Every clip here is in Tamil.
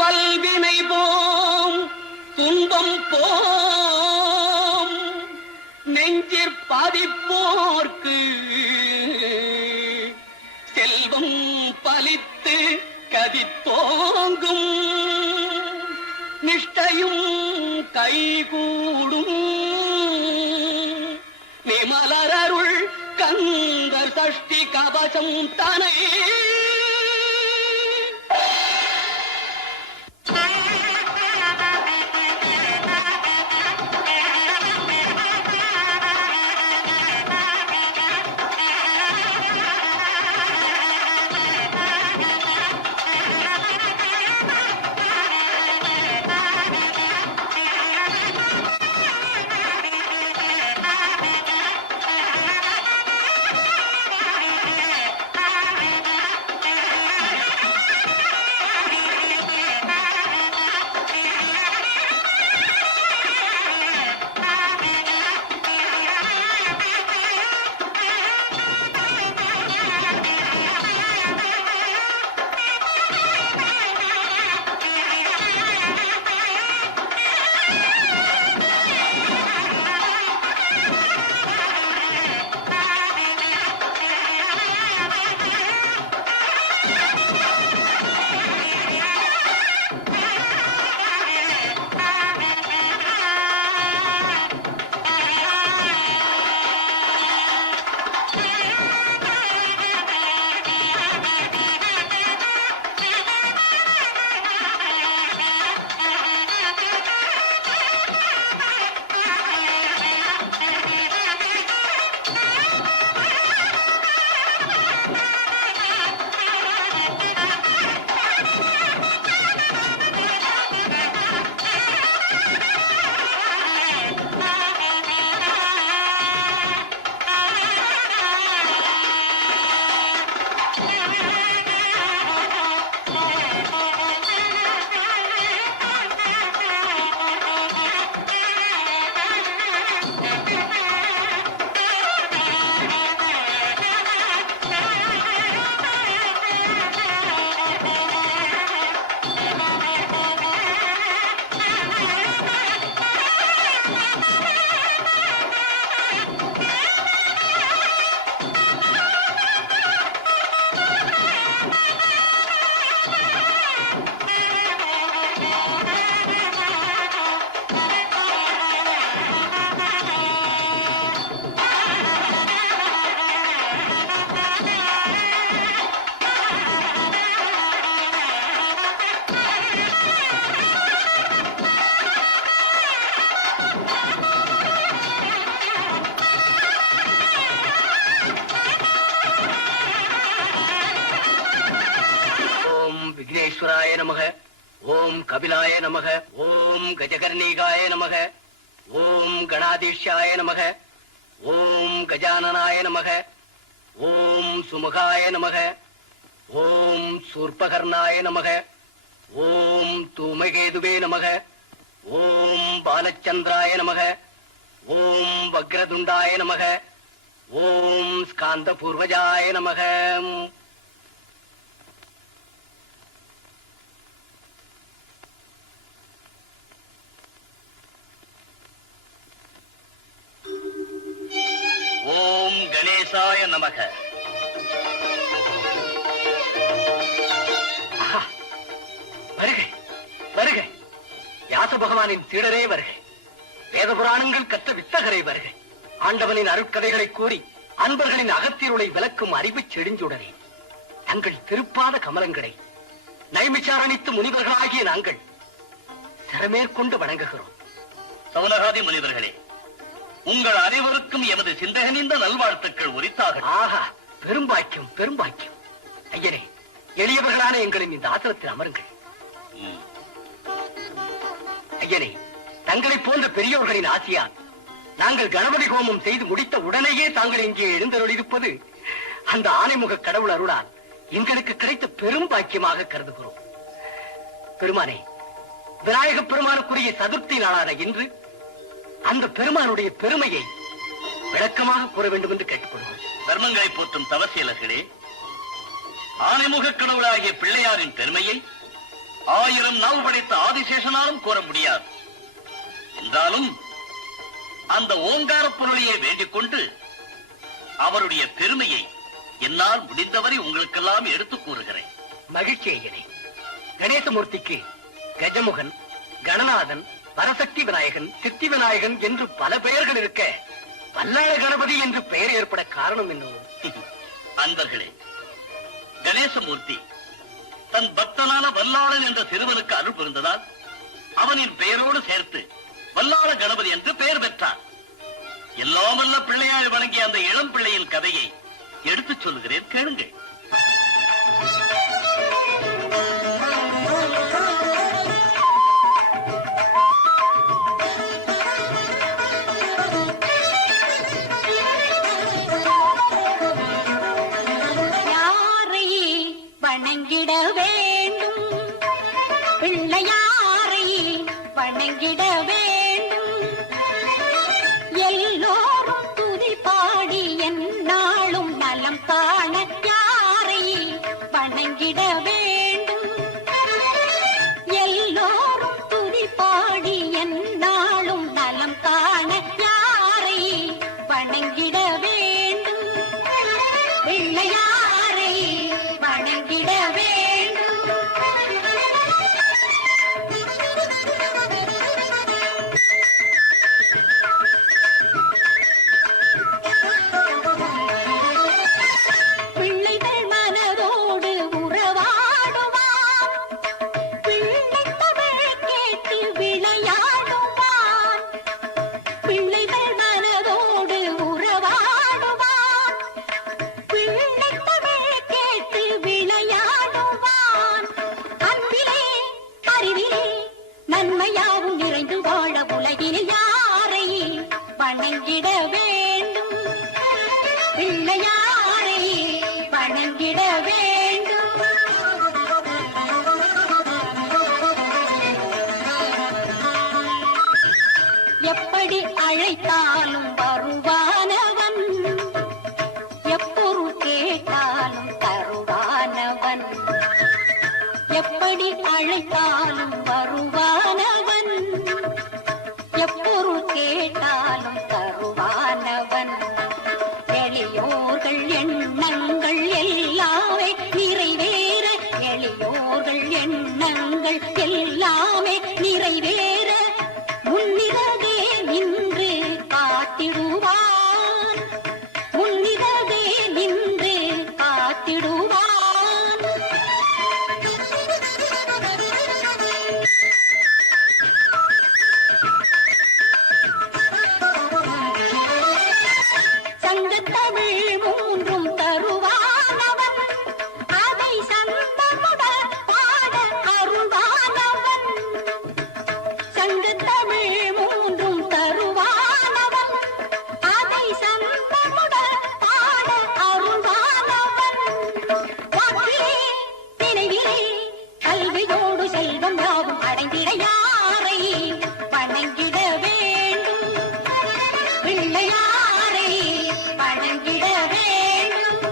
வல்வினை போம் துன்பம் போம் நெஞ்சிற் பாதிப்போர்க்கு செல்வம் பலித்து கதித்தோங்கும் நிஷ்டையும் கைகூடும் நிமலரருள் கந்தர் சஷ்டி கவசம் தனை விக்னேஸ்வராய நமக, ஓம் கபிலாய நமக, ஓம் கஜகர்ணிகாய நமக, ஓம் கணாதீஷாய நமக, ஓம் கஜானனாய நமக, ஓம் சுமுகாய நமக, ஓம் சூர்பகர்ணாய நமக, ஓம் தூமகேதுவே நமக, ஓம் பாலச்சந்திராய நமக, ஓம் வக்ரதுண்டாய நமக, ஓம் ஸ்காந்த பூர்வஜாய நமக. ஓம் கணேசாய நமக. வருகை வருகை, வியாச பகவானின் சீடரே வருகை, வேத புராணங்கள் கற்ற வித்தகரை வருகை, ஆண்டவனின் அருட்கதைகளை கூறி அன்பர்களின் அகத்திருளை விளக்கும் அறிவு செடிஞ்சுடனே தங்கள் திருப்பாத கமலங்களை நைமிச்சாரணித்து முனிவர்களாகிய நாங்கள் சிரமேற்கொண்டு வணங்குகிறோம். சௌனகாதி முனிவர்களே, உங்கள் அனைவருக்கும் எமது சிந்தகனிந்த நல்வாழ்த்துக்கள் உரித்தாக. ஆஹா, பெரும்பாக்கியம் பெரும்பாக்கியம். ஐயனே, எளியவர்களான எங்களின் இந்த ஆசனத்தில் அமருங்கள். ஐயனே, தங்களை போன்ற பெரியவர்களின் ஆசியால் நாங்கள் கணபதி ஹோமம் செய்து முடித்த உடனேயே தாங்கள் இங்கே எழுந்தருளிருப்பது அந்த ஆனைமுக கடவுள் அருளால் எங்களுக்கு கிடைத்த பெரும் பாக்கியமாக கருதுகிறோம். பெருமானே, விநாயக பெருமானுக்குரிய சதுர்த்தி நாளான இன்று அந்த பெருமானுடைய பெருமையை விளக்கமாக கூற வேண்டும் என்று கேட்டுக்கொள்வோம். தர்மங்களை போற்றும் தவசீலர்களே, ஆனைமுக கடவுளாகிய பிள்ளையாரின் பெருமையை 1000 நாவு படைத்த ஆதிசேஷனாலும் கோர முடியாது. என்றாலும் அந்த ஓங்கார பொருளையே வேண்டிக் கொண்டு அவருடைய பெருமையை என்னால் முடிந்தவரை உங்களுக்கெல்லாம் எடுத்துக் கூறுகிறேன். மகிழ்ச்சி ஐயனே. கணேசமூர்த்திக்கு கஜமுகன், கணநாதன், வரசக்தி விநாயகன், சித்தி விநாயகன் என்று பல பெயர்கள் இருக்க வல்லாள கணபதி என்று பெயர் ஏற்பட காரணம் என்னவோ? அன்பர்களே, கணேசமூர்த்தி தன் பக்தனான வல்லாளன் என்ற சிறுவனுக்கு அருள் புரிந்ததால் அவனின் பெயரோடு சேர்த்து வல்லாள கணபதி என்று பெயர் பெற்றார். எல்லாமல்ல பிள்ளையாய் வணங்கிய அந்த இளம் பிள்ளையின் கதையை எடுத்துச் சொல்லுகிறேன், கேளுங்கள். வணங்கிட வேண்டும் பிள்ளையாரை வணங்கிட வேண்டும். எல்லோரும் துதி பாடி எந்நாளும் நலம் காண யாரை வணங்கிட வேண்டும். எல்லோரும் துதி பாடி எந்நாளும் நலம் காண யாரை வணங்கிட வேண்டும். பிள்ளையாரை வணங்கிட வேண்டும். பிள்ளைகள் மனதோடு உறவாடுவான், பிள்ளை தமிழ் கேட்டு விளையாடுவான். பிள்ளைகள் மனதோடு உறவாடுவான், பிள்ளை தமிழ் கேட்டு விளையாடுவான். அன்பிலே அறிவிலே நன்மையாவும் நிறைந்து வாழ உலகினில் யாரை வணங்கிட வேண்டும். பிள்ளையாரை வணங்கிட வேண்டும். எப்படி அழைத்தாலும் வருவானவன், எப்பொருள் கேட்டாலும் தருவானவன். எப்படி அழைத்தாலும் வருவானவன், எப்பொருள் கேட்டாலும் தருவானவன். எளியோர்கள் எண்ணங்கள் எல்லாமே நிறைவேற, எளியோர்கள் எண்ணங்கள் எல்லாமே நிறைவேற முன்னிறவே நின்று காத்திடுவான், முன்னிறவே நின்று காத்திடுவான். சங்கத்தமிழ் மூன்றும் தருவானவன், அதை சந்தமுடன் பாட அருள்வானவன். சங்கத்தமிழ் மூன்றும் தருவானவன், அதை சந்தமுடன் பாட அருள்வானவன். வாக்கிலே நினைவிலே கல்வியோடு செல்வம் யாவும் அடைந்திட யாரை வணங்கிட வேண்டும். பிள்ளையாரை வணங்கிட வேண்டும்.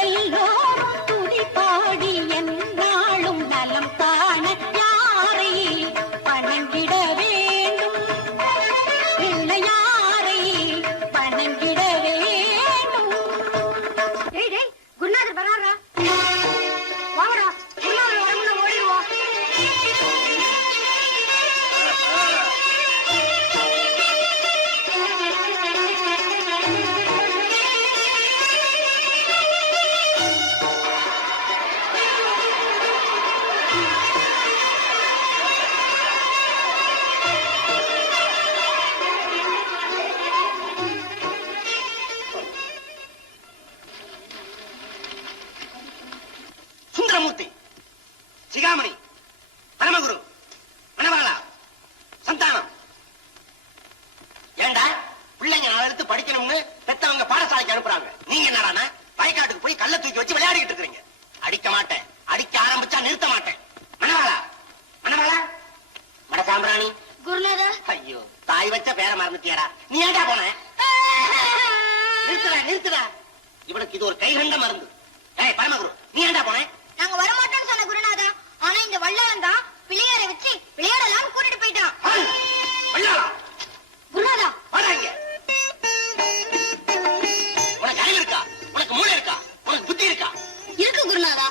எல்லோரும் துதி பாடி எந்நாளும் நலம் காண யாரை வணங்கிட வேண்டும். பிள்ளையாரை வணங்கிட வேண்டும். குருநாதர் வராரா? வாங்கடா, குருநாதர் வரமுன்னா ஓடிடுவோம். சுந்தரமூர்த்தி, சிகாமணி, பரமகுரு, மணவாளா, சந்தானம். ஏண்டா பிள்ளைங்க நாளெடுத்து படிக்கணும்னு பெத்தவங்க பாடசாலைக்கு அனுப்புறாங்க, நீங்க என்னடானா வயக்காட்டுக்கு போய் கல்ல தூக்கி வச்சு விளையாடிக்கிட்டு இருக்கீங்க. அடிக்க மாட்டேன், அடிக்க ஆரம்பிச்சா நிறுத்த மாட்டேன். மணவாளா, மணவாளா, மட சாம்பிராணி. குருநாதர். ஐயோ, தாய் வச்ச பேர மறந்துட்டியாடா. நீ ஏண்டா போன? நிறுத்துடா, நிறுத்துடா. இவனுக்கு இது ஒரு கைகண்ட மருந்து. ஏய் பரமகுரு, நீ ஏண்டா போன? நாங்க வரமாட்டோம்னு சொன்ன குருநாதா, ஆனா இந்த வல்லாளன் தான் பிள்ளையாரை வச்சு விளையாடலாம்னு கூட்டிட்டு போயிட்டான். வல்லாளா குருநாதா வாடாங்க. உனக்கு அறிவு இருக்கா? உனக்கு மூளை இருக்கா? உனக்கு புத்தி இருக்கா? இருக்கு குருநாதா.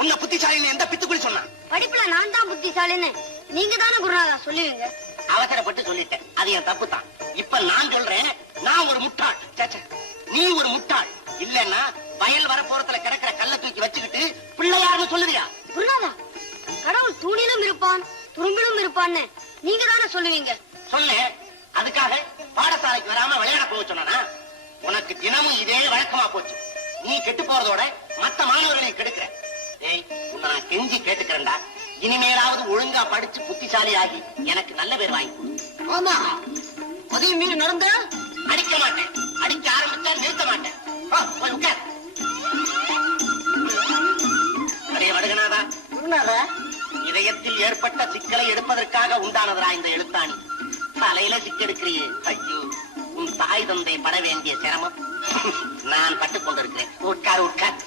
உன்னை புத்திசாலின்னு எந்த பித்துக்குடி சொன்னா? படிப்புல நான் தான் புத்திசாலின்னு நீங்க தானே குருநாதா சொல்லுவீங்க. அவசரப்பட்டு சொல்லிட்டேன், அது என் தப்பு தான். இப்ப நான் சொல்றேன், நான் ஒரு முட்டாள். சேச்சே, நீ ஒரு முட்டாள். இல்லன்னா வயல் வரப்போறத்துல கிடக்கிற கல்ல தூக்கி வச்சுக்கிட்டு பிள்ளையாருன்னு சொல்லுவியா? குருநாதா, கடவுள் தூணிலும் இருப்பான் துரும்பிலும் இருப்பான்னு நீங்க தானே சொல்லுவீங்க. சொன்னேன். அதுக்காக பாடசாலைக்கு வராம விளையாட போக சொன்னா? உனக்கு தினமும் இதே வழக்கமா போச்சு. நீ கெட்டு போறதோட மத்த மாணவர்களையும் கெடுக்கிற. ஏய், உன்னை நான் கெஞ்சி கேட்டுக்கிறேன்டா, இனிமேலாவது ஒழுங்கா படிச்சு புத்திசாலி ஆகி எனக்கு நல்ல பேர் வாங்கி கொடு. ஆமா, அதையும் மீறி நடந்த அடிக்க மாட்டேன். அடிக்க ஆரம்பிச்சா நிறுத்த மாட்டேன். போய் உட்கார். அடே வடுகநாதா, குருநாதா, இதயத்தில் ஏற்பட்ட சிக்கலை எடுப்பதற்காக உண்டானதா இந்த எழுத்தாணி? தலையில சிக்கெடுக்கிறியே. ஐயோ, உன் தாய் தந்தை பட வேண்டிய சிரமம் நான் பட்டுக் கொண்டிருக்கிறேன். உட்கார் உட்கார்.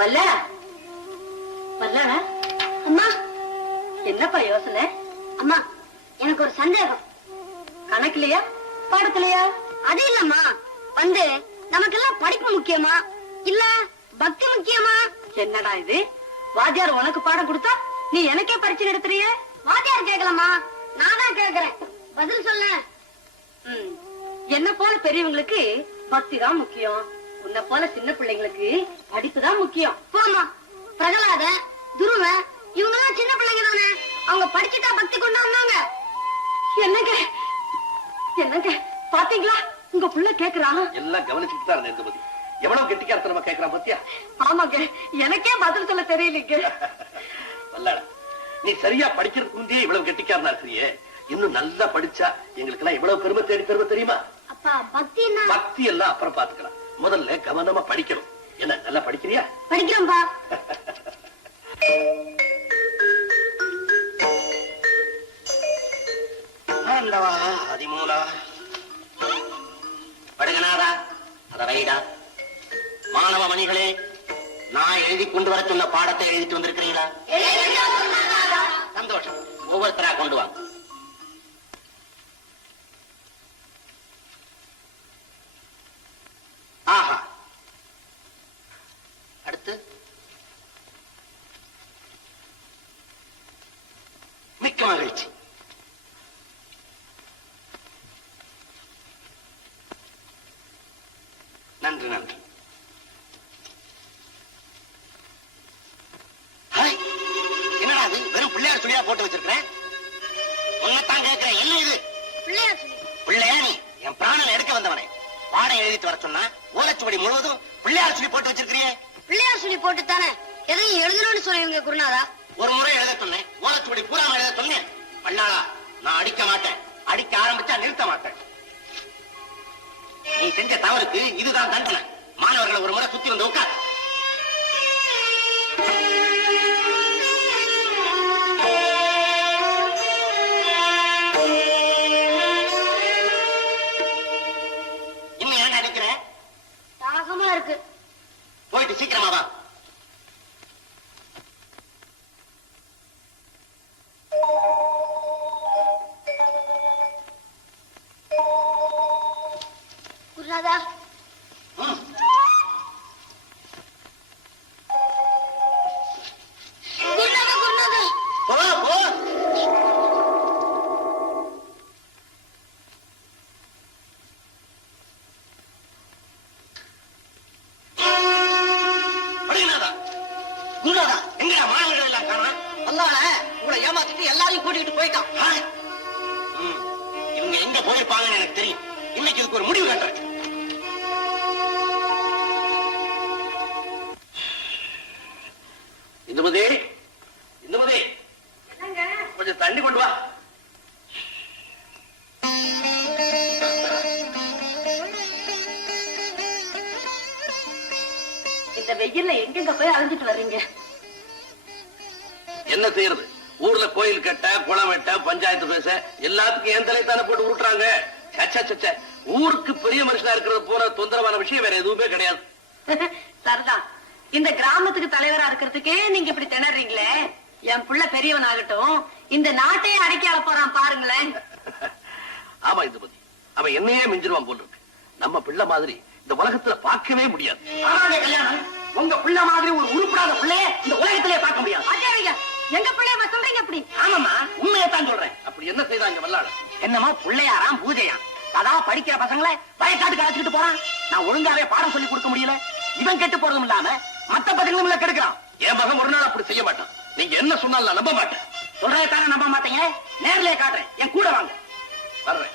வல்லடா வல்லடா. அம்மா, என்னப்பா யோசனை? அம்மா, எனக்கு ஒரு சந்தேகம். கணக்குலையா பாடத்திலையா? அது இல்லம்மா, நமக்கெல்லாம் படிப்பு முக்கியமா இல்ல பக்தி முக்கியமா? என்னடா இது, வாத்தியார் உனக்கு பாடம் கொடுத்தா நீ எனக்கே பரிச்சை நடத்துறிய? வாத்தியார் கேட்கலம்மா, நான் தான் கேட்கிறேன். பதில் சொல்ல. என்ன போல பெரியவங்களுக்கு பக்தி தான் முக்கியம், உன்னை போல சின்ன பிள்ளைங்களுக்கு படிப்பு தான் முக்கியம். போமா, பிரகலாத துருவ இவங்க எல்லாம் சின்ன பிள்ளைங்க தானே, அவங்க படிச்சுட்டா பக்தி கொண்டு வந்தாங்க. என்னங்க என்னங்க பாத்தீங்களா, உங்க புள்ள கேக்குறான். எல்லாம் கவனிச்சுட்டு தான் இருந்தேன். எவ்வளவு கெட்டிக்காரத்தனமா கேட்கறான் பாத்தியா? ஆமாங்க, எனக்கே பதில் சொல்ல தெரியலீங்க. வல்லாடா, நீ சரியா படிக்கிறதுக்கு முந்தையே இவ்வளவு கெட்டிக்காரனா இருக்கிறியே, இன்னும் நல்லா படிச்சா எங்களுக்கு எல்லாம் இவ்வளவு பெருமை தேடி பெருமை தெரியுமா? அப்பா, பக்தி பக்தி எல்லாம் அப்புறம் பாத்துக்கலாம், முதல்ல கவனமா படிக்கணும். என்ன, நல்லா படிக்கிறியா? படிக்கிறோம்பா. ஆண்டவா அதிமூலா. படுகனாரா, அத வைடா. மாணவ மணிகளே, நான் எழுதி கொண்டு வர சொன்ன பாடத்தை எழுதிட்டு வந்திருக்கிறீங்களா? சந்தோஷம். ஒவ்வொருத்தரா கொண்டு வாங்க. ஆஹா, அடுத்து மிக்க மகிழ்ச்சி. நன்றி நன்றி. என்னடா அது, வெறும் பிள்ளையார் சொல்லியா போட்டு வச்சிருக்கிறேன்? உன்னைத்தான் கேட்கிறேன், என்ன இது? பிள்ளையா நீ? என் பிராணனை எடுக்க வந்தவனே, பாடம் எழுதிட்டு வர சொன்னா ஓலைச்சுவடி முழுவதும் பிள்ளையார் சொல்லி போட்டு வச்சிருக்கிறியே. பிள்ளையார் சொல்லி போட்டு தானே எதையும் எழுதணும்னு சொல்லுவீங்க குருநாதா. ஒரு முறை எழுத சொன்னேன், ஓலைச்சுவடி பூராம எழுத சொன்னேன். பல்லாளா, நான் அடிக்க மாட்டேன். அடிக்க ஆரம்பிச்சா நிறுத்த மாட்டேன். நீ செஞ்ச தவறுக்கு இதுதான் தண்டனை. மாணவர்களை ஒரு முறை சுத்தி வந்து உட்கார். இன்னும் ஏன் அடிக்கிற? தாகமா இருக்கு. போயிட்டு சீக்கிரமா வா. குருநாதா, குருநாதா, குருநாதா. போ போ. குருநாதா, எங்கடா மாணவர்கள் எல்லாம் காணோம்? அல்லாஹ் உங்களை ஏமாத்திட்டு எல்லாரையும் கூட்டிட்டு போயிட்டான். இவங்க எங்க போயிருப்பாங்கன்னு எனக்கு தெரியும். இன்னைக்கு இதுக்கு ஒரு முடிவு கட்டுறேன். இந்துமதி, இந்துமதி, கொஞ்சம் தண்ணி கொண்டு வா. இந்த வெயில்ல எங்கெங்க போய் அலைஞ்சிட்டு வர்றீங்க? என்ன செய்யறது? ஊர்ல கோயில் கட்ட, குளம் வெட்ட, பஞ்சாயத்து பேச எல்லாத்துக்கும் என் தலைத்தானே போட்டு விட்டுறாங்க. ஊருக்கு பெரிய மனுஷனா இருக்கிறது போல தொந்தரவான விஷயம் வேற எதுவுமே கிடையாது. சரிதான். இந்த கிராமத்துக்கு தலைவரா இருக்கிறதுக்கே நீங்க இப்படி திணறீங்களே, என் புள்ள பெரியவன் ஆகட்டும், இந்த நாட்டையே அடக்கி ஆள போறான் பாருங்களேன். ஆமா இந்துமதி, அவன் என்னையே மிஞ்சிருவான் போல இருக்கு. நம்ம பிள்ளை மாதிரி இந்த உலகத்துல பார்க்கவே முடியாது. கல்யாணம் உங்க பிள்ளை மாதிரி ஒரு உருப்படாத பிள்ளைய இந்த உலகத்திலே பார்க்க முடியாது. அடேங்க, எங்க பிள்ளைய சொல்றீங்க அப்படி? ஆமாமா, உண்மையை தான் சொல்றேன். அப்படி என்ன செய்தாங்க வல்லாள? என்னமா பிள்ளையாராம் பூஜையாம், அதான் படிக்கிற பசங்களை வயக்காட்டுக்கு அழைச்சிட்டு போறான். நான் ஒழுங்காவே பாடம் சொல்லி கொடுக்க முடியல. இவன் கெட்டு போறதும் இல்லாம மத்த பசங்களும் கெடுக்கிறான். என் மகன் ஒரு நாள் அப்படி செய்ய மாட்டான். நீங்க என்ன சொன்னாலும் நான் நம்ப மாட்டேன். சொல்றதானே நம்ப மாட்டேங்க. நேர்லயே காட்டுறேன், என் கூட வாங்க. வர்றேன்.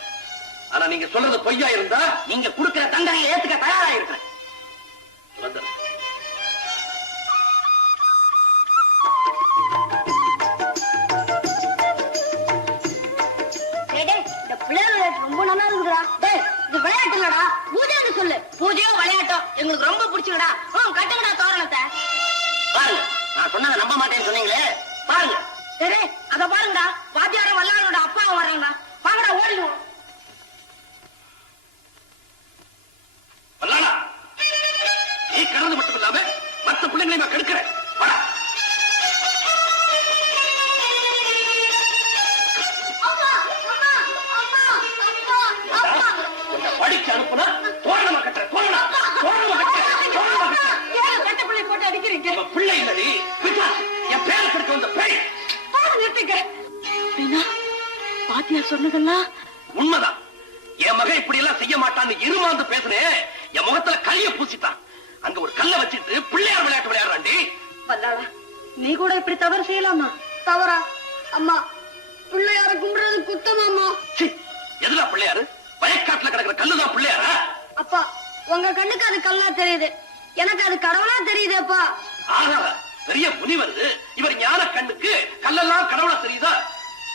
ஆனா நீங்க சொல்றது பொய்யா இருந்தா நீங்க கொடுக்கிற தண்டனையை ஏத்துக்க தயாரா இருக்கிறேன். வந்துடுறேன். இந்த பிள்ளைகள் ரொம்ப நல்லா இருக்குடா. இது விளையாட்டு இல்லடா, பூஜைன்னு சொல்லு. பூஜையோ விளையாட்டும் எங்களுக்கு ரொம்ப பிடிச்சுடா. கட்டுங்கடா தோரணத்தை. பாருங்க, நான் சொன்னதை நம்ப மாட்டேன்னு சொன்னீங்களே, பாருங்க. சரி, அத பாருங்கடா, வாத்தியார வல்லாரோட அப்பாவும் வர்றாங்கடா. வாங்கடா, ஓடிடுவோம். வல்லாளா, நீ கடந்து மட்டும் இல்லாம மத்த பிள்ளைங்களை நான் கெடுக்கிறேன். வாடா. படிக்க அனுப்புனா தோரணமா கட்டுற, தோரணமா கட்ட பிள்ளை போட்டு அடிக்கிறீங்க. பிள்ளை இல்லடி, என் பேரை கெடுக்க வந்த பேய். நிறுத்திக்க. வாத்தியார் சொன்னதெல்லாம் உண்மைதான். என் மகன் இப்படி எல்லாம் செய்ய மாட்டான்னு இருமாந்து பேசுறேன். என் முகத்துல கல்லிய பூசிட்டான். அங்க ஒரு கல்ல வச்சுட்டு பிள்ளையார் விளையாட்டு விளையாடுறாண்டி. வல்லாளா, நீ கூட இப்படி தவறு செய்யலாமா? தவறா? அம்மா, பிள்ளையார கும்பிடுறது குத்தமாமா. எதுல பிள்ளையாரு? வயக்காட்டுல கிடக்கிற கல்லுதான் பிள்ளையாரா? அப்பா, உங்க கண்ணுக்கு அது கல்லா தெரியுது, எனக்கு அது கடவுளா தெரியுது. அப்பா, ஆஹா, பெரிய முனிவர் இவர் ஞான கண்ணுக்கு கல்லெல்லாம் கடவுளா தெரியுதா?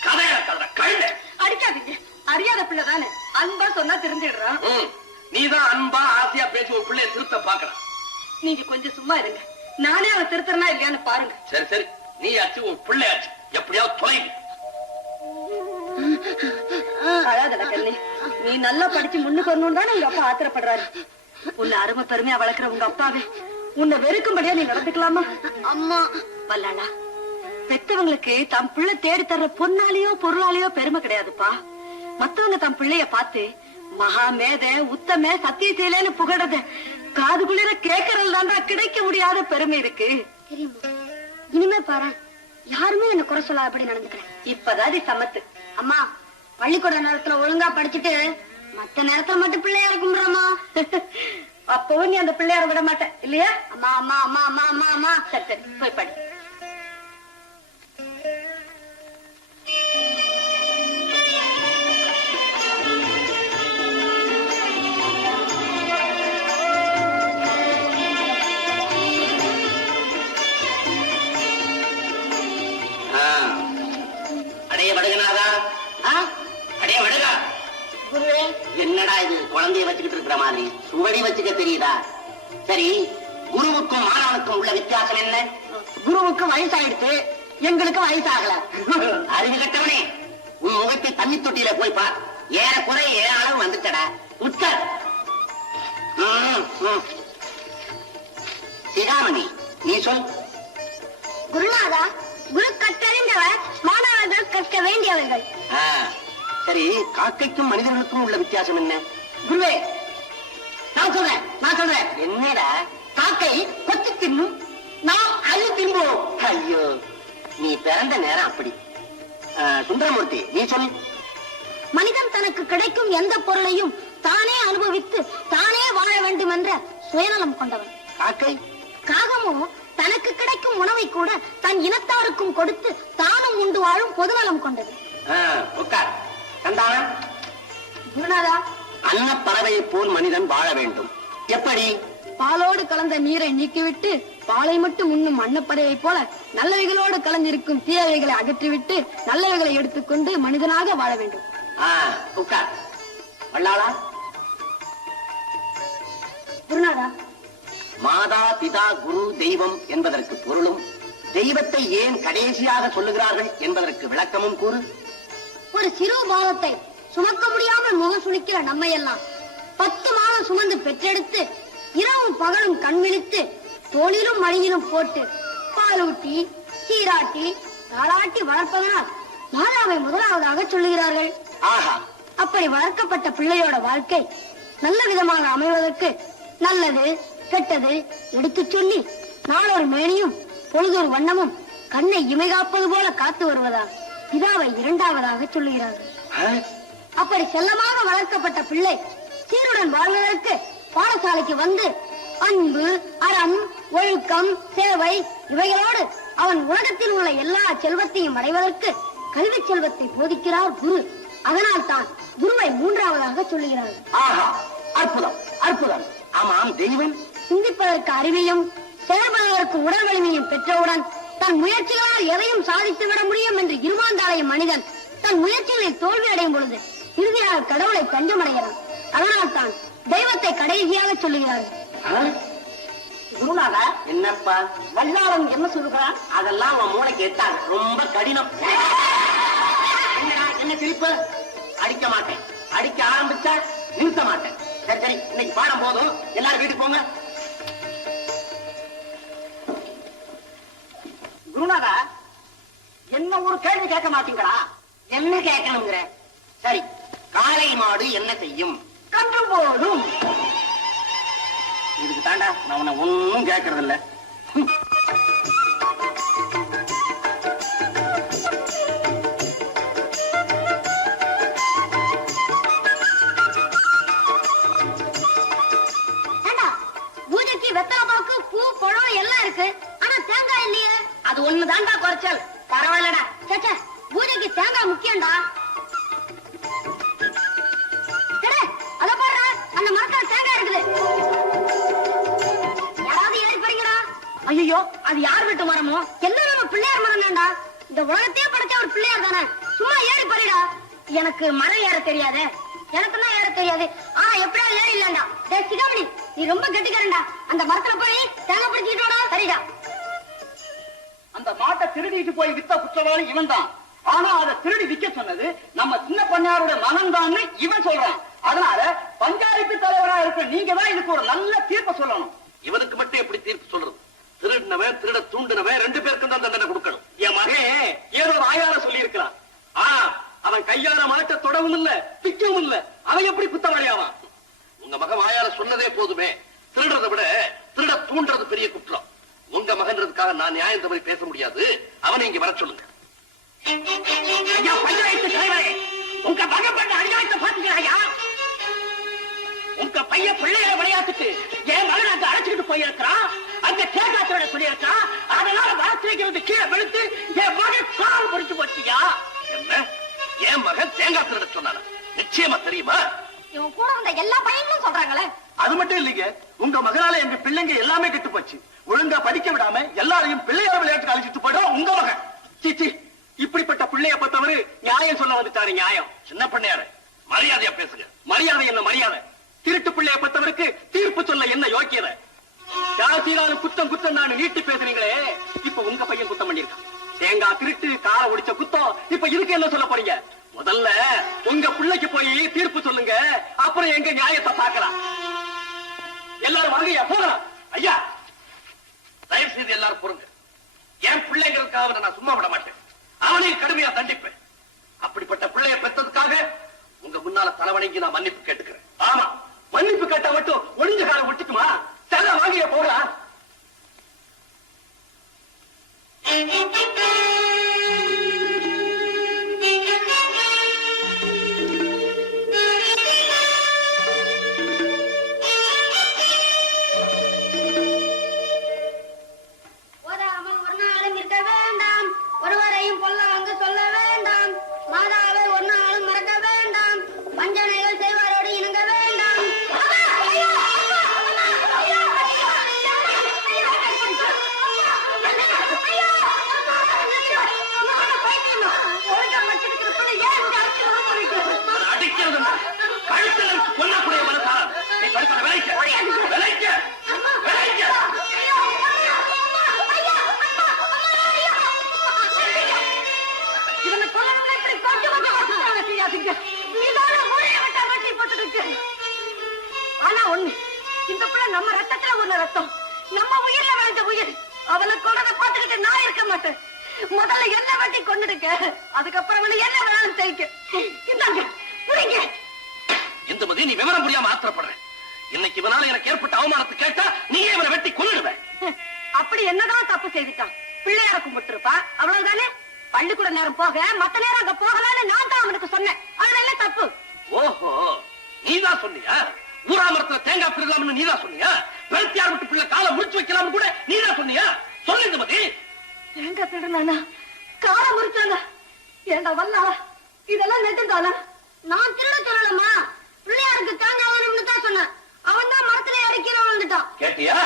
கதையா கதை கழுத. அடிக்காதீங்க, அறியாத பிள்ளை தானே, அன்பா சொன்னா தெரிஞ்சிடுறான். நீதான் அன்பா ஆசையா பேசி ஒரு பிள்ளைய திருத்த பாக்குறான். நீங்க கொஞ்சம் சும்மா இருங்க, நானே அவன் திருத்தறனா இல்லையான்னு பாருங்க. சரி சரி, நீ ஆச்சு உன் பிள்ளையாச்சு, எப்படியாவது தொலைங்க. அழாதடா கண்ணே, நீ நல்லா படிச்சு முன்னுக்கு வரணும் தானே உங்க அப்பா ஆத்திரப்படுறாரு. உன்னை அருமை பெருமையா வளர்க்கிற உங்க அப்பாவே உன்னை வெறுக்கும்படியா நீ நடந்துக்கலாமா? அம்மா, வல்லாளா, பெத்தவங்களுக்கு தம் பிள்ளை தேடி தர்ற பொன்னாலேயோ பொருளாலேயோ பெருமை கிடையாதுப்பா. மத்தவங்க தம் பிள்ளைய பார்த்து மகா மேத உத்தம சத்தியசீலன்னு புகழத காது குளிர கேட்கறது தாண்டா கிடைக்க முடியாத பெருமை இருக்கு. தெரியுமா, இனிமே பாரு, யாருமே என்ன குறை சொல்லாதபடி நடந்துக்கிறேன். இப்பதாதி சமத்து. அம்மா, பள்ளிக்கூட நேரத்துல ஒழுங்கா படிச்சுட்டு மத்த நேரத்துல மட்டும் பிள்ளையார கும்பிடுறமா. அப்பவும் நீ அந்த பிள்ளையார விட மாட்டேன் இல்லையா? அம்மா அம்மா அம்மா அம்மா அம்மா அம்மா. சரி சரி, போய் படி. அடைய வடுகனாதா, அடைய வடுகா. என்னடா இது குழந்தைய வச்சுக்கிட்டு இருக்கிற மாதிரி சுவடி வச்சுக்க தெரியுதா? சரி, குருவுக்கும் மாணவனுக்கும் உள்ள வித்தியாசம் என்ன? குருவுக்கு வயசாயிடுச்சு, எங்களுக்கு வயசாகல. அறிவு கட்டவனே, உன் முகத்தை தண்ணி தொட்டியில போய் பார். ஏறக்குறை 7 அளவு வந்துட்டடா. உட்கார். சிகாமணி, நீ சொல். குருநாதா, குரு கற்றறிந்தவர், மாணவர்கள் கற்க வேண்டியவர்கள். சரி, காக்கைக்கும் மனிதர்களுக்கும் உள்ள வித்தியாசம் என்ன? குருவே, நான் சொல்றேன். என்னடா? காக்கை கொத்தி தின்னும், நாம் அழு தின்போம். ஐயோ, நீ பிறந்த நேரம் அப்படி. சுந்தரமூர்த்தி, நீ சொல். மனிதன் தனக்கு கிடைக்கும் எந்த பொருளையும் தானே அனுபவித்து தானே வாழ வேண்டும் என்ற சுயநலம் கொண்டவன். காக்கை? காகமோ தனக்கு கிடைக்கும் உணவை கூட தன் இனத்தாருக்கும் கொடுத்து தானும் உண்டு வாழும் பொதுநலம் கொண்டது. உட்கார். கந்தானா? குருநாதா, அன்னப்பறவையை போல் மனிதன் வாழ வேண்டும். எப்படி? பாலோடு கலந்த நீரை நீக்கிவிட்டு பாலை மட்டும் உண்ணும் அன்னப்பறவை போல நல்லவைகளோடு கலந்திருக்கும் தீயவைகளை அகற்றிவிட்டு நல்லவைகளை எடுத்துக்கொண்டு மனிதனாக வாழ வேண்டும். உட்கார். வல்லாளா, குருநாதா, மாதா பிதா குரு தெய்வம் என்பதற்கு பொருளும் தெய்வத்தை ஏன் கடைசியாக சொல்லுகிறார்கள் என்பதற்கு விளக்கமும் கூறு. ஒரு சிறு பாவத்தை சுமக்க முடியாமல் முகம் சுளிக்கிற நம்மையெல்லாம் 10 மாதம் சுமந்து பெற்றெடுத்து இரவும் பகலும் கண் விழித்து தோளிலும் மடியிலும் போட்டு பாலூட்டி சீராட்டி தாளாட்டி வளர்ப்பதனால் மாதாவை முதலாவதாக சொல்லுகிறார்கள். ஆஹா, அப்படி வளர்க்கப்பட்ட பிள்ளையோட வாழ்க்கை நல்ல விதமாக அமைவதற்கு நல்லது கெட்டது எடுத்துச் சொல்லி நாளொரு மேனியும் பொழுதொரு வண்ணமும் கண்ணை இமை காப்பது போல காத்து வருவதாக பிதாவை இரண்டாவதாக சொல்லுகிறார்கள். அப்படி செல்லமாக வளர்க்கப்பட்ட பிள்ளை சீருடன் வாழ்வதற்கு பாடசாலைக்கு வந்து அன்பு, அறம், ஒழுக்கம், சேவை இவைகளோடு அவன் உலகத்தில் உள்ள எல்லா செல்வத்தையும் அடைவதற்கு கல்வி செல்வத்தை போதிக்கிறார் குரு. அதனால் தான் குருவை மூன்றாவதாக சொல்லுகிறார்கள். ஆஹா, அற்புதம் அற்புதம். ஆமாம், தெய்வம் சிந்திப்பதற்கு அறிவையும் செயல்படுவதற்கு உடல் வலிமையும் பெற்றவுடன் தன் முயற்சிகளால் எதையும் சாதித்து விட முடியும் என்று இருமாந்தாளையும் மனிதன் தன் முயற்சிகளில் தோல்வி அடையும் பொழுது இறுதியாக கடவுளை தஞ்சமடைகிறான். அதனால் தான் தெய்வத்தை கடைசியாக சொல்லுகிறார்கள். குருநாதா, என்னப்பா வல்லாளன் என்ன சொல்லுகிறான்? அதெல்லாம் உன் மூளைக்கு எட்டாது, ரொம்ப கடினம். என்னடா என்ன திருப்ப? அடிக்க மாட்டேன், அடிக்க ஆரம்பிச்சா நிறுத்த மாட்டேன். சரி சரி, இன்னைக்கு பாடம் போதும், எல்லாரும் வீட்டுக்கு போங்க. குருநாதா, என்ன ஒரு கேள்வி கேட்க மாட்டீங்களா? என்ன கேட்கணுங்கிற? சரி, காளை மாடு என்ன செய்யும்? கன்று போடும். இதுக்கு தாண்டா நான் உன்னை ஒன்னும் கேட்கறது இல்ல. பூஜைக்கு வெத்தலை பாக்கு, பூ, பழம் எல்லாம் இருக்கு. ஆனா தேங்காய் இல்லையே. அது ஒண்ணு தாண்டா குறைச்சல். பரவாயில்லடா. சேச்சே, பூஜைக்கு தேங்காய் முக்கியம்டா. அத பாரு, அந்த மரத்துல தேங்காய் இருக்குது. யாராவது ஏறி பறிங்கடா. ஐயோ, அது யார் வீட்டு மரமோ? எல்லாம் நம்ம பிள்ளையார் மரம் தான்டா. இந்த உலகத்தையே படைச்ச ஒரு பிள்ளையார் தானே. சும்மா ஏறி பறிடா. எனக்கு மரம் ஏற தெரியாது. எனக்கு தான் ஏற தெரியாது. ஆனா எப்படியா ஏறி இல்லண்டா. டேய் சிகாமணி, நீ ரொம்ப கெட்டிக்காரன்டா. அந்த மரத்துல போய் தேங்காய் பறிச்சிட்டு வாடா. சரிடா. அந்த மாட்டை திருடிட்டு போய் வித்த குற்றவாளி இவன் தான். ஆனா அதை திருடி விற்க சொன்னது நம்ம சின்ன பண்ணையாரோட மகன் தான் இவன் சொல்றான். அதனால பஞ்சாயத்து தலைவரா இருக்க நீங்க தான் இதுக்கு ஒரு நல்ல தீர்ப்பு சொல்லணும். இவனுக்கு மட்டும் எப்படி தீர்ப்பு சொல்றது? திருடினவன் திருட தூண்டினவன் 2 பேருக்கும் தான் தண்டனை கொடுக்கணும். என் மகன் ஏதோ வாயால சொல்லி இருக்கிறான். ஆனா அவன் கையால மாட்ட தொடவும் இல்ல, பிக்கவும் இல்ல. அவன் எப்படி குத்தவாளியாவான்? உங்க மகன் வாயால சொன்னதே போதுமே. திருடுறதை விட திருட தூண்டுறது பெரிய குற்றம். உங்க மகன்றதுக்காக நான் நியாயம் தவறி பேச முடியாது. அவனை இங்க வர சொல்லுங்க. ஐயா பஞ்சாயத்து தலைவரே, உங்க மகன் பண்ண அநியாயத்தை பாத்தீங்களா? உங்க பையன் பிள்ளைய விளையாட்டுக்கு என் மகன் அங்க அழைச்சிட்டு போயிருக்கிறான். அங்க தேங்காத்தோட சொல்லியிருக்கான். அதனால வரத்திரிக்கிறது கீழே விழுத்து என் மகன் கால் பொறிச்சு போச்சியா? என்ன, என் மகன் தேங்காய் திருட சொன்னான? நிச்சயமா தெரியுமா? இவன் கூட வந்த எல்லா பையங்களும் சொல்றாங்களே. அது மட்டும் இல்லைங்க, உங்க மகனால எங்க பிள்ளைங்க எல்லாமே கெட்டு போச்சு. ஒழுங்கா படிக்க விடாம எல்லாரையும் பிள்ளையார் விளையாட்டுக்கு அழைச்சிட்டு போயிடும் உங்க மகன். சீச்சி, இப்படிப்பட்ட பிள்ளைய பத்தவரு நியாயம் சொல்ல வந்துட்டாரு. நியாயம். சின்ன பண்ணையாரு, மரியாதையா பேசுங்க. மரியாதை என்ன மரியாதை? திருட்டு பிள்ளைய பத்தவருக்கு தீர்ப்பு சொல்ல என்ன யோக்கியதை? ஜாசீரான குத்தம் குத்தம் நான் நீட்டி பேசுறீங்களே. இப்ப உங்க பையன் குத்தம் பண்ணிருக்கான். தேங்காய் திருட்டு காரை ஒடிச்ச குத்தம். இப்ப இதுக்கு என்ன சொல்ல போறீங்க? முதல்ல உங்க பிள்ளைக்கு போய் தீர்ப்பு சொல்லுங்க, அப்புறம் எங்க நியாயத்தை பார்க்கலாம். எல்லாரும் வாங்க போகலாம். ஐயா, தயவு செய்து எல்லாரும் பொறுங்க. என் பிள்ளைங்களுக்காக நான் சும்மா விட மாட்டேன். அவனையும் கடுமையா தண்டிப்பேன். அப்படிப்பட்ட பிள்ளைய பெற்றதுக்காக உங்க முன்னால தலைவணைக்கு நான் மன்னிப்பு கேட்டுக்கிறேன். ஆமா, மன்னிப்பு கேட்டா மட்டும் ஒளிஞ்ச காலம் ஒட்டிக்குமா? செல்ல வாங்கிய போகலாம். ஓதாமல் ஒரு நாளும் இருக்க வேண்டாம். ஒருவரையும் பொல்ல வந்து சொல்ல வேண்டாம். மாதாவை ஒரு நாளும் மறக்க வேண்டாம். வஞ்சனைகள் செய்வாரோடு நீங்க நீதான ஊரைய விட்டா வெட்டி போட்டுருக்கு. ஆனா ஒண்ணு, இந்த பிள்ளை நம்ம ரத்தத்துல ஒண்ணு ரத்தம், நம்ம உயிர்ல விளைஞ்ச உயிர். அவளை கொண்டதை பார்த்துக்கிட்டு நான் இருக்க மாட்டேன். முதல்ல என்ன வெட்டி கொண்டுடுங்க, அதுக்கப்புறம் என்ன வேணாலும் செய்யுங்க. இந்தாங்க புரியுங்க. இந்துமதி, நீ விவரம் புரியாம ஆத்திரப்படுற. இன்னைக்கு இவனால எனக்கு ஏற்பட்ட அவமானத்தை கேட்டா நீயே இவனை வெட்டி கொன்னுடுவ. அப்படி என்னதான் தப்பு செய்துட்டான்? பிள்ளையார கும்பிட்டுருப்பான், அவ்வளவுதானே. பள்ளிக்கூட நேரம் போக மத்த நேரம் அங்க போகலான்னு நான் தான் அவனுக்கு சொன்னேன். அதுல என்ன தப்பு? ஓஹோ, நீதான் சொன்னியா? ஊராமரத்துல தேங்காய் திருடலாம்னு நீதான் சொன்னியா? வெளுத்தியார் விட்டு பிள்ளை காலை முடிச்சு வைக்கலாம்னு கூட நீதான் சொன்னியா? சொல்லு இந்துமதி. தேங்காய் திருடனானா? காலை முறிச்சானா? ஏண்டா வல்லா, இதெல்லாம் நெட்டுந்தானா? நான் திருட சொல்லலமா, பிள்ளையாருக்கு தேங்காய் வேணும்னு தான் சொன்னேன். அவன் தான் மரத்துல ஏறி கீழே விழுந்துட்டான். கேட்டியா?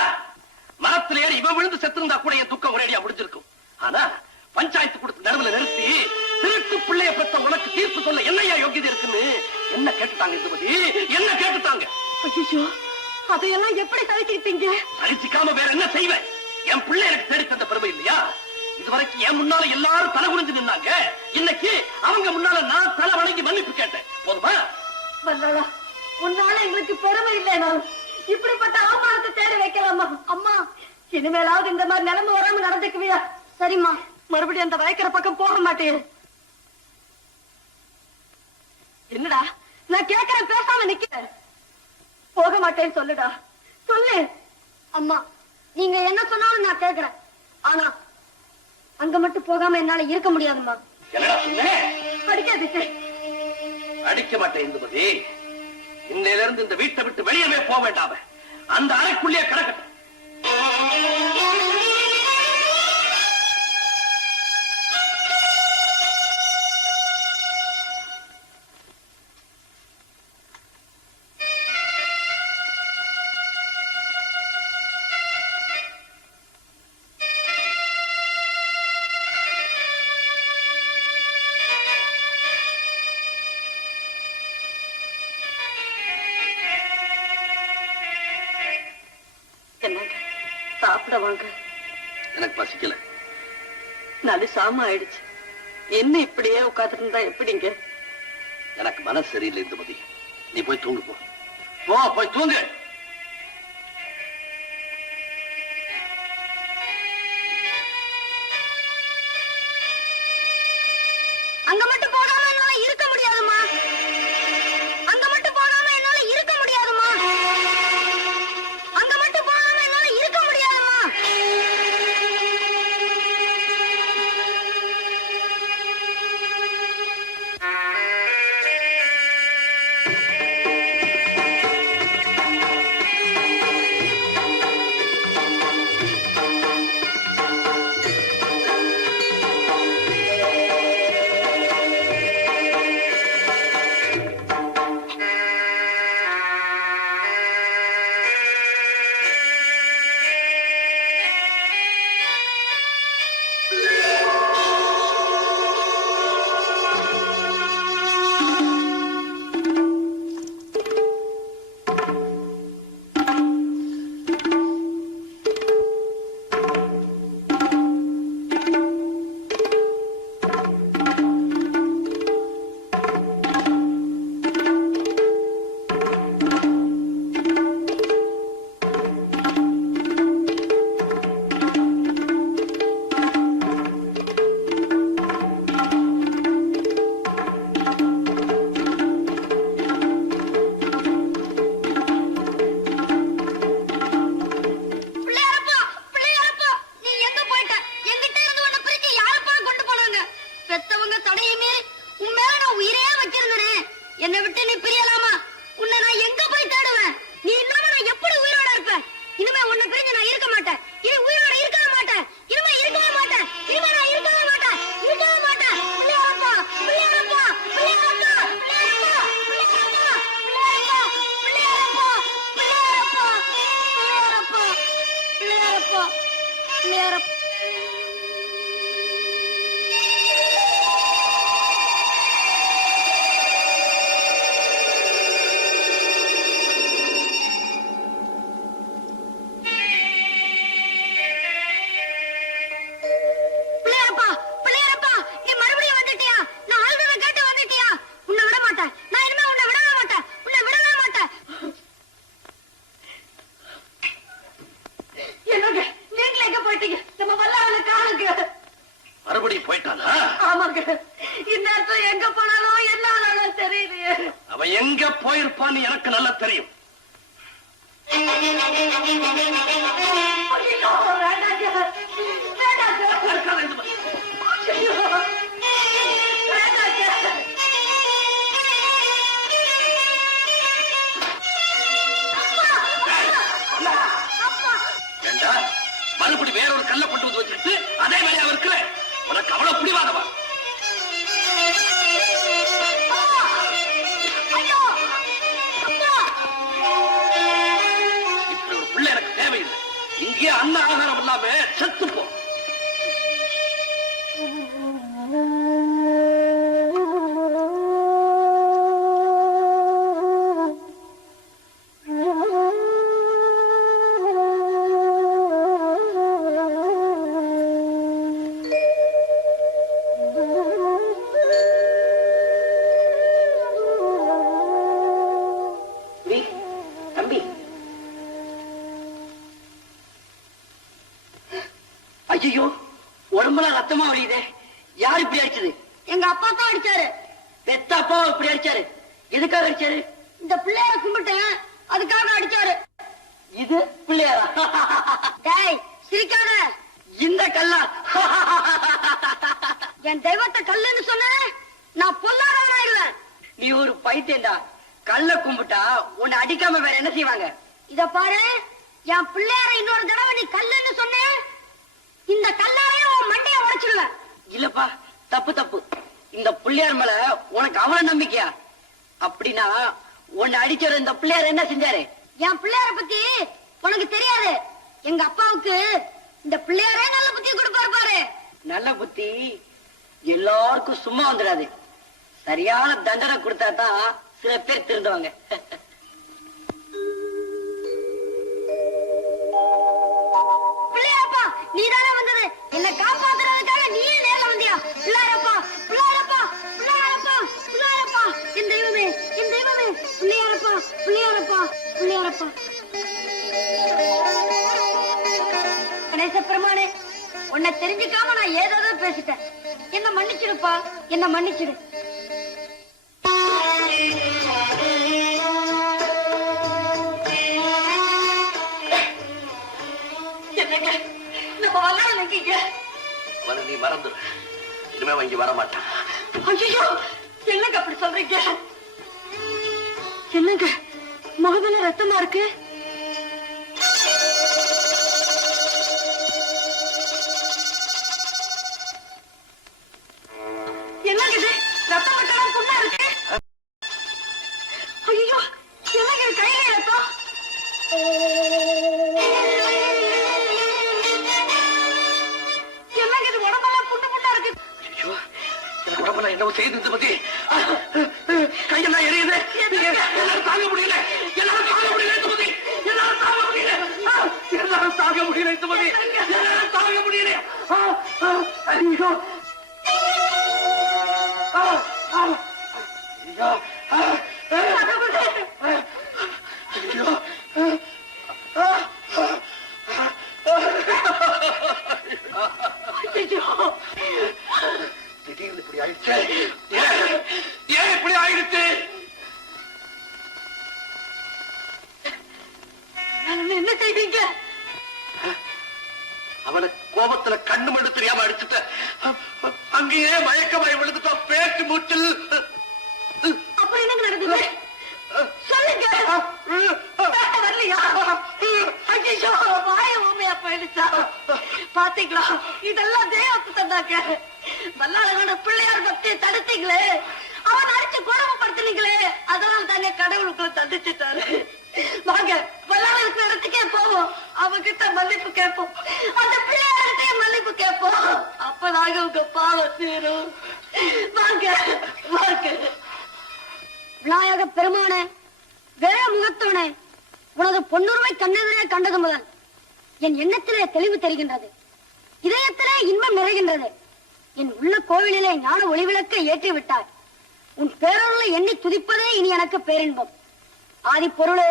மரத்துல ஏறி இவன் விழுந்து செத்திருந்தா கூட என் துக்கம் ஒரேடியா முடிஞ்சிருக்கும். ஆனா பஞ்சாயத்து கொடுத்து நடுவுல நிறுத்தி திருட்டு பிள்ளைய பெற்ற உனக்கு தீர்ப்பு சொல்ல என்னையா யோகியதை இருக்குன்னு என்ன கேட்டுட்டாங்க இந்துமதி, என்ன கேட்டுட்டாங்க. ஐயோ, அதையெல்லாம் எப்படி சகிச்சுக்கிட்டீங்க? சகிச்சுக்காம வேற என்ன செய்வேன்? என் பிள்ளை எனக்கு தேடி தந்த பெருமை இல்லையா? இதுவரைக்கும் என் முன்னால எல்லாரும் தலை குனிஞ்சு நின்னாங்க. இன்னைக்கு அவங்க முன்னால நான் தலை வணங்கி மன்னிப்பு கேட்டேன். போதுமா? வந்தாளா, உன்னால எங்களுக்கு பெருமை இல்லைனாலும் இப்படிப்பட்ட அவமானத்தை தேடி வைக்கலாமா? அம்மா, இனிமேலாவது இந்த மாதிரி நிலைமை வராம நடந்துக்குவியா? சரிம்மா, மறுபடியும் அந்த வயக்கிற பக்கம் போக மாட்டேன். என்னடா நான் கேட்கிறேன், பேசாம நிக்கிறேன். போக மாட்டேன்னு சொல்லுடா, சொல்லு. அம்மா, நீங்க என்ன சொன்னாலும் நான் கேட்கிறேன். ஆனா அங்க மட்டும் போகாம என்னால இருக்க முடியாதும்மா. என்னடா சொன்னேன்? அடிக்காதீங்க. அடிக்க மாட்டேன் இந்துமதி. இன்னையில இருந்து இந்த வீட்டை விட்டு வெளியவே போக வேண்டாம, அந்த அறைக்குள்ளே கிடக்கட்டும். என்னங்க, சாப்பிட வாங்க. எனக்கு பசிக்கல. நாலு சாம ஆயிடுச்சு. என்ன இப்படியே உட்கார்ந்து இருந்தா எப்படிங்க? எனக்கு மனசு சரியில்லை இந்துமதி. நீ போய் தூங்கு. போ, போய் தூங்கு. அங்க மட்டும் போகாம என்னால இருக்க முடியாதுமா. அங்க மட்டும் போகாம என்னால இருக்க முடியாதுமா. அங்க மட்டும் போகாம என்னால இருக்க முடியாதுமா. அவன் எங்க போயிருப்பான்னு எனக்கு நல்லா தெரியும். மறுபடி வேற ஒரு கல்ல கொண்டு வந்து வச்சுட்டு அதே வேலையா இருக்கிற உனக்கு அவ்வளவு பிடிவாதமா? இப்படி ஒரு பிள்ளை எனக்கு தேவையில்லை. இங்கே அன்ன ஆகாரம் இல்லாம செத்துப்போம். ஐயோ, உடம்புல ரத்தமா வலியுதே. யார் இப்படி அடிச்சது? எங்க அப்பா தான் அடிச்சாரு. பெத்த அப்பாவை இப்படி அடிச்சாரு? எதுக்காக அடிச்சாரு? இந்த பிள்ளையார கும்பிட்டேன், அதுக்காக அடிச்சாரு. இது பிள்ளையாரா? டேய் சிரிக்காத. இந்த கல்லா? என் தெய்வத்தை கல்லுன்னு சொன்ன நான் பொல்லாதவனாயிருவேன். நீ ஒரு பைத்தியண்டா. கல்ல கும்பிட்டா உன்னை அடிக்காம வேற என்ன செய்வாங்க? இத பாரு, என் பிள்ளையார இன்னொரு தடவை நீ கல்லுன்னு சொன்ன இந்த கல்லாரையும் உன் மண்டைய உடைச்சிடுவேன். இல்லப்பா, தப்பு தப்பு. இந்த பிள்ளையார் மேல உனக்கு அவ்வளவு நம்பிக்கையா? அப்படின்னா உன்னை அடிச்சவர் இந்த பிள்ளையார் என்ன செஞ்சாரு? என் பிள்ளையார பத்தி உனக்கு தெரியாது. எங்க அப்பாவுக்கு இந்த பிள்ளையாரே நல்ல புத்தி கொடுப்பாரு பாரு. நல்ல புத்தி எல்லாருக்கும் சும்மா வந்துடாது. சரியான தண்டனை கொடுத்தா தான் சில பேர் திருந்துவாங்க. பிள்ளையாரப்பா, நீதானே வந்தது என்ன காப்பாத்துறதுக்காக? நீயே நேர்ல வந்தியா? பிள்ளையாரப்பா, பிள்ளையாரப்பா, பிள்ளையாரப்பா, பிள்ளையாரப்பா, என் தெய்வமே, என் தெய்வமே, பிள்ளையாரப்பா, பிள்ளையாரப்பா, பிள்ளையாரப்பா. கணேச பெருமானே, உன்னை தெரிஞ்சுக்காம நான் ஏதோ பேசிட்டேன். என்ன மன்னிச்சிடுப்பா, என்ன மன்னிச்சிடு. என்னங்க நம்ம வரலாம் நிக்கீங்க? அவனை நீ மறந்துரு. இனிமே வாங்கி வர மாட்டான். ஐயோ, என்னங்க அப்படி சொல்றீங்க? என்னங்க முகத்துல ரத்தமா இருக்கு? என்னங்க இது? ரத்தம் மட்டும் புண்ணா இருக்கு. ஐயோ, என்னங்க இது கையில ரத்தம்? என்னங்க இது உடம்பெல்லாம் புண்ணு புண்ணா இருக்கு? ஐயோ, இந்த உடம்பெல்லாம் என்னவோ செய்து பத்தி கையெல்லாம் எரியுது. எல்லாரும் தாங்க முடியல, எல்லாரும் தாங்க முடியல பத்தி, எல்லாரும் தாங்க முடியல, எல்லாரும் தாங்க முடியல பத்தி, எல்லாரும் தாங்க முடியல. ஐயோ, திடீர்னு இப்படி ஆயிடுச்சு. ஏன் இப்படி ஆயிடுச்சு? என்ன செய்வீங்க? அவனை கோபத்துல கண்ணு மட்டும் தெரியாம அடிச்சுட்ட. அங்கேயே மயக்கமாய் விழுந்துட்டான் பேச்சு மூச்சில். அப்படி என்னங்க நடந்தது? சொல்லுங்க. வரலையா? ஐயோ, வாய ஊமையா போயிடுச்சா? பாத்தீங்களா, இதெல்லாம் தெய்வத்து தந்தாக்க. வல்லாளனோட பிள்ளையார் பக்தியை தடுத்தீங்களே, அவன் அடிச்சு கொடுமைப்படுத்தினீங்களே, அதெல்லாம் தானே கடவுளுக்குள்ள தண்டிச்சுட்டாரு. வாங்க, வல்லாளனுக்கு இடத்துக்கே போவோம், அவகிட்ட மன்னிப்பு கேட்போம், அந்த பிள்ளையார்கிட்டே மன்னிப்பு கேட்போம். அப்பதாங்க உங்க பாவம் தீரும். வாங்க வாங்க. விநாயக பெருமானே, வேற முகத்தோனே, உனது பொன்னுருவை கண்ணெதிரே கண்டது முதல் என் எண்ணத்திலே தெளிவு தெரிகின்றது, இதயத்திலே இன்பம் நிறைகின்றது. என் உள்ள கோவிலிலே ஞான ஒளிவிளக்கை ஏற்றி விட்டாய். உன் பேரருளை எண்ணி துதிப்பதே இனி எனக்கு பேரின்பம். ஆதி பொருளே,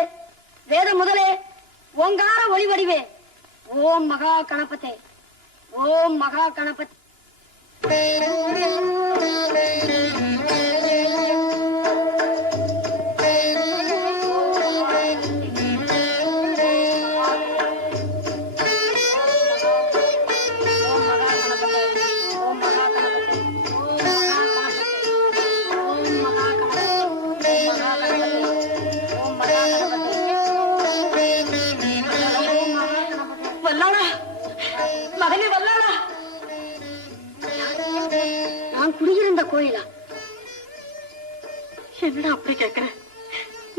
வேத முதலே, ஓங்கார ஒளிவடிவே, ஓம் மகா கணபதே, ஓம் மகா கணபதி. கோயிலா? என்னடா அப்படி கேக்குற?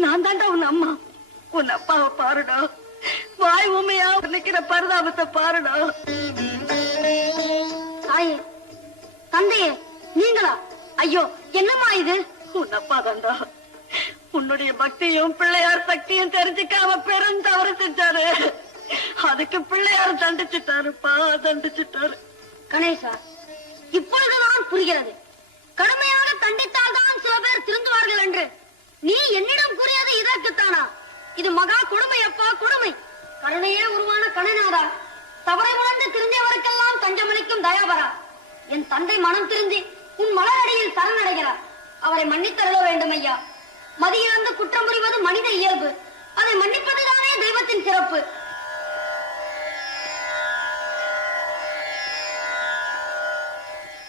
நான் தாண்டா உன் அம்மா. உன் அப்பாவை பாருடா. வாய் உண்மையா நிக்கிற பரிதாபத்தை பாருடா. தாயே, தந்தையே, நீங்களா? ஐயோ, என்னம்மா இது? உன் அப்பா தாண்டா. உன்னுடைய பக்தியும் பிள்ளையார் சக்தியும் தெரிஞ்சுக்காம பெரும் தவறு செஞ்சாரு. அதுக்கு பிள்ளையார் தண்டிச்சுட்டாருப்பா, தண்டிச்சுட்டாரு. கணேசா, இப்பொழுதுதான் புரிகிறது. கடுமையாக தண்டித்தால்தான் சில பேர் திருந்துவார்கள் என்று நீ என்னிடம் கூறியது இதற்குத்தானா? இது மகா கொடுமை அப்பா, கொடுமை. கருணையே உருவான கணநாதா, தவறை உணர்ந்து திருந்தியவருக்கெல்லாம் தஞ்சமளிக்கும் தயாபரா, என் தந்தை மனம் திருந்தி உன் மலரடியில் சரணடைகிறார். அவரை மன்னித்தருள வேண்டும் ஐயா. மதியிலிருந்து குற்றம் புரிவது மனித இயல்பு. அதை மன்னிப்பதுதானே தெய்வத்தின் சிறப்பு.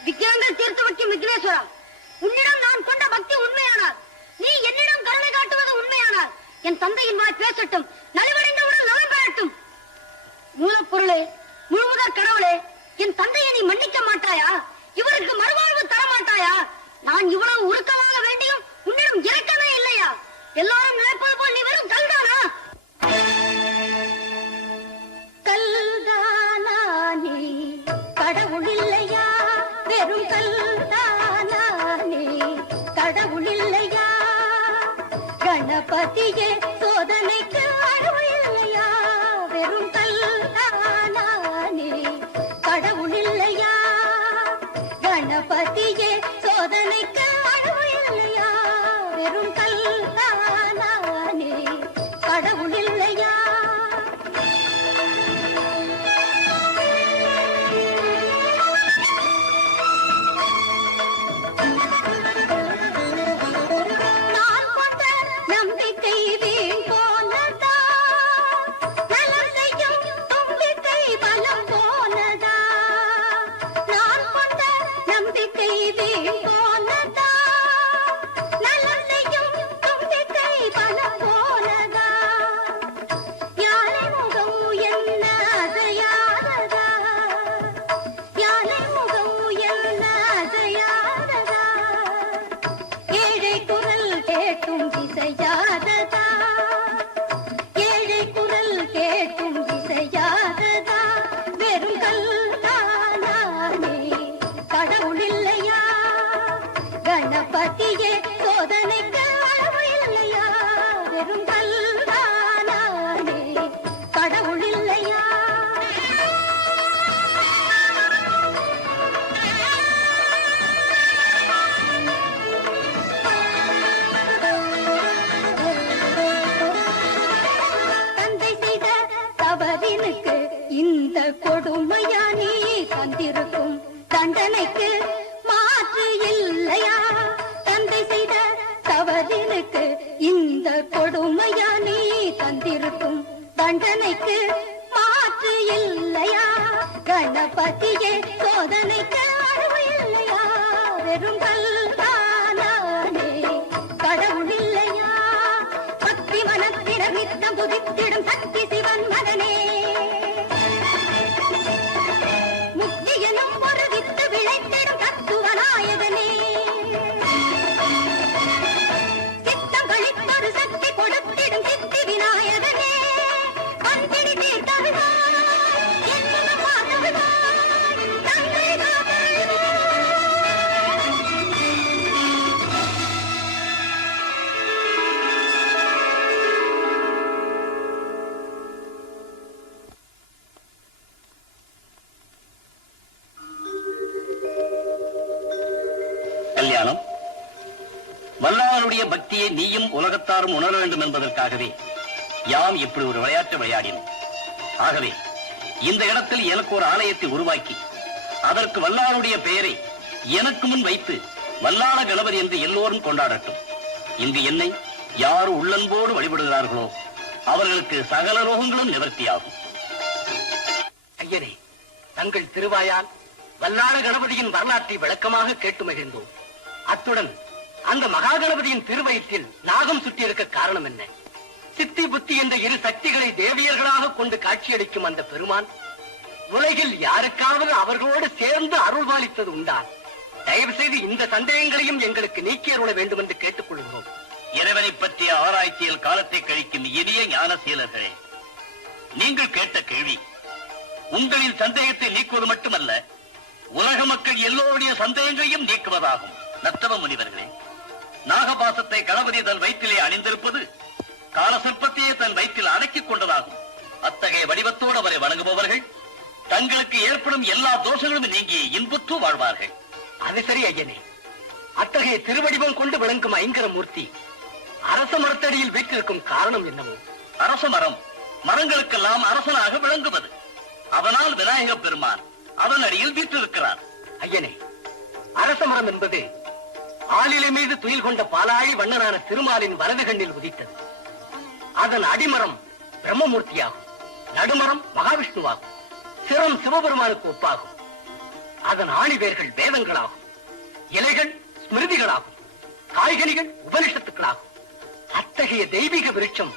விக்கிரங்கள் தீர்த்து வைக்கும் விக்னேஸ்வரா, உன்னிடம் நான் கொண்ட பக்தி உண்மையானால், நீ என்னிடம் கருணை காட்டுவது உண்மையானால், என் தந்தையின் வாய் பேசட்டும், நலிவடைந்தவுடன் நலம் பெறட்டும். மூலப்பொருளே, முழுமுதற் கடவுளே, என் தந்தையை நீ மன்னிக்க மாட்டாயா? இவருக்கு மறுவாழ்வு தர மாட்டாயா? நான் இவ்வளவு உருக்கமாக வேண்டியும் உன்னிடம் இறக்கமே இல்லையா? எல்லாரும் நினைப்பது போல் நீ வெறும் கல்தானா? கல்தானா நீ, கடவுள் இல்லையா? வெறும் கல்தானா நீ, கடவுள் இல்லையா? கணபதியே, சோதனைக்கு அருள் இல்லையா? வெறும் கல்தானா நீ, கடவுள் இல்லையா? கணபதியே, சோதனைக்கு அருள் இல்லையா? வெறும் கல்தானா நீ, கடவுள் இல்லையா? கணபதியே, சோதனைக்கு அளவு இல்லையா? வெறும் கல்தானா நீ, கடவுள் இல்லையா? தந்தை செய்த தவறினுக்கு இந்த கொடுமையா நீ தந்திருக்கும் தண்டனைக்கு மாற்று இல்லையா? தந்தை செய்த தவறினுக்கு இந்த கொடுமையா நீ தந்திருக்கும் தண்டனைக்கு மாற்று இல்லையா? கணபதியே, சோதனைக்கு அருள் இல்லையா? வெறும் கல்தானா நீ, கடவுள் இல்லையா? பக்தி மனத்தினர் நித்தம் புதித்திடும் சக்தி சிவன் மகனே, முக்தியனும் ஒரு வித்து விளைத்திடும் தத்துவநாயகனே, சித்தம் கழித்தொரு சக்தி கொடுத்திடும் சித்தி விநாயகனே, பந்தினி தீர்த்தருவாய், என்னும் பார்த்தருவாய், தந்தை காத்தருவாய். கல்யாணம், வல்லாளனுடைய பக்தியை நீயும் உலகத்தாரும் உணர வேண்டும் என்பதற்காகவே யாம் இப்படி ஒரு விளையாட்டு விளையாடினோம். ஆகவே இந்த இடத்தில் எனக்கு ஒரு ஆலயத்தை உருவாக்கி அதற்கு வல்லாளுடைய பெயரை எனக்கு முன் வைத்து வல்லாள கணபதி என்று எல்லோரும் கொண்டாடட்டும். இங்கு என்னை யார் உள்ளன்போடு வழிபடுகிறார்களோ அவர்களுக்கு சகல ரோகங்களும் நிவர்த்தியாகும். ஐயனே, தங்கள் திருவாயால் வல்லாள கணபதியின் வரலாற்றை விளக்கமாக கேட்டு மகிழ்ந்தோம். அத்துடன் அந்த மகா கணபதியின் திருவயிற்றில் நாகம் சுற்றியிருக்க காரணம் என்ன? சித்தி புத்தி என்ற இரு சக்திகளை தேவியர்களாக கொண்டு காட்சியளிக்கும் அந்த பெருமான் உலகில் யாருக்காவது அவர்களோடு சேர்ந்து அருள் பாலித்தது உண்டா? தயவு செய்து இந்த சந்தேகங்களையும் எங்களுக்கு நீக்கி அருள வேண்டும் என்று கேட்டுக்கொள்கிறோம். இறைவனை பற்றிய ஆராய்ச்சியில் காலத்தை கழிக்கும் இனிய ஞானசீலர்களே, நீங்கள் கேட்ட கேள்வி உங்களின் சந்தேகத்தை நீக்குவது மட்டுமல்ல, உலக மக்கள் எல்லோருடைய சந்தேகங்களையும் நீக்குவதாகும். நத்தவ முனிவர்களே, நாகபாசத்தை கணபதி தன் வயிற்றிலே அணிந்திருப்பது காலசர்ப்பத்தையே தன் வயிற்றில் அடக்கிக் கொண்டதாகும். அத்தகைய வடிவத்தோடு அவரை வணங்குபவர்கள் தங்களுக்கு ஏற்படும் எல்லா தோஷங்களும் நீங்கி இன்புற்று வாழ்வார்கள். அது சரி ஐயனே, அத்தகைய திருவடிவம் கொண்டு விளங்கும் ஐங்கர மூர்த்தி அரச மரத்தடியில் வீற்றிருக்கும் காரணம் என்னவோ? அரச மரம் மரங்களுக்கெல்லாம் அரசனாக விளங்குவது. அதனால் விநாயக பெருமான் அவன் அடியில் வீற்றிருக்கிறார். ஐயனே, அரச மரம் என்பது ஆளிலை மீது துயில் கொண்ட பாலாழி வண்ணனான திருமாலின் வலது கண்ணில் உதித்தது. அதன் அடிமரம் பிரம்மமூர்த்தியாகும், நடுமரம் மகாவிஷ்ணுவாகும், சிரம் சிவபெருமானுக்கு ஒப்பாகும். அதன் ஆணிவேர்கள் வேதங்களாகும், இலைகள் ஸ்மிருதிகளாகும், காய்கனிகள் உபனிஷத்துக்களாகும். அத்தகைய தெய்வீக விருட்சம்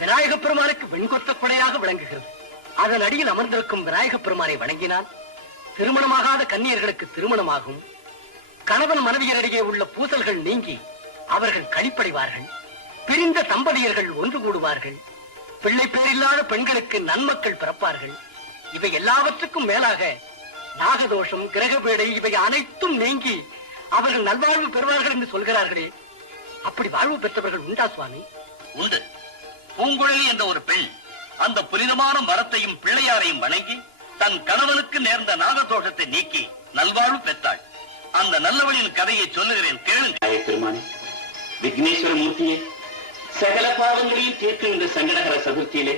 விநாயக பெருமானுக்கு வெண்கொத்த கொடையாக விளங்குகிறது. அதன் அடியில் அமர்ந்திருக்கும் விநாயக பெருமானை வணங்கினால் திருமணமாகாத கன்னியர்களுக்கு திருமணமாகும், கணவன் மனைவியரிடையே உள்ள பூசல்கள் நீங்கி அவர்கள் களிப்படைவார்கள், பிரிந்த தம்பதியர்கள் ஒன்று கூடுவார்கள், பிள்ளை பேரில்லாத பெண்களுக்கு நன்மக்கள் பிறப்பார்கள். இவை எல்லாவற்றுக்கும் மேலாக நாகதோஷம், கிரகபேடை இவை அனைத்தும் நீங்கி அவர்கள் நல்வாழ்வு பெறுவார்கள் என்று சொல்கிறார்களே, அப்படி வாழ்வு பெற்றவர்கள் உண்டா சுவாமி? உண்டு. பூங்குழலி என்ற ஒரு பெண் அந்த புனிதமான மரத்தையும் பிள்ளையாரையும் வணங்கி தன் கணவனுக்கு நேர்ந்த நாகதோஷத்தை நீக்கி நல்வாழ்வு பெற்றாள். அந்த நல்லவளின் கதையை சொல்லுகிறேன், கேளுங்க. பெருமானே, விக்னேஸ்வர மூர்த்தியே, சகல பாவங்களையும் தீர்க்கும் இந்த சங்கடகர சதுர்த்தியிலே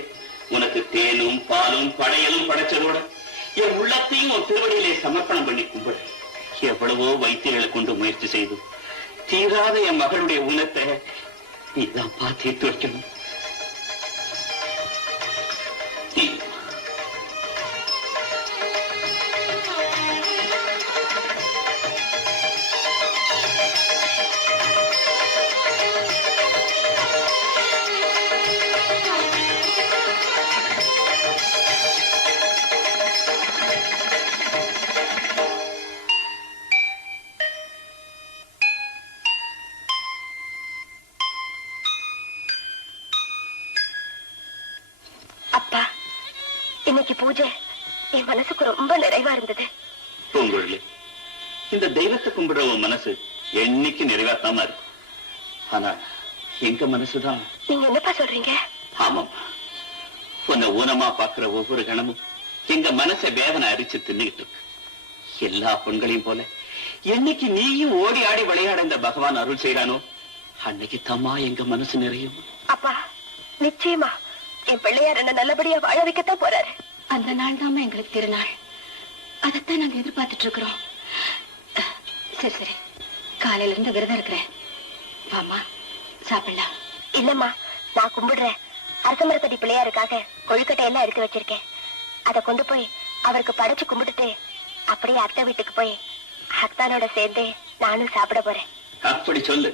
உனக்கு தேனும் பாலும் படையலும் படைச்சதோட என் உள்ளத்தையும் ஒரு திருவடியிலே சமர்ப்பணம் பண்ணி கும்பிடு. எவ்வளவோ வைத்தியர்களை கொண்டு முயற்சி செய்து தீராத என் மகளுடைய உள்ளத்தை நீதான் தீர்த்து வைக்கணும். இன்னைக்கு பூஜை என் மனசுக்கு ரொம்ப நிறைவா இருந்தது. பூங்குழலி, இந்த தெய்வத்தை கும்பிடுற உன் மனசு என்னைக்கு நிறைவாத்தாம இருக்கும். ஆனா எங்க மனசுதான். நீங்க என்னப்பா சொல்றீங்க? ஆமாம், உன்னை ஊனமா பாக்குற ஒவ்வொரு கணமும் எங்க மனசை வேதனை அரிச்சு தின்னுகிட்டு இருக்கு. எல்லா பெண்களையும் போல என்னைக்கு நீயும் ஓடி ஆடி விளையாட இந்த பகவான் அருள் செய்யறானோ அன்னைக்கு தம்மா எங்க மனசு நிறையும். அப்பா, நிச்சயமா என் பிள்ளையார் என்ன நல்லபடியா வாழ வைக்கத்தான் போறாரு. அந்த நாள் தாமா எங்களுக்கு திருநாள். அதைத்தான் நாங்க எதிர்பார்த்துட்டு இருக்கிறோம். சரி சரி, காலையில இருந்து விரதம் இருக்கிறேன். வாமா சாப்பிடலாம். இல்லம்மா, நான் கும்பிடுறேன். அரசமரத்தடி பிள்ளையாருக்காக கொழுக்கட்டை எல்லாம் எடுத்து வச்சிருக்கேன். அதை கொண்டு போய் அவருக்கு படைச்சு கும்பிட்டுட்டு அப்படியே அத்தை வீட்டுக்கு போய் அத்தானோட சேர்ந்து நானும் சாப்பிட போறேன். அப்படி சொல்லு.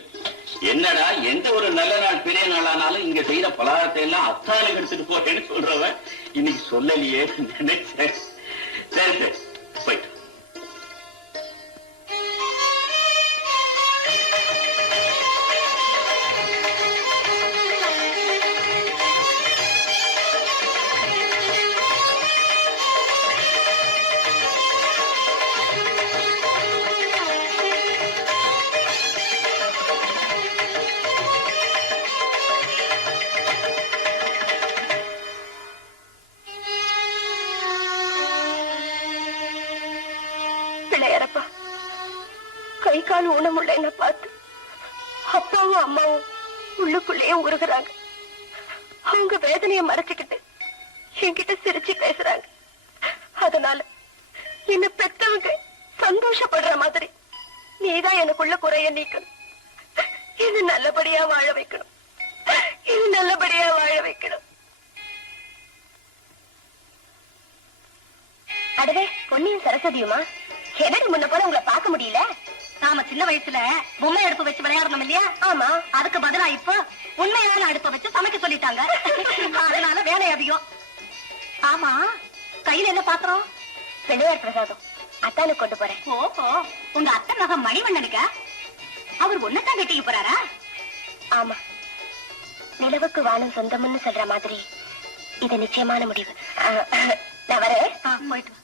என்னடா, எந்த ஒரு நல்ல நாள் பெரிய நாளானாலும் இங்க செய்யற பலகாரத்தை எல்லாம் அத்தானுக்கு எடுத்துட்டு போறேன்னு சொல்றவன் இன்னைக்கு சொல்லலையே நினைச்சேன். சரி சரி, போயிட்டு. பிள்ளையாரப்பா, கை கால் ஊனமுள்ள என்ன பார்த்து அப்பாவும் அம்மாவும் உள்ளுக்குள்ளேயே உருகுறாங்க. அவங்க வேதனையை மறைச்சுக்கிட்டு என்கிட்ட சிரிச்சு பேசுறாங்க. அதனால என்ன பெத்தவங்க சந்தோஷப்படுற மாதிரி நீதான் எனக்குள்ள குறைய நீக்கணும். இது நல்லபடியா வாழ வைக்கணும். இது நல்லபடியா வாழ வைக்கணும். அடவே, பொன்னியும் சரஸ்வதியுமா என்னடி முன்ன போல உங்களை பார்க்க முடியல? நாம சின்ன வயசுல பொம்மை அடுப்பு வச்சு விளையாடணும் இல்லையா? ஆமா, அதுக்கு பதிலா இப்போ உண்மையான அடுப்பை வச்சு சமைக்க சொல்லிட்டாங்க. அதனால வேலை அதிகம். ஆமா, கையில என்ன பாத்திரம்? பிள்ளையார் பிரசாதம். அத்தானுக்கு கொண்டு போறேன். ஓஹோ, உங்க அத்தை மகன் மணிவண்ணனுக்கா? அவர் ஒன்னதான் கட்டிக்க போறாரா? ஆமா, நிலவுக்கு வாழும் சொந்தம்னு சொல்ற மாதிரி இது நிச்சயமான முடிவு. நான் வரேன். போயிட்டு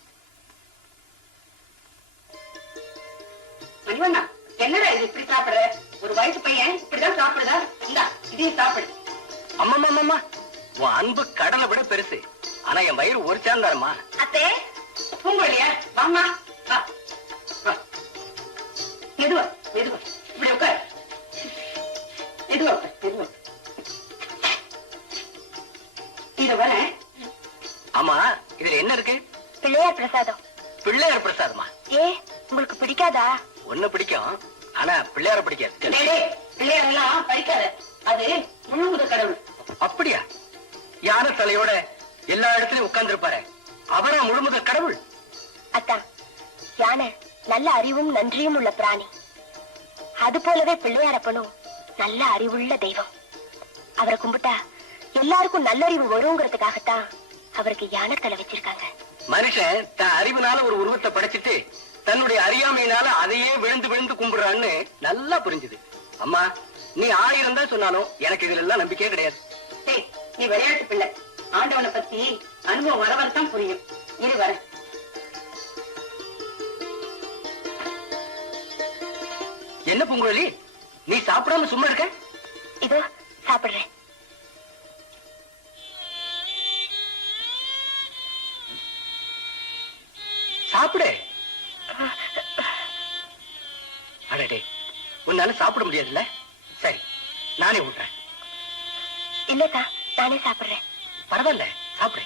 மணிவண்ணா, என்னடா இது இப்படி சாப்பிடுற? ஒரு வயசு பையன் இப்படிதான் சாப்பிடுதா? இந்தா இதையும் சாப்பிடு. அம்மா, உன் அன்பு கடலை விட பெருசு. ஆனா என் வயிறு ஒரு சேர்ந்தாருமா. அத்தே பூங்கொழியா, வாமா வா. மெதுவா மெதுவா இப்படி உட்கார். மெதுவா மெதுவா. இத வர. ஆமா, இதுல என்ன இருக்கு? பிள்ளையார் பிரசாதம். பிள்ளையார் பிரசாதமா? ஏ, உங்களுக்கு பிடிக்காதா? ஒண்ணு பிடிக்கும், ஆனா பிள்ளையார பிடிக்காது. பிள்ளையார் எல்லாம் படிக்காத, அது முழுமுத கடவுள். அப்படியா? யானை தலையோட எல்லா இடத்துலயும் உட்கார்ந்து இருப்பாரு, அவரா முழுமுத கடவுள்? அத்தா, யானை நல்ல அறிவும் நன்றியும் உள்ள பிராணி. அது போலவே பிள்ளையாரப்பனும் நல்ல அறிவுள்ள தெய்வம். அவரை கும்பிட்டா எல்லாருக்கும் நல்லறிவு வருங்கிறதுக்காகத்தான் அவருக்கு யானை தலை வச்சிருக்காங்க. மனுஷன் தன் அறிவுனால ஒரு உருவத்தை படைச்சிட்டு தன்னுடைய அறியாமையினால அதையே விழுந்து விழுந்து கும்பிடுறான்னு நல்லா புரிஞ்சுது. அம்மா, நீ 1000 தான் சொன்னாலும் எனக்கு இதுல எல்லாம் நம்பிக்கையே கிடையாது. நீ விளையாட்டு பிள்ளை, ஆண்டவனை பத்தி அனுபவம் வரவரத்தான் புரியும். இரு வர. என்ன பூங்குழலி, நீ சாப்பிடாம சும்மா இருக்க? இதோ சாப்பிடுறேன். சாப்பிடு. அடடே, உன்னால சாப்பிட முடியாதுல்ல? சரி, நானே ஊட்டுறேன். இல்லக்கா, நானே சாப்பிடுறேன். பரவாயில்ல, சாப்பிடு.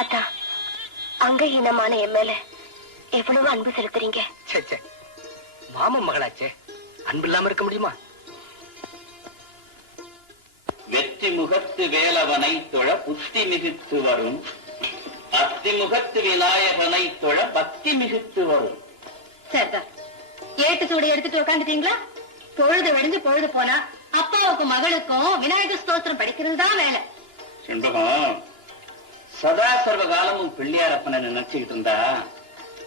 அத்தா, அங்கஹீனமான என் மேல எவ்வளவு அன்பு செலுத்துறீங்க. சே, மாமன் மகளாச்சே, அன்பு இல்லாம இருக்க முடியுமா? வெற்றி முகத்து வேலவனை தொழ புத்தி மிகுத்து வரும், அத்தி முகத்து விநாயகனை தொழ பக்தி மிகுத்து வரும். சரிதான், ஏட்டு சூடு எடுத்துட்டு உட்காந்துட்டீங்களா? பொழுது வெடிஞ்சு பொழுது போனா அப்பாவுக்கும் மகளுக்கும் விநாயகர் ஸ்தோத்திரம் படிக்கிறது தான் வேலை. செண்பகம், சதா சர்வ காலமும் பிள்ளையாரப்பனை நினைச்சுக்கிட்டு இருந்தா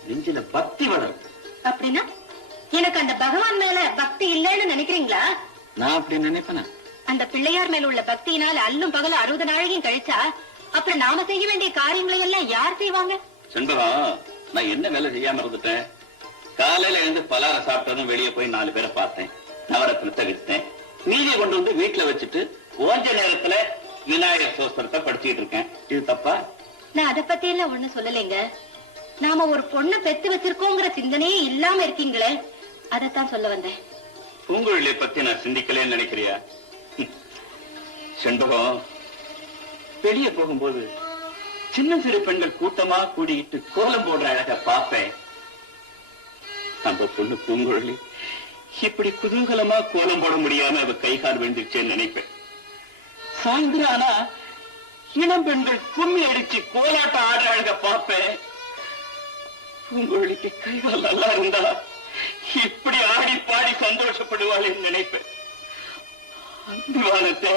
நெஞ்சில பக்தி வளரும். அப்படின்னா எனக்கு அந்த பகவான் மேல பக்தி இல்லைன்னு நினைக்கிறீங்களா? நான் அப்படி நினைப்பேனா? அந்த பிள்ளையார் மேல உள்ள பக்தியினால அல்லும் பகல 60 நாளைக்கும் கழிச்சா அப்புறம் நாம செய்ய வேண்டிய காரியங்களை எல்லாம் யார் செய்வாங்க? செண்பகம், நான் என்ன வேலை செய்யாம இருந்துட்டேன்? காலையில எழுந்து பலாரம் சாப்பிட்டதும் வெளியே போய் 4 பேரை பார்த்தேன், நவரத்னத்தை வித்தேன், மீதியை கொண்டு வந்து வீட்டுல வச்சுட்டு ஓஞ்ச நேரத்துல விநாயகர் சோஸ்திரத்தை படிச்சுட்டு இருக்கேன். இது தப்பா? நான் அதை பத்தி எல்லாம் ஒண்ணு சொல்லலைங்க. நாம ஒரு பொண்ணை பெத்து வச்சிருக்கோங்கிற சிந்தனையே இல்லாம இருக்கீங்களே, அதத்தான் சொல்ல வந்தேன். பூங்குழலியை பத்தி நான் சிந்திக்கலன்னு நினைக்கிறியா? செண்பகம், வெளியே போகும்போது சின்ன சிறு பெண்கள் கூட்டமா கூடிட்டு கோலம் போடுற அழக பார்ப்பேன். அந்த பொண்ணு பூங்குழலி இப்படி குதூகலமா கோலம் போட முடியாம அவ கைகால் விழுந்துச்சேன்னு நினைப்பேன். சாயந்தரம் ஆனா இளம் பெண்கள் கும்மி அடிச்சு கோலாட்டம் ஆடுற அழக பார்ப்பேன். பூங்குழலிக்கு கைகால் நல்லா இருந்தா இப்படி ஆடி பாடி சந்தோஷப்படுவாள்னு நினைப்பேன். அன்பானத்தை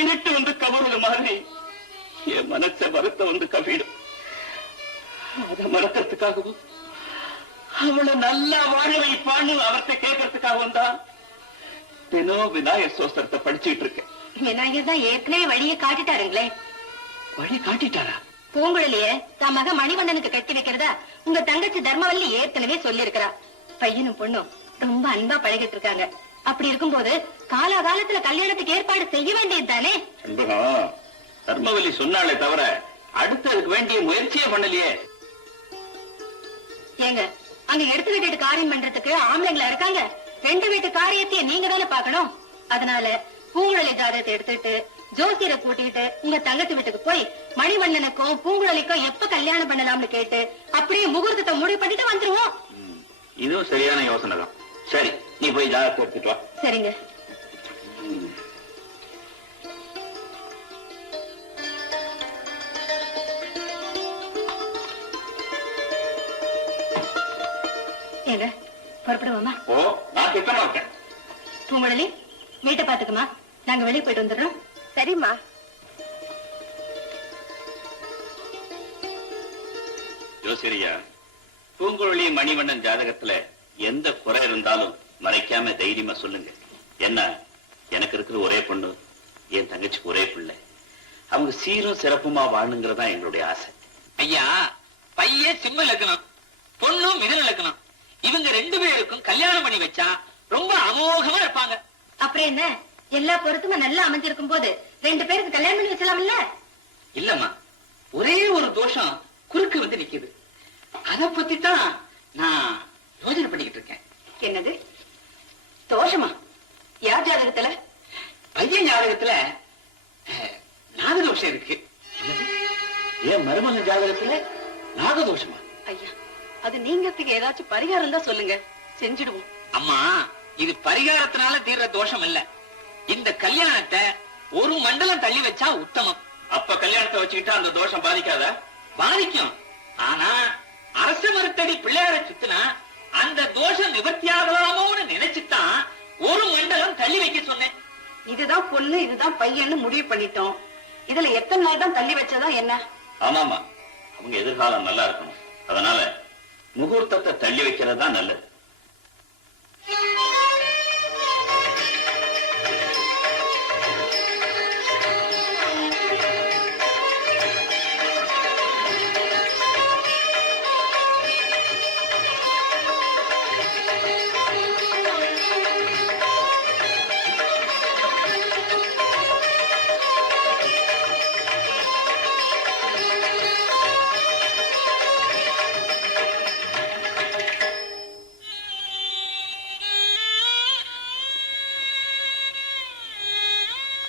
இருட்டு வந்து கவர்றது மாதிரி என் மனச வருத்தம் வந்து கவிடும். அதை மறக்கிறதுக்காகவும் அவளை நல்லா வாழ வைப்பான்னு அவர்கிட்ட கேட்கறதுக்காகவும் தான் தினம் விநாயகர் சோஸ்திரத்தை படிச்சுட்டு இருக்கேன். விநாயகர் தான் ஏற்கனவே வழியை காட்டிட்டாருங்களே. வழி காட்டிட்டாரா? பூங்குழலிய தன் மக மணிவண்ணனுக்கு கட்டி வைக்கிறதா உங்க தங்கச்சி தர்மவல்லி ஏற்கனவே சொல்லி இருக்கிறா. பையனும் பொண்ணும் ரொம்ப அன்பா பழகிட்டு இருக்காங்க. அப்படி இருக்கும்போது காலாகாலத்துல கல்யாணத்துக்கு ஏற்பாடு செய்ய வேண்டியது தானே? தர்மவல்லி சொன்னாலே தவிர அடுத்து அதுக்கு வேண்டிய முயற்சியே பண்ணலையே. ஏங்க, அங்க எடுத்து வீட்டு காரியம் பண்றதுக்கு ஆம்பளைங்களா இருக்காங்க. 2 வீட்டு காரியத்தையும் நீங்க தானே பாக்கணும். அதனால பூங்குழலி ஜாதகத்தை எடுத்துட்டு ஜோசியரை கூட்டிட்டு உங்க தங்கச்சி வீட்டுக்கு போய் மணிவண்ணனுக்கும் பூங்குழலிக்கும் எப்ப கல்யாணம் பண்ணலாம்னு கேட்டு அப்படியே முகூர்த்தத்தை முடிவு பண்ணிட்டு வந்துருவோம். இதுவும் சரியான யோசனை தான். சரி, நீ போய் ஜாதகத்தை எடுத்துட்டு வா. சரிங்க. ஏங்க புறப்படுவோமா? ஓ, நான் திட்டமா இருக்கேன். பூங்குழலி வீட்டை பாத்துக்குமா, நாங்க வெளியே போயிட்டு வந்துடுறோம். சரிம்மா. யோசிரியா, பூங்குழலி மணிவண்ணன் ஜாதகத்துல எந்த குறை இருந்தாலும் மறைக்காம தைரியமா சொல்லுங்க. என்ன, எனக்கு இருக்கிற ஒரே பொண்ணு, என் தங்கச்சிக்கு ஒரே பிள்ளை. அவங்க சீரும் சிறப்புமா வாழணுங்கிறதா எங்களுடைய ஆசை. ஐயா, பையன் சிம்ம லக்னம், பொண்ணும் மிதுன லக்னம். இவங்க 2 பேருக்கும் கல்யாணம் பண்ணி வச்சா ரொம்ப அமோகமா இருப்பாங்க. அப்புறம் என்ன, எல்லா பொருத்துமா நல்லா அமைஞ்சிருக்கும் போது 2 பேருக்கு கல்யாணம் பண்ணி வச்சலாம் இல்ல? இல்லம்மா, ஒரே ஒரு தோஷம் குறுக்கு வந்து நிக்குது. அத பத்தி தான் நான் யோசனை பண்ணிக்கிட்டு இருக்கேன். என்னது தோஷமா? யார் ஜாதகத்துல? பையன் ஜாதகத்துல நாகதோஷம் இருக்கு. ஏன் மருமகன் ஜாதகத்துல நாகதோஷமா? ஐயா, அது நீங்கிறதுக்கு ஏதாச்சும் பரிகாரம் தான் சொல்லுங்க, செஞ்சிடுவோம். அம்மா, இது பரிகாரத்தினால தீர்ற தோஷம் இல்ல. இந்த கல்யாணத்தை ஒரு மண்டலம் தள்ளி வச்சா உத்தமம். அப்ப கல்யாணத்தை வச்சுக்கிட்டா அந்த தோஷம் பாதிக்காதா? பாதிக்கும். ஆனா அரச மறுத்தடி பிள்ளையார சுத்தினா அந்த தோஷம் நிவர்த்தியாகலாமோன்னு நினைச்சுதான் ஒரு மண்டலம் தள்ளி வைக்க சொன்னேன். இதுதான் பொண்ணு, இதுதான் பையன்னு முடிவு பண்ணிட்டோம். இதுல எத்தனை நாள் தான் தள்ளி வச்சதா என்ன? ஆமாமா, அவங்க எதிர்காலம் நல்லா இருக்கணும். அதனால முகூர்த்தத்தை தள்ளி வைக்கிறது தான் நல்லது.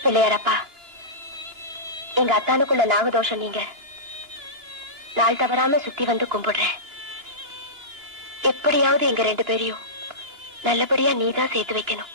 பிள்ளையாரப்பா, எங்க அத்தானுக்குள்ள நாகதோஷம் நீங்க நாள் தவறாம சுத்தி வந்து கும்பிடுறேன். எப்படியாவது எங்க 2 பேரையும் நல்லபடியா நீதான் சேர்த்து வைக்கணும்.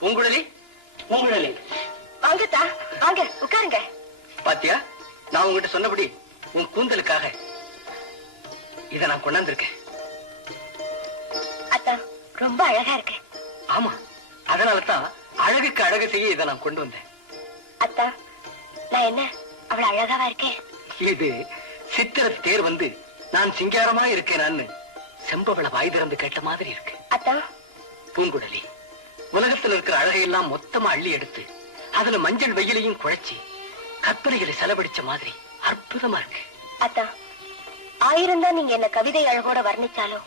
பூங்குழலி, பூங்குழலி, வாங்கத்தா, வாங்க உட்காருங்க. பாத்தியா, நான் உங்ககிட்ட சொன்னபடி உன் கூந்தலுக்காக இத நான் கொண்டாந்துருக்கேன். அத்தா, ரொம்ப அழகா இருக்கு. ஆமா, அதனாலதான் அழகுக்கு அழகு செய்ய இதை நான் கொண்டு வந்தேன். அத்தா, நான் என்ன அவ்வளவு அழகாவா இருக்கேன்? இது சித்திர தேர் வந்து நான் சிங்காரமா இருக்கேனான்னு செம்பவள வாய் திறந்து கேட்ட மாதிரி இருக்கு. அத்தா, பூங்குழலி, உலகத்துல இருக்கிற அழகையெல்லாம் மொத்தமா அள்ளி எடுத்து அதுல மஞ்சள் வெயிலையும் குழைச்சி கற்பனைகளை செலவழிச்ச மாதிரி அற்புதமா இருக்கு. அத்தா, 1000 தான் நீங்க என்ன கவிதை அழகோட வர்ணிச்சாலும்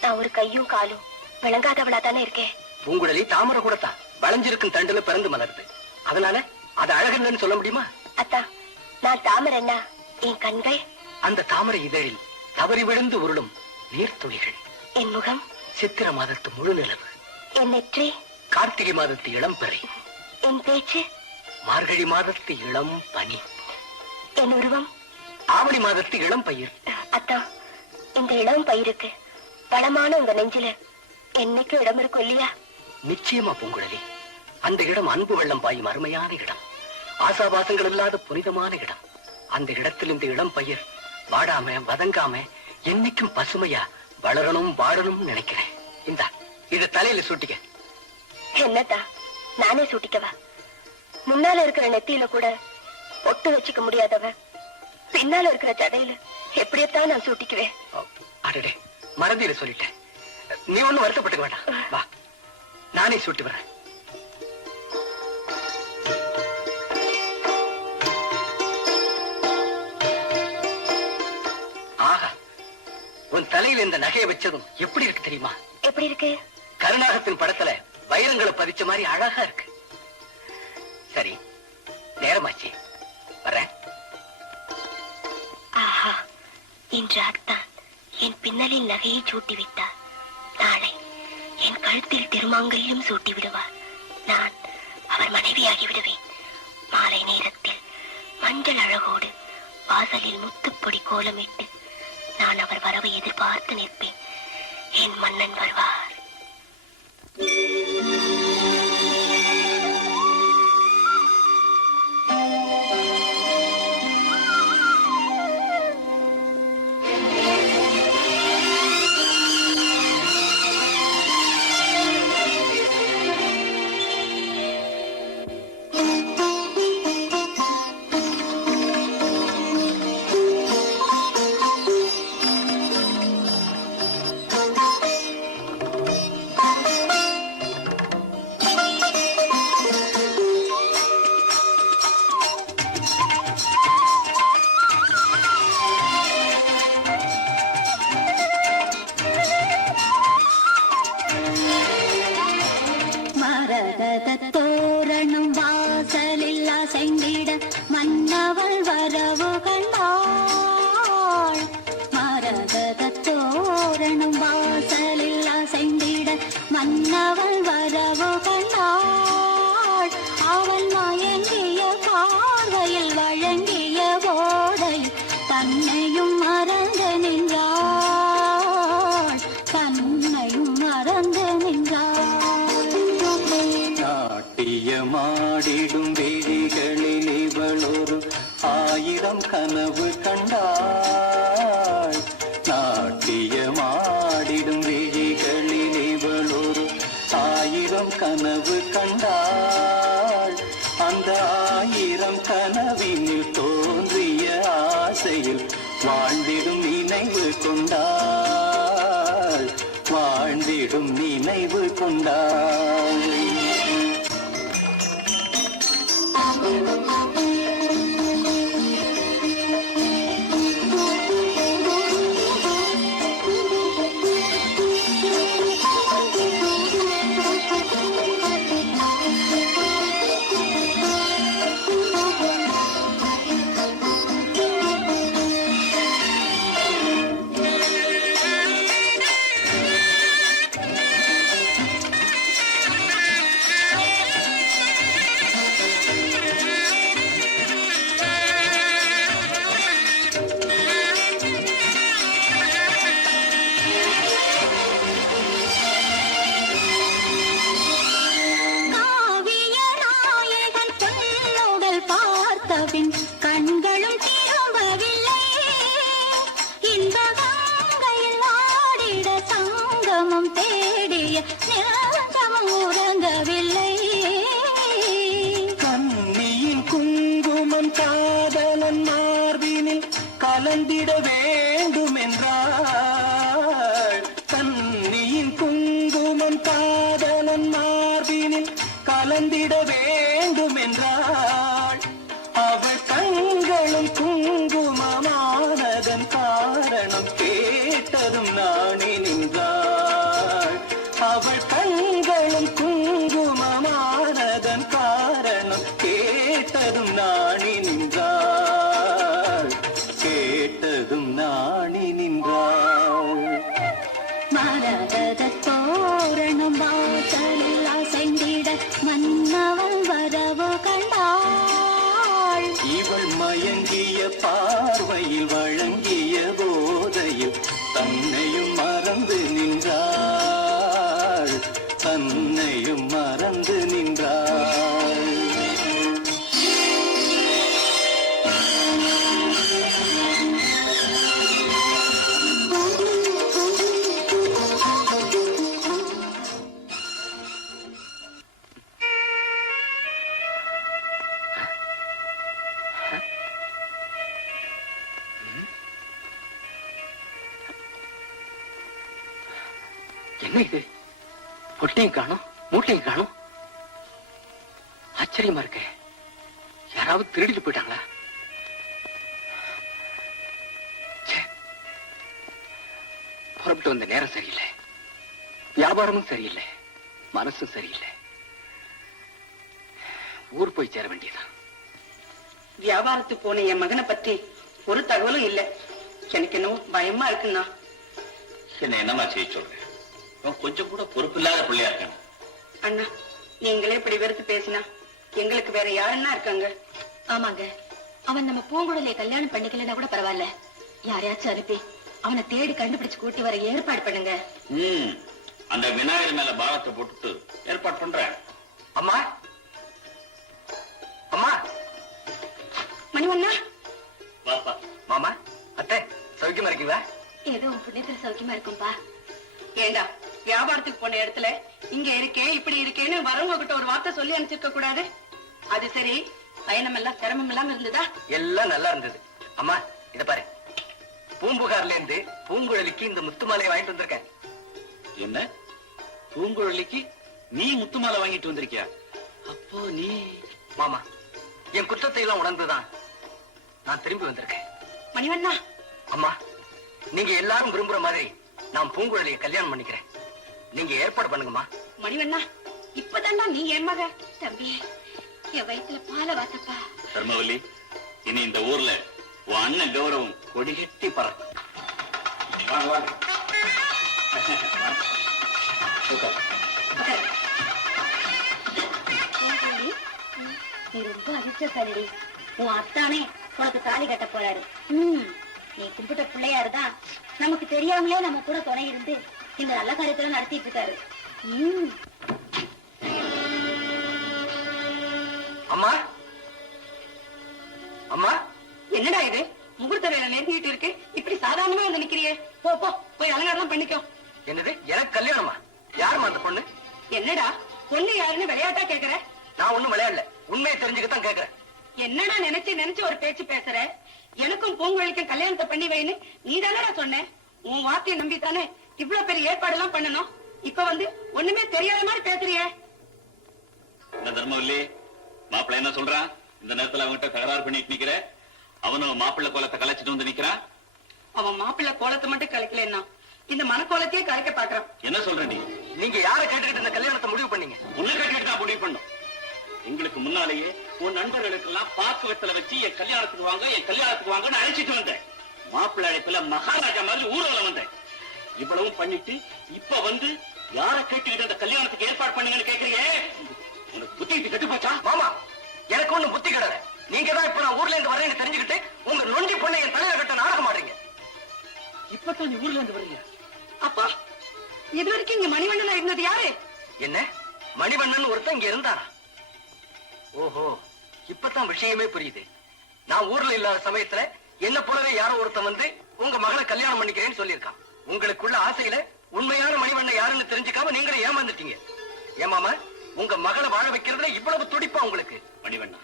நான் ஒரு கையும் காலும் விளங்காதவளா தானே இருக்கேன். பூங்குழலி, தாமரை கூட தான் வளைஞ்சிருக்கும் தண்டுல பிறந்து மலருது. அதனால அது அழகன்னு சொல்ல முடியுமா? அத்தா, நான் தாமரைன்னா என் கண்கள் அந்த தாமரை இதழில் தவறி விழுந்து உருளும் நீர்த்துளிகள். என் முகம் சித்திர மாதத்து முழு நிலவு. என் நெற்றி கார்த்திகை மாதத்து இளம் பிறை. என் பேச்சு மார்கழி மாதத்து இளம் பனி. என் உருவம் ஆவணி மாதத்து இளம் பயிர். அத்தா, இந்த இளம் பயிருக்கு பலமான உங்க நெஞ்சில என்னைக்கு இடம் இருக்கும் இல்லையா? நிச்சயமா பூங்குழலி, அந்த இடம் அன்பு வெள்ளம் பாயும் அருமையான இடம், ஆசாபாசங்கள் இல்லாத புனிதமான இடம். அந்த இடத்தில் இந்த இளம் பயிர் வாடாம வதங்காம என்னைக்கும் பசுமையா வளரணும் வாழணும் நினைக்கிறேன். இந்தா, இத தலையில சூட்டிக்க. என்னத்தா, நானே சூட்டிக்கவா? முன்னால இருக்கிற நெத்தியில கூட பொட்டு வச்சுக்க முடியாதவ பின்னால இருக்கிற ஜடையில எப்படியத்தான் நான் சூட்டிக்குவேன்? அடடே, மறதியில சொல்லிட்டேன். நீ ஒண்ணும் வருத்தப்பட்டுக்க வேண்டாம். வா, நானே சூட்டி வரேன். கழுத்தில் இந்த நகையை வச்சதும் எப்படி இருக்கு தெரியுமா? எப்படி இருக்கு? கருணாகத்தின் படத்துல வைரங்களை பதிச்ச மாதிரி அழகா இருக்கு. சரி, நேரமாச்சு, வரேன். ஆஹா, இன்று அத்தான் என் பின்னலின் நகையை சூட்டி விட்டார். நாளை என் கழுத்தில் திருமாங்கல்யம் சூட்டி விடுவார். நான் அவர் மனைவியாகி விடுவேன். மாலை நேரத்தில் மஞ்சள் அழகோடு வாசலில் முத்துப்பொடி கோலமிட்டு நான் அவர் வரவை எதிர்பார்த்து நிற்பேன். என் மன்னன் வருவார். தோரணம் வாசலில் அசைந்திட மன்னவள் வரவு கண்டாள். மரகத தோரணம் வாசலில் அசைந்திட மன்னவள் வரவு கண்டாள். அவள் மயங்கிய பார்வையில் வழங்கிய போதையில் தன்னையும் மறந்து நின்றாள். தன்னையும் மறந்து நின்றாள். நாட்டியமாடிடும் வேடிகளில் இவளொரு 1000 கனவு கண்டாள். நாட்டியமாடிடும் வேடிகளில் இவளொரு 1000 கனவு கண்டாள். அந்த 1000 கனவினில் தோன்றிய ஆசையில் வாழ்ந்திடும் நினைவு கொண்டாள். வாழ்ந்திடும் நினைவு கொண்டாள். கண்களும் திரும்பவில்லை. இந்த கங்கையில் ஆடிட சங்கமம் தேடிய நிரந்தமும் உறங்கவில்லை. கண்ணியின் குங்குமம் காதலன் மார்பினில் கலந்திட வேண்டும் என்றாள். கண்ணியின் குங்குமம் காதலன் மார்பினில் கலந்திட வேண்டும் என்றாள். அவள் கண்களும் குங்குமமானதன் காரணம் கேட்டதும் நாணி நின்றாள். அவள் கண்களும் குங்குமமானதன் காரணம் கேட்டதும் நாணி நின்றாள். கேட்டதும் நாணி நின்றாள். மரகத தோரணம் வாசலில் அசைந்திட மன்னவள் வரவு கண்டாள். இவள் மயங்கிய பார்வையில் வழங்கிய போதையில் தன்னையும் மறந்து நின்றாள். தன்னையும் மறந்து நின்றாள். என்ன இது? பொட்டியும் காணும், மூட்டையும் காணும். ஆச்சரியமா இருக்கு. யாராவது திருடிட்டு போயிட்டாங்களா? புறப்பட்டு வந்த நேரம் சரியில்லை, வியாபாரமும் சரியில்லை, மனசும் சரியில்லை. ஊர் போய் சேர வேண்டியதான். வியாபாரத்துக்கு போன என் மகனை பற்றி ஒரு தகவலும் இல்ல. எனக்கு என்னவோ பயமா இருக்குண்ணா. என்ன என்னமா செய்ய சொல்றேன்? கொஞ்சம் கூட பொறுப்பு இல்லாத பிள்ளையா இருக்காங்க. அண்ணா, நீங்களே இப்படி வெறுத்து பேசினா எங்களுக்கு வேற யாருன்னா இருக்காங்க? ஆமாங்க, அவன் நம்ம பூங்குழலியை கல்யாணம் பண்ணிக்கலன்னா கூட பரவாயில்ல, யாரையாச்சும் அனுப்பி அவனை தேடி கண்டுபிடிச்சு கூட்டி வர ஏற்பாடு பண்ணுங்க. அந்த விநாயகர் மேல பாரத்தை போட்டுட்டு ஏற்பாடு பண்றேன். அம்மா, அம்மா, மணிவண்ணா, வாப்பா. மாமா, அத்தை, சௌக்கியமா இருக்கீங்களா? ஏதோ உன் புண்ணியத்துல சௌக்கியமா இருக்கும்பா. ஏண்டா வியாபாரத்துக்கு போன இடத்துல இங்க இருக்கேன் இப்படி இருக்கேன்னு வரவங்க கிட்ட ஒரு வார்த்தை சொல்லி அனுப்பிச்சிருக்க கூடாது? அது சரி, பயணம் எல்லாம் சிரமம் இல்லாம இருந்ததா? எல்லாம் நல்லா இருந்தது. அம்மா, இத பாரு, பூம்புகார்ல இருந்து பூங்குழலிக்கு இந்த முத்து மாலையை வாங்கிட்டு வந்திருக்கேன். என்ன, பூங்குழலிக்கு நீ முத்து மாலை வாங்கிட்டு வந்திருக்கியா? அப்போ நீ மாமா, என் குற்றத்தை எல்லாம் உணர்ந்துதான் நான் திரும்பி வந்திருக்கேன். மணிவண்ணா, அம்மா, நீங்க எல்லாரும் விரும்புற மாதிரி நான் பூங்குழலியை கல்யாணம் பண்ணிக்கிறேன். நீங்க ஏற்பாடு பண்ணுங்கம்மா. மணிவண்ணா, இப்பதான்டா நீ என் மக. தம்பி, என் வயிற்றுல பாலை வாத்தப்பா. தர்மவல்லி, இனி இந்த ஊர்ல உன் அண்ணன் கௌரவம் கொடிகட்டி பறக்கும். வாங்க, வாங்க. நீ ரொம்ப அதிர்ஷ்டசாலிடி. உன் அத்தானே உனக்கு தாலி கட்ட போறாரு. நீ கும்பிட்ட பிள்ளையாருதான் நமக்கு தெரியாமலே நம்ம கூட துணை இருந்து இந்த நல்ல காரியத்துல நடத்திட்டு இருக்காரு. அம்மா, அம்மா, என்னடா இது, முகூர்த்த வேலை நெருங்கிட்டு இருக்கு, இப்படி சாதாரணமா வந்து நிக்கிறியே? போ போ, போய் அலங்காரம் பண்ணிக்கோ. என்னது, எனக்கு கல்யாணமா? யாருமா அந்த பொண்ணு? என்னடா பொண்ணு யாருன்னு விளையாட்டா கேக்குற? நான் ஒண்ணும் விளையாடல, உண்மையை தெரிஞ்சுக்கத்தான் கேக்குறேன். என்னடா நினைச்சு ஒரு பேச்சு பேசுற? எனக்கும் பூங்குழலிக்கும் கல்யாணத்தை பண்ணி வைன்னு நீ தானடா சொன்ன. உன் வார்த்தையை நம்பித்தானே இவ்வளவு பெரிய ஏற்பாடு எல்லாம் பண்ணணும். இப்ப வந்து ஒண்ணுமே தெரியாத மாதிரி பேசுறியே. இந்த தர்மவல்லி, மாப்பிள்ளை என்ன சொல்றான்? இந்த நேரத்துல அவன்கிட்ட தகராறு பண்ணிட்டு நிக்கிற? அவனும் மாப்பிள்ளை கோலத்தை கலைச்சிட்டு வந்து நிக்கிறான். அவன் மாப்பிள்ளை கோலத்தை மட்டும் கலைக்கலன்னா இந்த மனக்கோலத்தையே கலைக்க பாக்குறான். என்ன சொல்ற நீ? நீங்க யாரை கேட்டுக்கிட்டு இந்த கல்யாணத்தை முடிவு பண்ணீங்க? உன்னை கேட்டுக்கிட்டு தான் முடிவு பண்ணோம். எங்களுக்கு முன்னாலேயே உன் நண்பர்களுக்கெல்லாம் பாக்கு வெத்தல வச்சு என் கல்யாணத்துக்கு வாங்கன்னு அழைச்சிட்டு வந்தேன். மாப்பிள்ளை அழைப்புல மகாராஜா மாதிரி ஊர்வலம் வந்தேன். இவ்வளவும் பண்ணிட்டு இப்ப வந்து யார கேட்டுக்கிட்டு அந்த கல்யாணத்துக்கு ஏற்பாடு பண்ணுங்கன்னு கேக்குறீங்க? உனக்கு புத்தி கெட்டு போச்சா? மாமா, எனக்கு ஒண்ணும் புத்தி கிடையாது. நீங்க தான் இப்ப நான் ஊர்ல இருந்து வரேன்னு தெரிஞ்சுக்கிட்டு உங்க நொண்டி பொண்ணை என் தலையில கட்ட நாடகம் ஆடுறீங்க. இப்பதான் நீ ஊர்ல இருந்து வரீங்க? அப்பா, இது வரைக்கும் இங்க மணிவண்ணனா இருந்தது யாரு? என்ன, மணிவண்ணன் ஒருத்தன் இங்க இருந்தாரா? ஓஹோ, இப்பதான் விஷயமே புரியுது. நான் ஊர்ல இல்லாத சமயத்துல என்ன போலவே யாரோ ஒருத்தன் வந்து உங்க மகளை கல்யாணம் பண்ணிக்கிறேன்னு சொல்லியிருக்கான். உங்களுக்குள்ள ஆசையில உண்மையான மணிவண்ணன் யாருன்னு தெரிஞ்சுக்காம நீங்களே ஏமாந்துட்டீங்க. ஏமாமா, உங்க மகளை வாழ வைக்கிறதுல இவ்வளவு துடிப்பா உங்களுக்கு? மணிவண்ணா,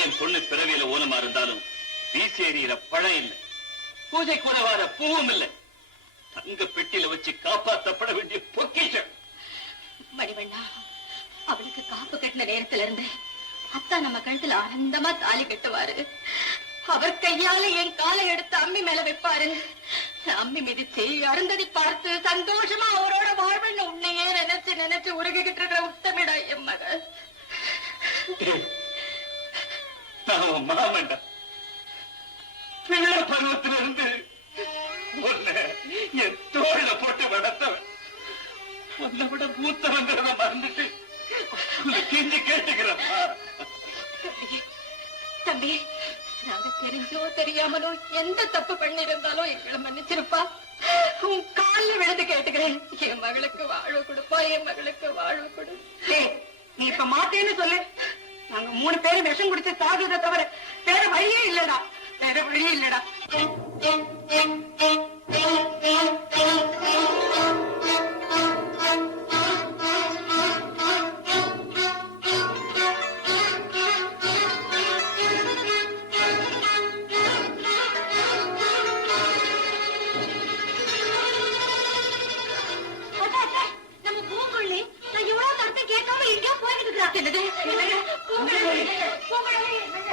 என் பொண்ணு பிறவியில ஊனமா இருந்தாலும் வீசி எறிகிற பழம் இல்லை, பூஜை கூட வர பூவும் இல்லை. தங்க பெட்டியில வச்சு காப்பாற்றப்பட வேண்டிய பொக்கிஷம். மணிவண்ணா, அவளுக்கு காப்பு கட்டின நேரத்துல இருந்து அத்தா நம்ம கழுத்துல ஆனந்தமா தாலி கட்டுவாரு. அவர் கையால என் காலை எடுத்து அம்மி மேல வைப்பாரு. அம்மி மிதிச்சு அருந்ததி பார்த்து சந்தோஷமா அவரோட வாழ்வுன்னு உன்னையே நினைச்சு உருகிக்கிட்டு இருக்கிற உத்தமிடா என் மகள். மாமண்டா, பிள்ளை பருவத்திலிருந்து என் தோழில போட்டு வளர்த்தவன் உன்னை விட மூத்தவங்கிறத மறந்துட்டு கெஞ்சி கேட்டுக்கிறப்பா. தம்பி, நாங்க தெரிஞ்சோ தெரியாமலோ எந்த தப்பு பண்ணிருந்தாலும் எங்களை மன்னிச்சிருப்பா. உன் கால்ல விழுந்து கேட்டுக்கிறேன், என் மகளுக்கு வாழ்வு கொடுப்பா, என் மகளுக்கு வாழ்வு கொடு. நீ இப்ப மாட்டேன்னு சொல்லு. நாங்க 3 பேரும் விஷம் குடிச்சு சாகுறத தவிர வேற வழியே இல்லடா, வேற வழியே இல்லடா. நம்ம பூங்குழலி நான் எவ்வளவு கருத்தை கேட்காம எங்கேயோ போய்கிட்டு இருக்கிறா. என்னது? பூங்குழலி, பூங்குழலி, என்னங்க?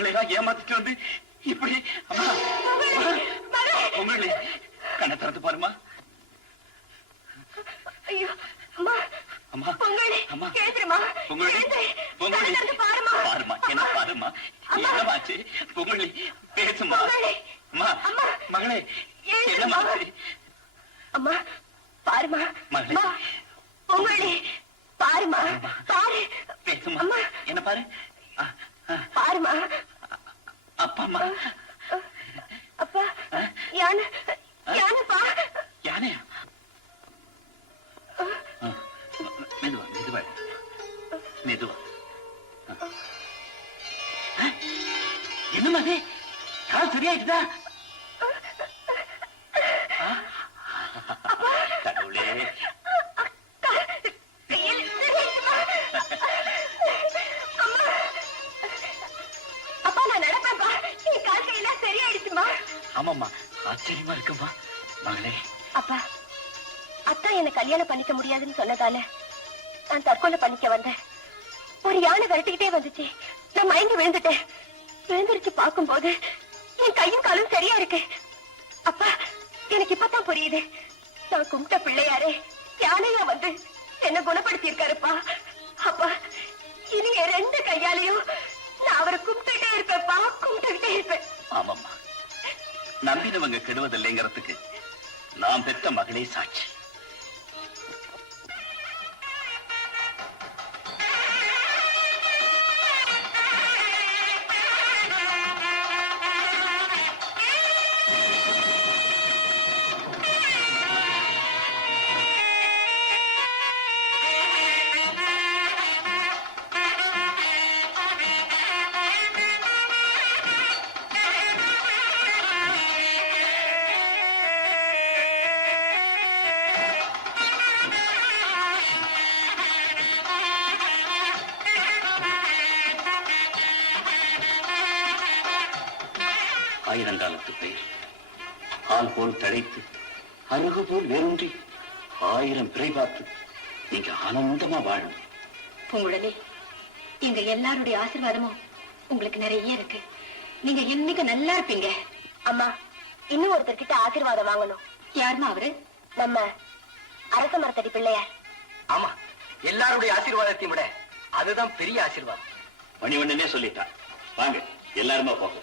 எங்களை எல்லாம் ஏமாத்திட்டு வந்து இப்படி உங்களை கண்ணை திறந்து பாருமா. ஐயோ அம்மா அம்மா பொங்கலே அம்மா கேக்குறமா பொங்கலே பொங்கலே பாருமா பாருமா என்ன பாருமா என்னமாச்சு பொங்கலே பேசுமா. அம்மா மகளே என்னமாச்சு அம்மா பாருமா மகளே பொங்கலே பாருமா பாரு பேசுமா என்ன பாரு பாருமா அப்பா அம்மா அப்பா யானை யானைப்பா யானையா மெதுவா மெதுவா மெதுவா என்னமா அது கால் சரியாயிட்டுதா கடவுளே அப்பா நான் நடப்பேன்ப்பா நீ கால் கையெல்லாம் சரியாயிடுச்சுமா. ஆமாம்மா ஆச்சரியமா இருக்குமா மகளே. அப்பா அத்தா என்ன கல்யாணம் பண்ணிக்க முடியாதுன்னு சொன்னதால நான் தற்கொலை பண்ணிக்க வந்தேன். ஒரு யானை விரட்டிக்கிட்டே வந்துச்சு. நான் மயங்கி விழுந்துட்டேன். விழுந்துருச்சு பார்க்கும்போது என் கையும் காலும் சரியா இருக்கு. அப்பா எனக்கு இப்பதான் புரியுது. நான் கும்பிட்ட பிள்ளையாரே யானையா வந்து என்ன குணப்படுத்தி இருக்காருப்பா. அப்பா இனி என் 2 கையாலையும் நான் அவரை கும்பிட்டுட்டே இருப்பேன்ப்பா, கும்பிட்டுக்கிட்டே இருப்பேன். ஆமாம்மா நம்பினவங்க கெடுவதில்லைங்கிறதுக்கு நான் பெற்ற மகளே சாட்சி. ஆயிரங்காலத்து பெயர் ஆள் போல் தழைத்து அருகு போல் வேரூன்றி 1000 பிறை பார்த்து நீங்க ஆனந்தமா வாழணும். பூங்குழலி எங்க எல்லாருடைய ஆசீர்வாதமும் உங்களுக்கு நிறைய இருக்கு. நீங்க என்னைக்கு நல்லா இருப்பீங்க. அம்மா இன்னும் ஒருத்தர்கிட்ட ஆசீர்வாதம் வாங்கணும். யாருமா அவரு? நம்ம அரச மரத்தடி பிள்ளையார். ஆமா எல்லாருடைய ஆசீர்வாதத்தையும் விட அதுதான் பெரிய ஆசீர்வாதம். மணிவண்ணனே சொல்லிட்டான். வாங்க எல்லாருமா போக.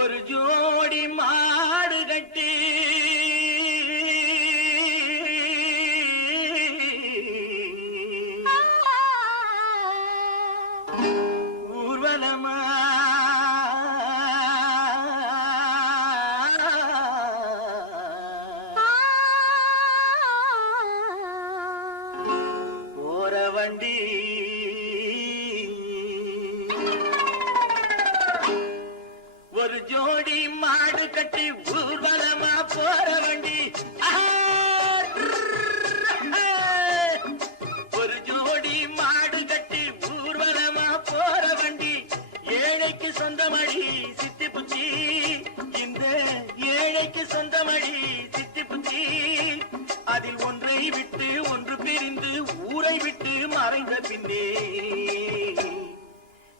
ஒரு ஜோடி மாடு கட்டி ஊர்வலமா போற வண்டி ஒரு ஜோடி மாடு கட்டி ஊர்வலமா போற வண்டி. ஒரு ஜோடி மாடு கட்டி ஊர்வலமா போற வண்டி. ஏழைக்கு சொந்தமடி சித்தி புச்சி, இந்த ஏழைக்கு சொந்தமடி சித்தி புச்சி. அதில் ஒன்றை விட்டு ஒன்று பிரிந்து ஊரை விட்டு மறைந்த பின்னே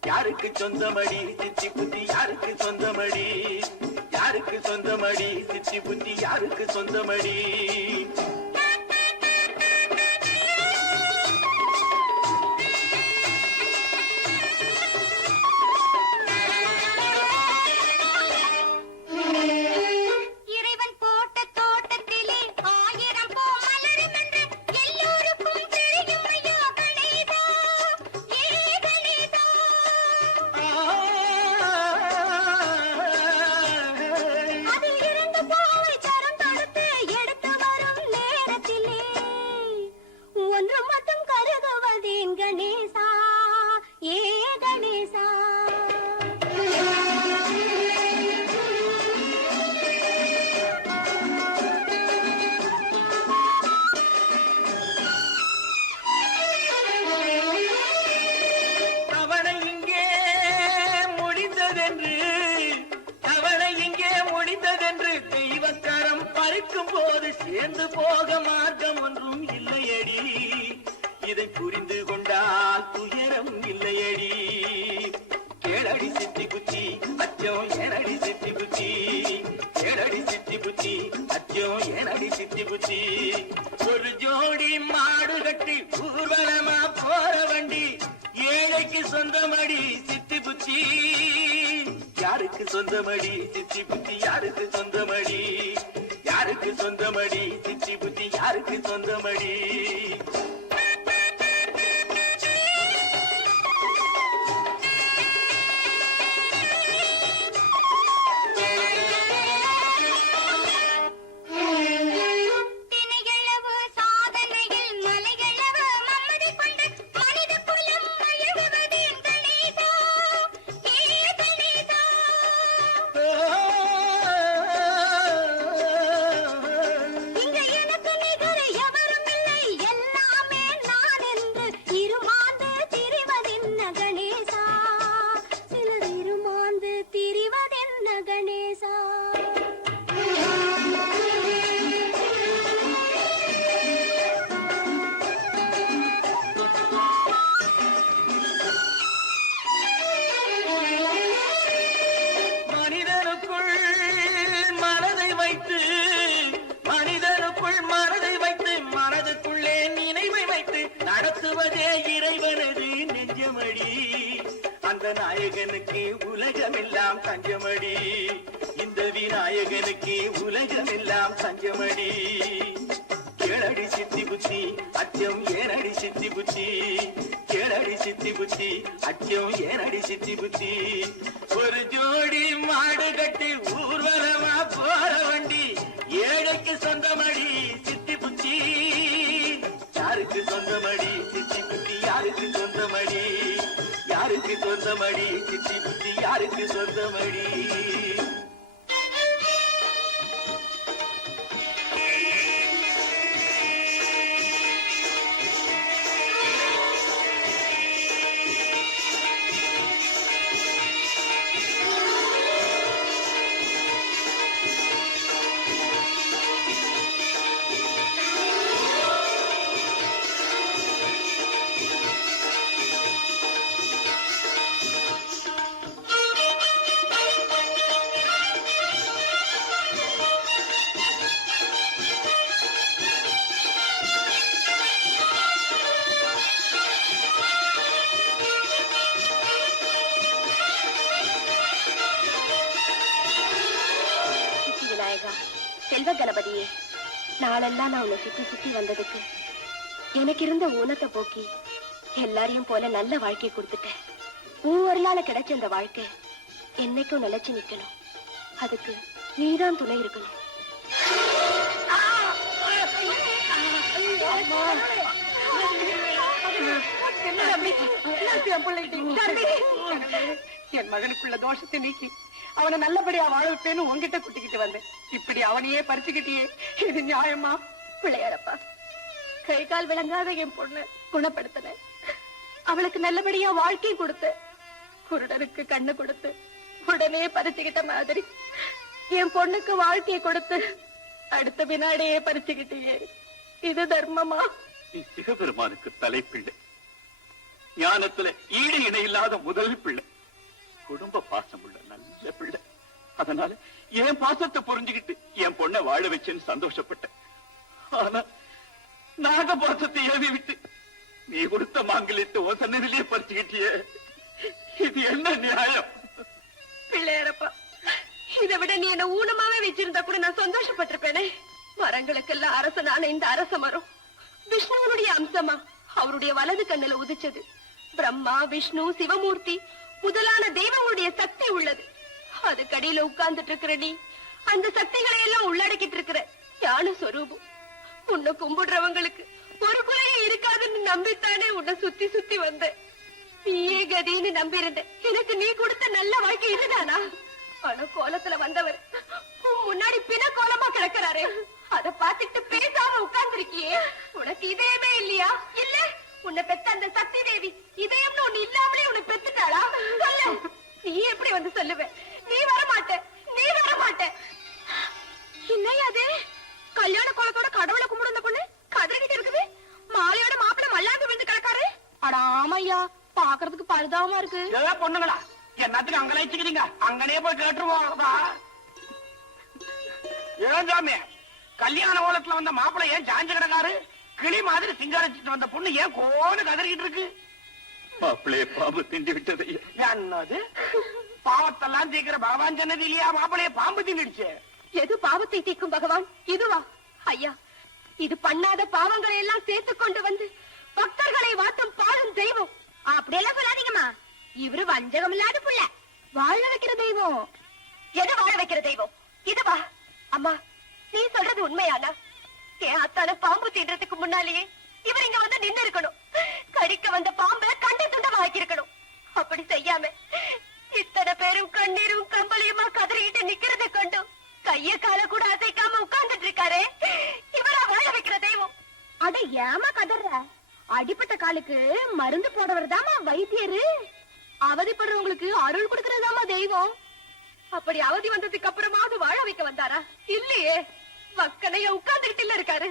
யாருக்கு சொந்தமடி சித்தி புத்தி, யாருக்கு சொந்தமடி, யாருக்கு சொந்தமடி சித்தி புத்தி, யாருக்கு சொந்தமடி. இறைவன் போட்ட தோட்டத்திலே 1000 பூ மலரும் என்று எல்லோருக்கும் தெரியும் ஐயா கணேசா, ஏ கணேசா. அதில் 2 பூவை தரம் தொடுத்து எடுத்து வரும் போது சேர்ந்து போக மார்க்கம் ஒன்றும் இல்லையடி. இதை புரிந்து கொண்டால் துயரம் இல்லையடி. கேளடி சித்தி புத்தி அச்சம் ஏனடி சித்தி புத்தி. கேளடி சித்தி புத்தி அச்சம் ஏனடி சித்தி புத்தி. ஒரு ஜோடி மாடு கட்டி ஊர்வலமா போற வண்டி ஏழைக்கு சொந்தமடி சித்தி புத்தி. யாருக்கு சொந்தமடி சித்தி புத்தி யாருக்கு சொந்தமடி. யாருக்கு சொந்தமடி சித்தி புத்தி யாருக்கு சொந்தமடி. நடத்துவதே இறைவனது நெஞ்சமடி. அந்த நாயகனுக்கு உலகமெல்லாம் தஞ்சமடி. இந்த விநாயகனுக்கு உலகமெல்லாம் தஞ்சமடி. கேளடி சித்தி புத்தி அச்சம் ஏனடி சித்தி புத்தி. கேளடி சித்தி புத்தி அச்சம் ஏனடி சித்தி புத்தி. ஒரு ஜோடி மாடு கட்டி ஊர்வலமா போற வண்டி ஏழைக்கு சொந்தமடி சித்தி புத்தி. யாருக்கு சொந்தமடி சித்தி புத்தி யாருக்கு சொந்தமடி. யாருக்கு சொந்தமடி சித்தி புத்தி யாருக்கு சொந்தமடி. செல்வ கணபதியே, நாளெல்லாம் நான் உன்னை சுத்தி சுத்தி வந்ததுக்கு எனக்கு இருந்த ஊனத்தை போக்கி எல்லாரையும் போல நல்ல வாழ்க்கையை கொடுத்துட்டேன். ஒரு நாள் கிடைச்ச இந்த வாழ்க்கை என்னைக்கும் நிலைச்சு நிக்கணும். அதுக்கு நீதான் துணை இருக்கணும். என் மகனுக்குள்ள தோஷத்தை நீக்கி அவனை நல்லபடியா வாழ வைப்பேன்னு உங்ககிட்ட குட்டிக்கிட்டு வந்தேன். இப்படி அவனையே பறிச்சுக்கிட்டியே, இது நியாயமா? பிள்ளையாரப்பா, கை கால் விளங்காத என் பொண்ணு குணப்படுத்தின. அவளுக்கு நல்லபடியா வாழ்க்கை கொடுத்து, குருடனுக்கு கண்ணு கொடுத்து உடனே பறிச்சுக்கிட்ட மாதிரி என் பொண்ணுக்கு வாழ்க்கையை கொடுத்து அடுத்த வினாடியே பறிச்சுக்கிட்டியே, இது தர்மமா? நீ சிவபெருமானுக்கு தலைப்பிள்ளை, ஞானத்துல ஈடு இணையில்லாத முதல் பிள்ளை, குடும்ப பாசம் உள்ள நல்ல பிள்ளை. அதனால என் பாசத்தை புரிஞ்சுக்கிட்டு என் பொண்ணை வாழ வச்சேன்னு சந்தோஷப்பட்டேன். ஆனா நாக பாசத்தை ஏவி விட்டு நீ கொடுத்த மாங்கல்யத்தை உன் சன்னதிலேயே பறிச்சுக்கிட்டியே, இது என்ன நியாயம்? பிள்ளையாரப்பா, இதை விட நீ என்ன ஊனமாவே வச்சிருந்தா கூட நான் சந்தோஷப்பட்டிருப்பேனே. மரங்களுக்கெல்லாம் அரசனான இந்த அரச மரம் விஷ்ணுவனுடைய அம்சமா அவருடைய வலது கண்ணுல உதிச்சது. பிரம்மா, விஷ்ணு, சிவமூர்த்தி முதலான தெய்வங்களுடைய சக்தி உள்ளது. அதுக்கடியில உட்கார்ந்துட்டு இருக்கிற நீ அந்த சக்திகளை எல்லாம் உள்ளடக்கிட்டு இருக்கிற ஞான சொரூபம். உன்னை கும்பிடுறவங்களுக்கு ஒரு குறையும் இருக்காதுன்னு நம்பித்தானே உன்னை சுத்தி சுத்தி வந்த. நீயே கதின்னு நம்பி இருந்த. எனக்கு நீ கொடுத்த நல்ல வாழ்க்கை இதுதானா? பண கோலத்துல வந்தவர் முன்னாடி பின கோலமா கிடக்கிறாரே, அத பாத்துட்டு பேசாம உட்கார்ந்துருக்கியே. உனக்கு இதயமே இல்லையா? இல்ல, உன்னை பெத்த அந்த சக்தி தேவி இதயம்னு ஒண்ணு இல்லாமலே உன்னை பெத்துட்டாளா? சொல்லு, நீ எப்படி வந்து சொல்லுவ? நீ வரமாட்ட, நீ வரமாட்ட. என்னையா அது? பரிதாபமா இருக்கு. ஏதோ பொண்ணுங்களா என்னத்துக்கு அங்க வச்சுக்கிறீங்க? அங்கனே போய் கேட்டுருவோம். ஏன் சாமி கல்யாண ஓலத்துல வந்த மாப்பிள்ளை ஏன் சாஞ்சு கிடக்காரு? கிளி மாதிரி சிங்காரிச்சுட்டு வந்த பொண்ணு ஏன் கோன்னு கதறிக்கிட்டு இருக்கு? மாப்பிள்ளைய பாம்பு திண்டி விட்டது. என்னது பாவத்தெல்லாம் தீக்கிற பகவான் சொன்னது இல்லையா? மாப்பிள்ளைய பாம்பு தின்னுடுச்சு. எது பாவத்தை தீக்கும் பகவான்? இதுவா? ஐயா, இது பண்ணாத பாவங்களை எல்லாம் சேர்த்து கொண்டு வந்து பக்தர்களை வாட்டும் பாடும் தெய்வம். அப்படியெல்லாம் சொல்லாதீங்கம்மா. இவரு வஞ்சகம் இல்லாத புள்ள. வாழ வைக்கிற தெய்வம். எது வாழ வைக்கிற தெய்வம்? இதுவா? அம்மா, நீ சொல்றது உண்மையானா? என் அத்தான பாம்பு தீன்றதுக்கு முன்னாலேயே இவர் இங்க வந்து நின்று இருக்கணும். கடிக்க வந்த பாம்பை கண்ட துண்டமாக்கி இருக்கணும். அப்படி செய்யாம இத்தனை பேரும் கண்ணீரும் கம்பளியுமா கதறிக்கிட்டு நிக்கிறதை கண்டும் கைய கால கூட அசைக்காம உட்கார்ந்துட்டு இருக்காரே, இவரா வாழ வைக்கிற தெய்வம். அட ஏமா கதற? அடிப்பட்ட காலுக்கு மருந்து போடவர் தாமா வைத்தியரு. அவதிப்படுறவங்களுக்கு அருள் கொடுக்கறதாமா தெய்வம். அப்படி அவதி வந்ததுக்கு அப்புறமா அது வாழ வைக்க வந்தாரா? இல்லையே, பக்கனைய உட்கார்ந்துகிட்டு இல்ல இருக்காரு.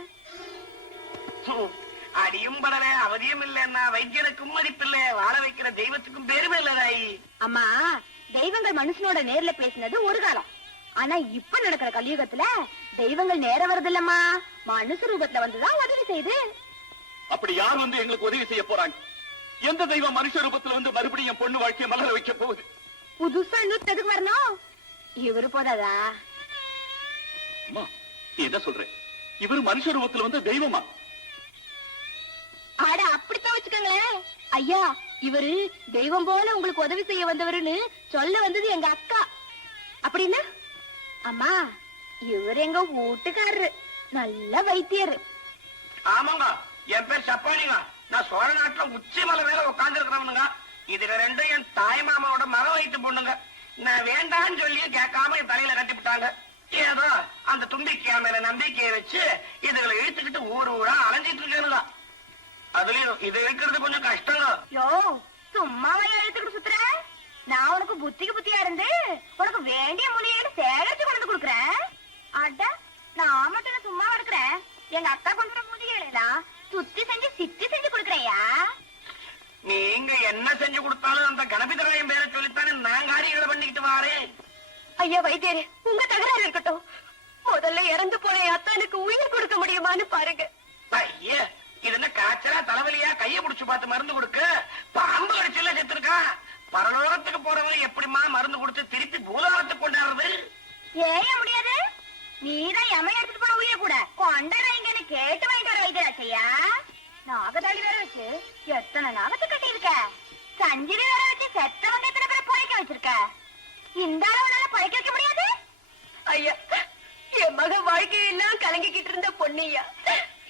அடியும் படல அவதியும் இல்லன்னா வைத்தியனுக்கும் மதிப்பில்ல, வாழ வைக்கிற தெய்வத்துக்கும் பெருமை இல்லதாயி. அம்மா, தெய்வங்கள் மனுஷனோட நேர்ல பேசினது ஒரு காலம். ஆனா இப்ப நடக்கிற கலியுகத்துல தெய்வங்கள் நேர வருதில்லம்மா, மனுஷ ரூபத்துல வந்துதான் உதவி செய்யுது. அப்படி யார் வந்து எங்களுக்கு உதவி செய்ய போறாங்க? எந்த தெய்வம் மனுஷ ரூபத்துல வந்து மறுபடியும் பொண்ணு வாழ்க்கையை மலர வைக்க போகுது? புதுசா இன்னும் எதுக்கு வரணும்? இவரு போதாதா? அம்மா, நீ என்ன சொல்ற? இவர் மனுஷ ரூபத்துல வந்து தெய்வமா? ஆட அப்படித்தான் வச்சுக்கோங்களேன். ஐயா, இவரு தெய்வம் போல உங்களுக்கு உதவி செய்ய வந்தவருன்னு சொல்ல வந்தது எங்க அக்கா. அப்படின்னா அம்மா, இவர் எங்க வீட்டுக்காரரு, நல்ல வைத்தியரு. ஆமாங்க, என் பேர் சப்பானிங்க. நான் சோழ நாட்டுல உச்சி மலை மேல உட்கார்ந்து இருக்கிறவனுங்க. இதுல ரெண்டும் என் தாய் மாமாவோட மக வயிற்று பொண்ணுங்க. நான் வேண்டான்னு சொல்லி கேட்காம என் தலையில கட்டி விட்டாங்க. ஏதோ அந்த தும்பிக்கையா மேல நம்பிக்கையை வச்சு இதுகளை இழுத்துக்கிட்டு ஊர் ஊரா அலைஞ்சிட்டு இருக்கேனுங்க. அதுலயும் இது இருக்கிறது கொஞ்சம் கஷ்டங்க. யோ, சும்மாவா எழுத்துக்கிட்டு சுத்துற? நான் உனக்கு புத்திக்கு புத்தியா இருந்து உனக்கு வேண்டிய மூலிகைகளை சேகரிச்சு கொண்டு கொடுக்குறேன். அட, நான் மட்டும் சும்மா இருக்கிறேன். எங்க அக்கா கொண்டு வர மூலிகைகளை எல்லாம் சுத்தி செஞ்சு சித்தி செஞ்சு கொடுக்குறையா? நீங்க என்ன செஞ்சு கொடுத்தாலும் அந்த கணபதிராயம் பேரை சொல்லித்தானே நான் காரியங்களை பண்ணிக்கிட்டு வாரேன். ஐயா வைத்தியரே, உங்க தகராறு இருக்கட்டும். முதல்ல இறந்து போன அத்தானுக்கு உயிர் கொடுக்க முடியுமான்னு பாருங்க. ஐயா, இது என்ன காய்ச்சலா தலைவலியா? கைய புடிச்சு பார்த்து மருந்து கொடுக்க. பாம்பு கடிச்சுல செத்துருக்கான். பரலோகத்துக்கு போறவங்க எப்படிமா மருந்து கொடுத்து திருப்பி பூலோகத்துக்கு கொண்டாடுறது? ஏன் முடியாது? நீதான் எம எடுத்துட்டு போன உயிரை கூட கொண்டாடுறீங்கன்னு கேட்டு வாங்கிட்டு வர வைத்தியராச்சையா. நாகதாளி வேற வச்சு எத்தனை நாகத்தை கட்டி இருக்க. சஞ்சீவி வேற வச்சு செத்தவங்க எத்தனை பேரை பழைக்க வச்சிருக்க. இந்த அளவுனால பழைக்க வைக்க முடியாது? ஐயா, என் மகன் வாழ்க்கையெல்லாம் கலங்கிக்கிட்டு இருந்த பொண்ணையா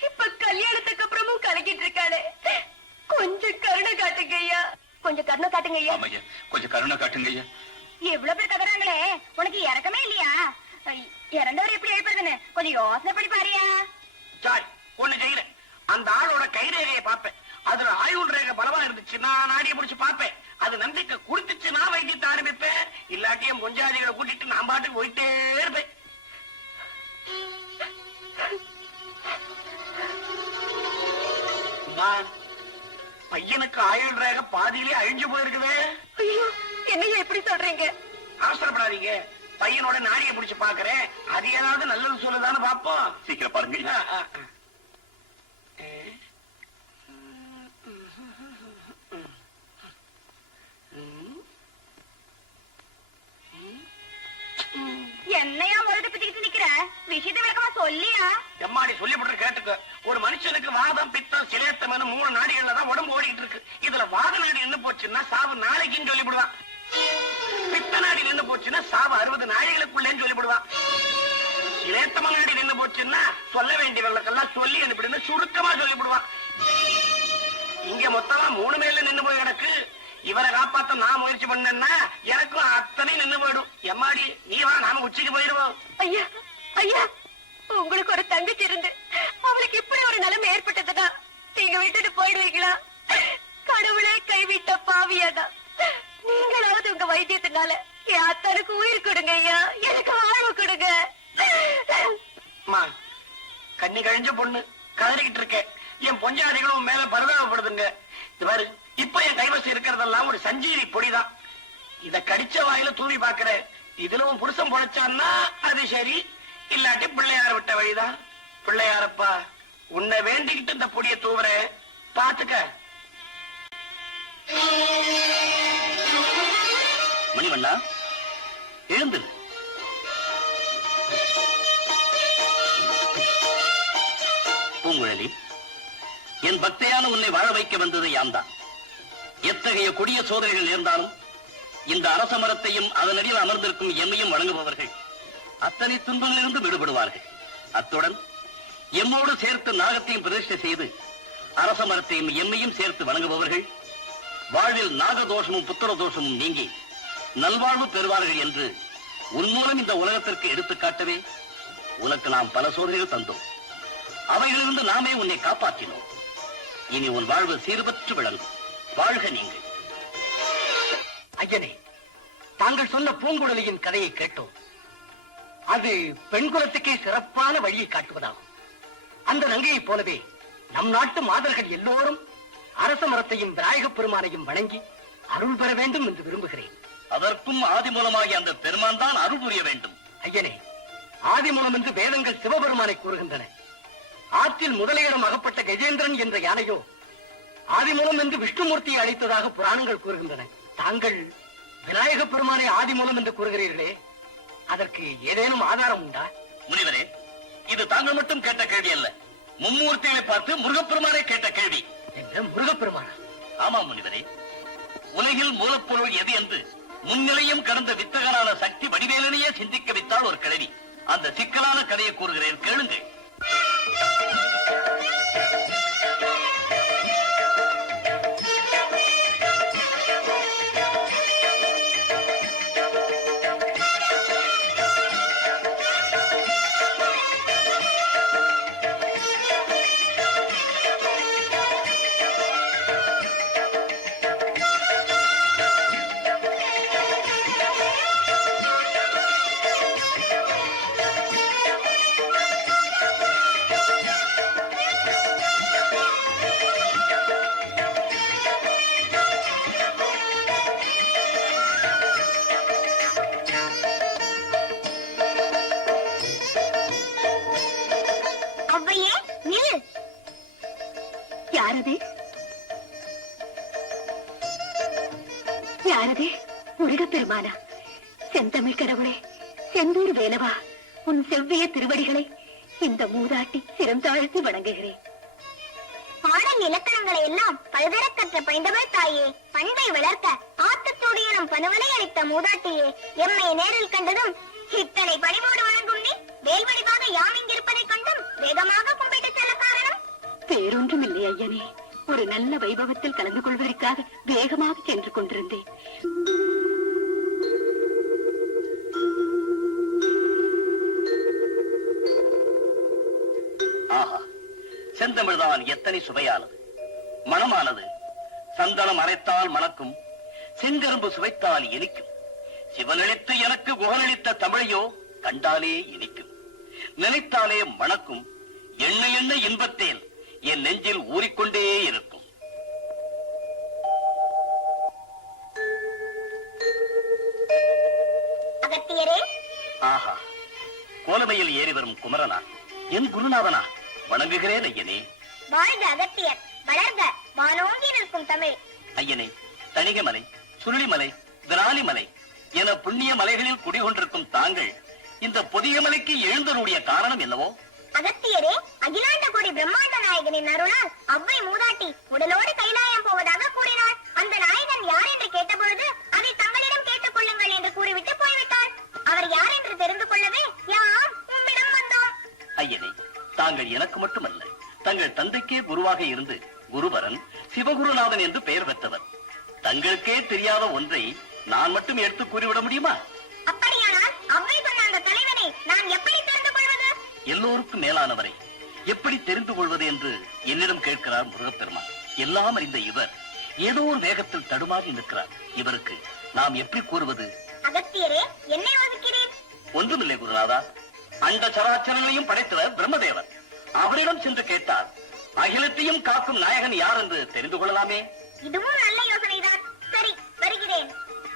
இப்ப கல்யாணத்துக்கு அப்புறமும் கலங்கிட்டு இருக்கானே. கொஞ்சம் கருணை காட்டுங்க ஐயா, கொஞ்சம் கருணை காட்டுங்க ஐயா. கொஞ்சம் கருணை காட்டுங்க ஐயா. எவ்வளவு பேர் கதறாங்களே, உனக்கு இறக்கமே இல்லையா? இறந்தவர் எப்படி எழுப்புறதுன்னு கொஞ்சம் யோசனை பண்ணி பாரியா. சாரி, ஒண்ணு செய்யறேன். அந்த ஆளோட கைரேகையை பார்ப்பேன். அதுல ஆயுள் ரேகை பலமா இருந்துச்சு, நான் நாடியை முடிச்சு பார்ப்பேன். அது நம்பிக்கை கொடுத்துச்சு, நான் வைத்தியத்தை ஆரம்பிப்பேன். இல்லாட்டியும் பொஞ்சாதிகளை கூட்டிட்டு நான் பாட்டுக்கு போயிட்டே இருப்பேன். பையனுக்கு ஆயுள் ரேகை பாதியிலே அழிஞ்சு போயிருக்குது. ஐயோ, என்னையா எப்படி சொல்றீங்க? அவசரப்படாதீங்க, பையனோட நாடியை பிடிச்சு பாக்குறேன். அது ஏதாவது நல்லது சொல்லுதான்னு பாப்போம். சீக்கிரம் பாருங்க. என்னையா முழுது பிச்சுக்கிட்டு நிக்கிற? விஷயத்தை விளக்கமா சொல்லியா? எம்மாடி சொல்லிவிட்டு கேட்டுக்க. ஒரு மனுஷனுக்கு வாதம், பித்தம், சிலேத்தம் 3 நாடிகள்ல தான் உடம்பு ஓடிக்கிட்டு இருக்கு. இதுல வாத நாடி நின்று போச்சுன்னா சாவு நாளைக்குன்னு சொல்லிவிடுவான். பித்த நாடி நின்று போச்சுன்னா சாவு 60 நாடிகளுக்குள்ளேன்னு சொல்லிவிடுவான். சிலேத்தம நாடி நின்று போச்சுன்னா சொல்ல வேண்டியவர்களுக்கெல்லாம் சொல்லி அனுப்பிடுன்னு சுருக்கமா சொல்லிவிடுவான். இங்க மொத்தமா 3 மேல நின்று போய் எனக்கு இவரை காப்பாத்த நான் முயற்சி பண்ணேன்னா எனக்கும் அத்தனை நின்று போயிடும். எம்மாடி நீ வா, நாம உச்சிக்கு போயிடுவோம். ஐயா, ஐயா, உங்களுக்கு ஒரு தங்கச்சி இருந்து அவளுக்கு இப்படி ஒரு நிலைமை ஏற்பட்டதுன்னா நீங்க விட்டுட்டு போயிடுவீங்களா? கடவுளே கைவிட்ட பாவியாதான். நீங்களாவது உங்க வைத்தியத்தினால என் அத்தனுக்கு உயிர் கொடுங்க ஐயா, எனக்கு வாழ்வு கொடுங்க. கண்ணி கழிஞ்ச பொண்ணு கதறிக்கிட்டு இருக்கேன். என் பொஞ்சாதிகளும் மேல பரிதாபப்படுதுங்க. பாரு, இப்ப என் கைவசம் இருக்கிறதெல்லாம் ஒரு சஞ்சீரி பொடிதான். இத கடிச்ச வாயில தூவி பாக்குற. இதுல உன் புருஷன் பொழைச்சான்னா அது சரி, இல்லாட்டி பிள்ளையார விட்ட வழிதான். பிள்ளையாரப்பா, உன்னை வேண்டிக்கிட்டு இந்த பொடிய தூவுற, பாத்துக்க. மணிவண்ணா, எழுந்து. பூங்குழலி, என் பக்தையான உன்னை வாழ வைக்க வந்தது யாம்தான். எத்தகைய கொடிய சோதனைகள் நேர்ந்தாலும் இந்த அரச மரத்தையும் அதனடியில் அமர்ந்திருக்கும் எம்மையும் வழங்குபவர்கள் அத்தனை துன்பங்களிலிருந்து விடுபடுவார்கள். அத்துடன் எம்மோடு சேர்த்து நாகத்தையும் பிரதிஷ்டை செய்து அரச மரத்தையும் எம்மையும் சேர்த்து வணங்குபவர்கள் வாழ்வில் நாகதோஷமும் புத்திர தோஷமும் நீங்கி நல்வாழ்வு பெறுவார்கள் என்று உன் மூலம் இந்த உலகத்திற்கு எடுத்துக்காட்டவே உனக்கு நாம் பல சோதனைகள் தந்தோம். அவைகளிலிருந்து நாமே உன்னை காப்பாற்றினோம். இனி உன் வாழ்வு சீர்பற்று விளங்கும். வாழ்க நீங்கள். ஐயனே, தாங்கள் சொன்ன பூங்குழலியின் கதையை கேட்டோம். அது பெண் குலத்துக்கே சிறப்பான வழியை காட்டுவதாகும். அந்த நங்கையைப் போலவே நம் நாட்டு மாதர்கள் எல்லோரும் அரச மரத்தையும் விநாயகப் பெருமானையும் வணங்கி அருள் பெற வேண்டும் என்று விரும்புகிறேன். அதற்கும் ஆதி மூலமாகி அந்த பெருமான் தான் அருள் புரிய வேண்டும். ஐயனே, ஆதி மூலம் என்று வேதங்கள் சிவபெருமானை கூறுகின்றன. ஆற்றில் முதலையிடம் அகப்பட்ட கஜேந்திரன் என்ற யானையோ ஆதி மூலம் என்று விஷ்ணுமூர்த்தியை அழைத்ததாக புராணங்கள் கூறுகின்றன. தாங்கள் விநாயக பெருமானை ஆதி மூலம் என்று கூறுகிறீர்களே, அதற்கு ஏதேனும் ஆதாரம் உண்டா? முனிவரே, இது தாங்கள் மட்டும் கேட்ட கேள்வி அல்ல. மும்மூர்த்திகளை பார்த்து முருகப்பெருமானை கேட்ட கேள்வி. என்ன முருகப்பெருமானா? ஆமா முனிவரே, உலகில் மூலப்பொருள் எது என்று முன்னிலையும் கடந்த வித்தகரான சக்தி வடிவேலனையே சிந்திக்க வைத்தால் ஒரு கிழவி. அந்த சிக்கலான கதையை கூறுகிறேன், கேளுங்கள். யாரது? யாரது? முருகப்பெருமானா? செந்தமிழ் கடவுளே, செந்தூர் வேலவா, உன் செவ்விய திருவடிகளை இந்த மூதாட்டி சிறந்தாழ்த்தி வணங்குகிறேன். பாடல் இலக்கணங்களை எல்லாம் பல்தரக்கற்ற பைந்தவள் தாயே, பண்பை வளர்க்க ஆத்துத்தோடு எனும் பணுவலை அளித்த மூதாட்டியே, எம்மை நேரில் கண்டதும் இத்தனை பணிவோடு வழங்கும் நீ வேல்வடிவாக யாம் இங்கிருப்பதை கண்டும் வேகமாக கும்பிட்டு செல்ல காரணம்? பேரொன்றும் இல்லை ஐயனே, ஒரு நல்ல வைபவத்தில் கலந்து கொள்வதற்காக வேகமாக சென்று கொண்டிருந்தேன். ஆஹா, செந்தமிழ்தான் எத்தனை சுவையானது, மனமானது. சந்தனம் அரைத்தால் மணக்கும், செங்கரும்பு சுவைத்தால் இனிக்கும். சிவனளித்து எனக்கு குகனளித்த தமிழையோ கண்டாலே இனிக்கும், நினைத்தாலே மணக்கும். எண்ண எண்ண இன்பத்தேன் என் நெஞ்சில் ஊறிக்கொண்டே இருக்கும். அகத்தியரே. ஆஹா, கோலமையில் ஏறி வரும் குமரனா, என் குருநாதனா, வணங்குகிறேன் ஐயனே. வாழ்க அகத்தியர், வளர்க வானோங்கி நிற்கும் தமிழ். ஐயனே, தணிகைமலை, சுருளிமலை, விராலிமலை என புண்ணிய மலைகளில் குடிகொண்டிருக்கும் தாங்கள் இந்த பொதிய மலைக்கு எழுந்தருடைய காரணம் என்னவோ? அகத்தியரே, அகிலாண்ட கோடி பிரம்மாண்ட நாயகனின் அருளால் அவ்வை மூதாட்டி உடலோடு கைலாயம் போவதாக கூறினார். அந்த நாயகன் யார் என்று கேட்டபொழுது அதை தங்களிடம் கேட்டுக் கொள்ளுங்கள் என்று கூறிவிட்டு போய்விட்டார். அவர் யார் என்று தெரிந்து கொள்ளவே யாம் உம்மிடம் வந்தோம். ஐயனே, தாங்கள் எனக்கு மட்டுமல்ல, தங்கள் தந்தைக்கே குருவாக இருந்து குருவரன் சிவகுருநாதன் என்று பெயர் பெற்றவர். தங்களுக்கே தெரியாத ஒன்றை நான் மட்டும் எடுத்து கூறிவிட முடியுமா? அப்படியானால் அவ்வை சொன்ன அந்த தலைவனை நான் எப்படி தெரிந்து கொள்வது? எல்லோருக்கும் மேலானவரை எப்படி தெரிந்து கொள்வது என்று என்னிடம் கேட்கிறார் முருகப்பெருமான். எல்லாம் அறிந்த இவர் ஏதோ ஒரு வேகத்தில் தடுமாறி நிற்கிறார். இவருக்கு நாம் எப்படி கூறுவது? அகத்தியரே, என்னை ஒதுக்கிறேன். ஒன்றுமில்லை குருநாதா, அண்ட சராச்சரங்களையும் படைத்தவர் பிரம்மதேவர். அவரிடம் சென்று கேட்டால் அகிலத்தையும் காக்கும் நாயகன் யார் என்று தெரிந்து கொள்ளலாமே. இதுவும் நல்ல யோசனைதான். சரி, வருகிறேன்.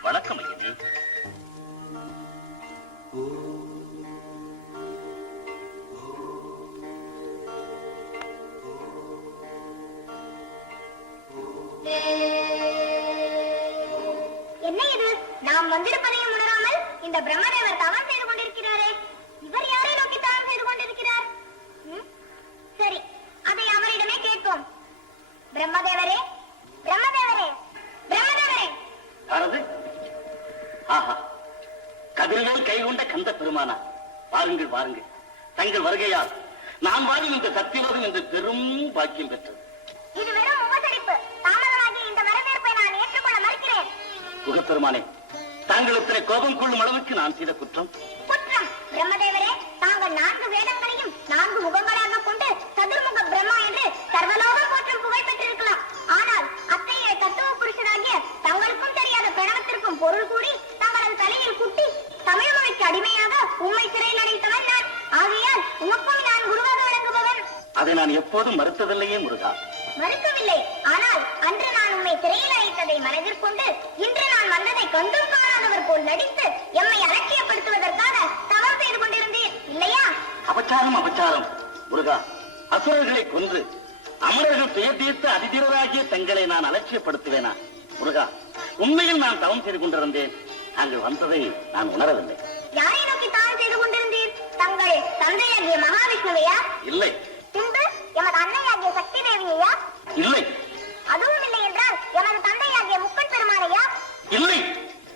வணக்கம் ஐயனே. என்ன இது? நாம் வந்திருப்பதையும் உணராமல் இந்த பிரம்மதேவர் தவம் செய்து கொண்டிருக்கிறாரே. இவர் யாரை நோக்கி தவம் செய்து கொண்டிருக்கிறார்? சரி, அதை அவரிடமே கேட்போம். பிரம்மதேவரே, பிரம்மதேவரே, பிரம்மதேவரே. யாரது? ஆஹா, கதிரவேல் கைகொண்ட கந்த பெருமானா, வாருங்கள் வாருங்கள். தங்கள் வருகையால் நான் வாழும் இந்த சத்தியலோகம் என்று பெரும் பாக்கியம் பெற்றது. இது வெறும் உபசரிப்பு. தாமதமாகிய இந்த வரவேற்பை நான் ஏற்றுக்கொள்ள மறுக்கிறேன். குகப்பெருமானே, தாங்கள் இத்தனை கோபம் கொள்ளும் அளவுக்கு நான் செய்த குற்றம். குற்றம்? பிரம்மதேவரே, தாங்கள் 4 வேதங்களையும் 4 முகங்களாக கொண்டு சதுர்முக பிரம்மா என்று சர்வலோகம் போற்றும் புகழ் பெற்றிருக்கலாம். ஆனால் அத்தகைய தத்துவ புருஷராகிய தங்களுக்கும் தெரியாத பிரணவத்திற்கும் பொருள் கூடி தங்களது தலையில் குட்டி தமிழ் மொழிக்கு அடிமையாக உண்மை சிறையில் அடைத்தவன் நான். ஆகையால் உமக்கும் நான் குருவாக விளங்குபவன். அதை நான் எப்போதும் மறுத்ததில்லையே முருகா. மறுக்கவில்லை. ஆனால் அன்று நான் உண்மை சிறையில் அழைத்ததை மனதிற்கொண்டு இன்று நான் வந்ததை கண்டும் காணாதவர் போல் நடித்து எம்மை அலட்சியப்படுத்துவதற்காக தவம் செய்து கொண்டிருந்தேன் இல்லையா? அபச்சாரம் அபச்சாரம் முருகா. அசுரர்களை கொன்று அமரர்கள் துயர் தீர்த்த அதிதீரராகிய தங்களை நான் அலட்சியப்படுத்துவேனா? முருகா, உண்மையில் நான் தவம் செய்து கொண்டிருந்தேன். தாங்கள் வந்ததை நான் உணரவில்லை. யாரை நோக்கி தவம் செய்து கொண்டிருந்தேன்? தங்கள் தந்தையாகிய மகாவிஷ்ணுவையா? இல்லை. பின்பு எமது அன்னையாகிய சக்தி தேவியையா? இல்லை. அதுவும் இல்லை என்றால் எமது தந்தையாகிய முக்கட் பெருமானையா? இல்லை.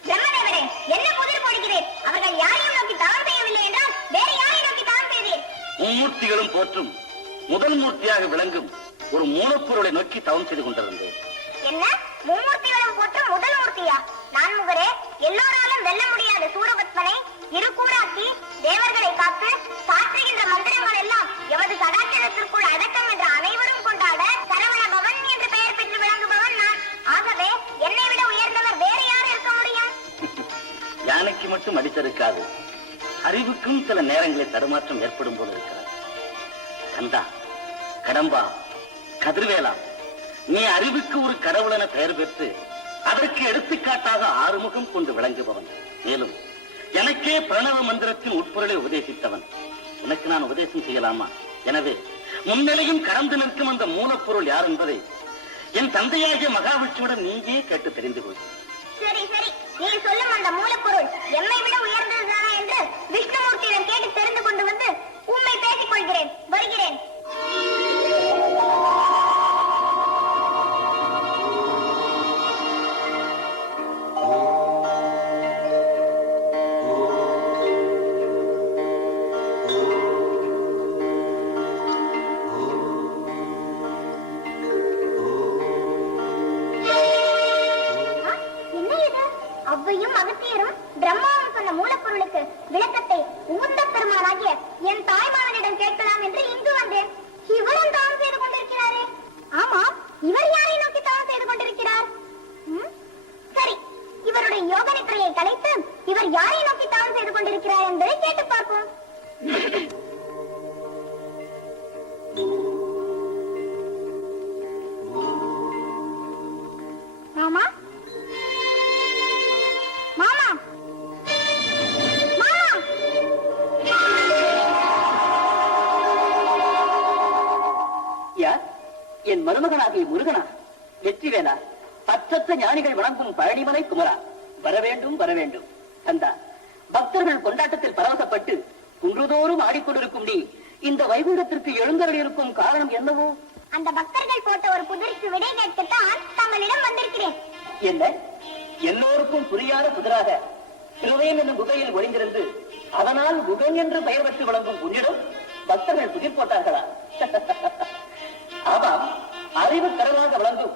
பிரம்மதேவரே, என்ன புதிர் போடுகிறேன்? அவர்கள் யாரையும் நோக்கி தவம் செய்யவில்லை என்றால் வேறு யாரை நோக்கி தவம் செய்தேன்? மும்மூர்த்திகளும் போற்றும் முதல் மூர்த்தியாக விளங்கும் ஒரு மூலப்பொருளை நோக்கி தவம் செய்து கொண்டிருந்தேன். என்ன? மும்மூர்த்திகளும் போற்றும் முதல் மூர்த்தியா? நான்முகரே, எல்லோராலும் வெல்ல முடியாத சூரபத்மனை இருக்கூறாக்கி தேவர்களை காத்து சாற்றுகின்ற மந்திரங்கள் எல்லாம் எமது சடாச்சரத்திற்குள் அடக்கம் என்ற அனைவரும் கொண்டாட சரவண பவன் என்று பெயர் பெற்று விளங்குபவன் நான். ஆகவே என்னை விட உயர்ந்தவர் வேறு யார் இருக்க முடியும்? யானைக்கு மட்டும் அடித்திருக்காது, அறிவுக்கும் சில நேரங்களில் தடுமாற்றம் ஏற்படும் போது இருக்கிறது. கந்தா, கடம்பா, கதிர்வேலா, நீ அறிவுக்கு ஒரு கடவுள் என பெயர் பெற்று அதற்கு எடுத்துக்காட்டாக 6 முகம் கொண்டு விளங்குபவன். மேலும் எனக்கே பிரணவ மந்திரத்தின் உட்பொருளை உபதேசித்தவன். உனக்கு நான் உபதேசம் செய்யலாமா? எனவே முன்னிலையும் கடந்து நிற்கும் அந்த மூலப்பொருள் யார் என்பதை என் தந்தையாகிய மகாவிஷ்ணுவுடன் நீயே கேட்டு தெரிந்து கொள். சரி சரி, நீ சொல்லும் அந்த மூலப்பொருள் எம்மை விட உயர்ந்ததுதானா என்று விஷ்ணுமூர்த்தியிடம் கேட்டு தெரிந்து கொண்டு வந்து உண்மை பேசிக் கொள்கிறேன். வருகிறேன். அவ்வையும் அகத்தியரும் பிரம்மாவும் சொன்ன மூலப்பொருளுக்கு விளக்கத்தை உகுந்த பெருமானாகிய என் தாய்மாமனிடம் கேட்கலாம் என்று இங்கு வந்தேன். இவரும் தவம் செய்து கொண்டிருக்கிறாரே. ஆமா, இவர் யாரை நோக்கி தவம் செய்து கொண்டிருக்கிறார்? சரி, இவருடைய யோக நித்திரையை கலைத்து இவர் யாரை நோக்கி தவம் செய்து கொண்டிருக்கிறார் என்பதை கேட்டு பார்ப்போம். மாமா, மாமா, மாமா. யார்? என் மருமகனாகிய முருகனா? வெற்றிவேலா, பற்றற்ற ஞானிகள் வணங்கும் பழனிமலை குமரா, வரவேண்டும் வரவேண்டும். கந்தா, பக்தர்கள் கொண்டாட்டத்தில் பரவசப்பட்டு குன்றுதோறும் ஆடிக்கொண்டிருக்கும் நீ இந்த வைகுண்டத்திற்கு எழுந்தருள் இருக்கும் காரணம் என்னவோ? அந்த பக்தர்கள் போட்ட ஒரு புதிருக்கு விடை கேட்கத்தான் தங்களிடம் வந்திருக்கிறேன். என்ன? எல்லோருக்கும் புரியாத புதிராக திருவேன் என்னும் குகையில் ஒளிந்திருந்து அதனால் குகன் என்று பெயர் பெற்று விளங்கும் உன்னிடம் பக்தர்கள் புதிர் போட்டார்களா? ஆமாம், அறிவு கடலாக விளங்கும்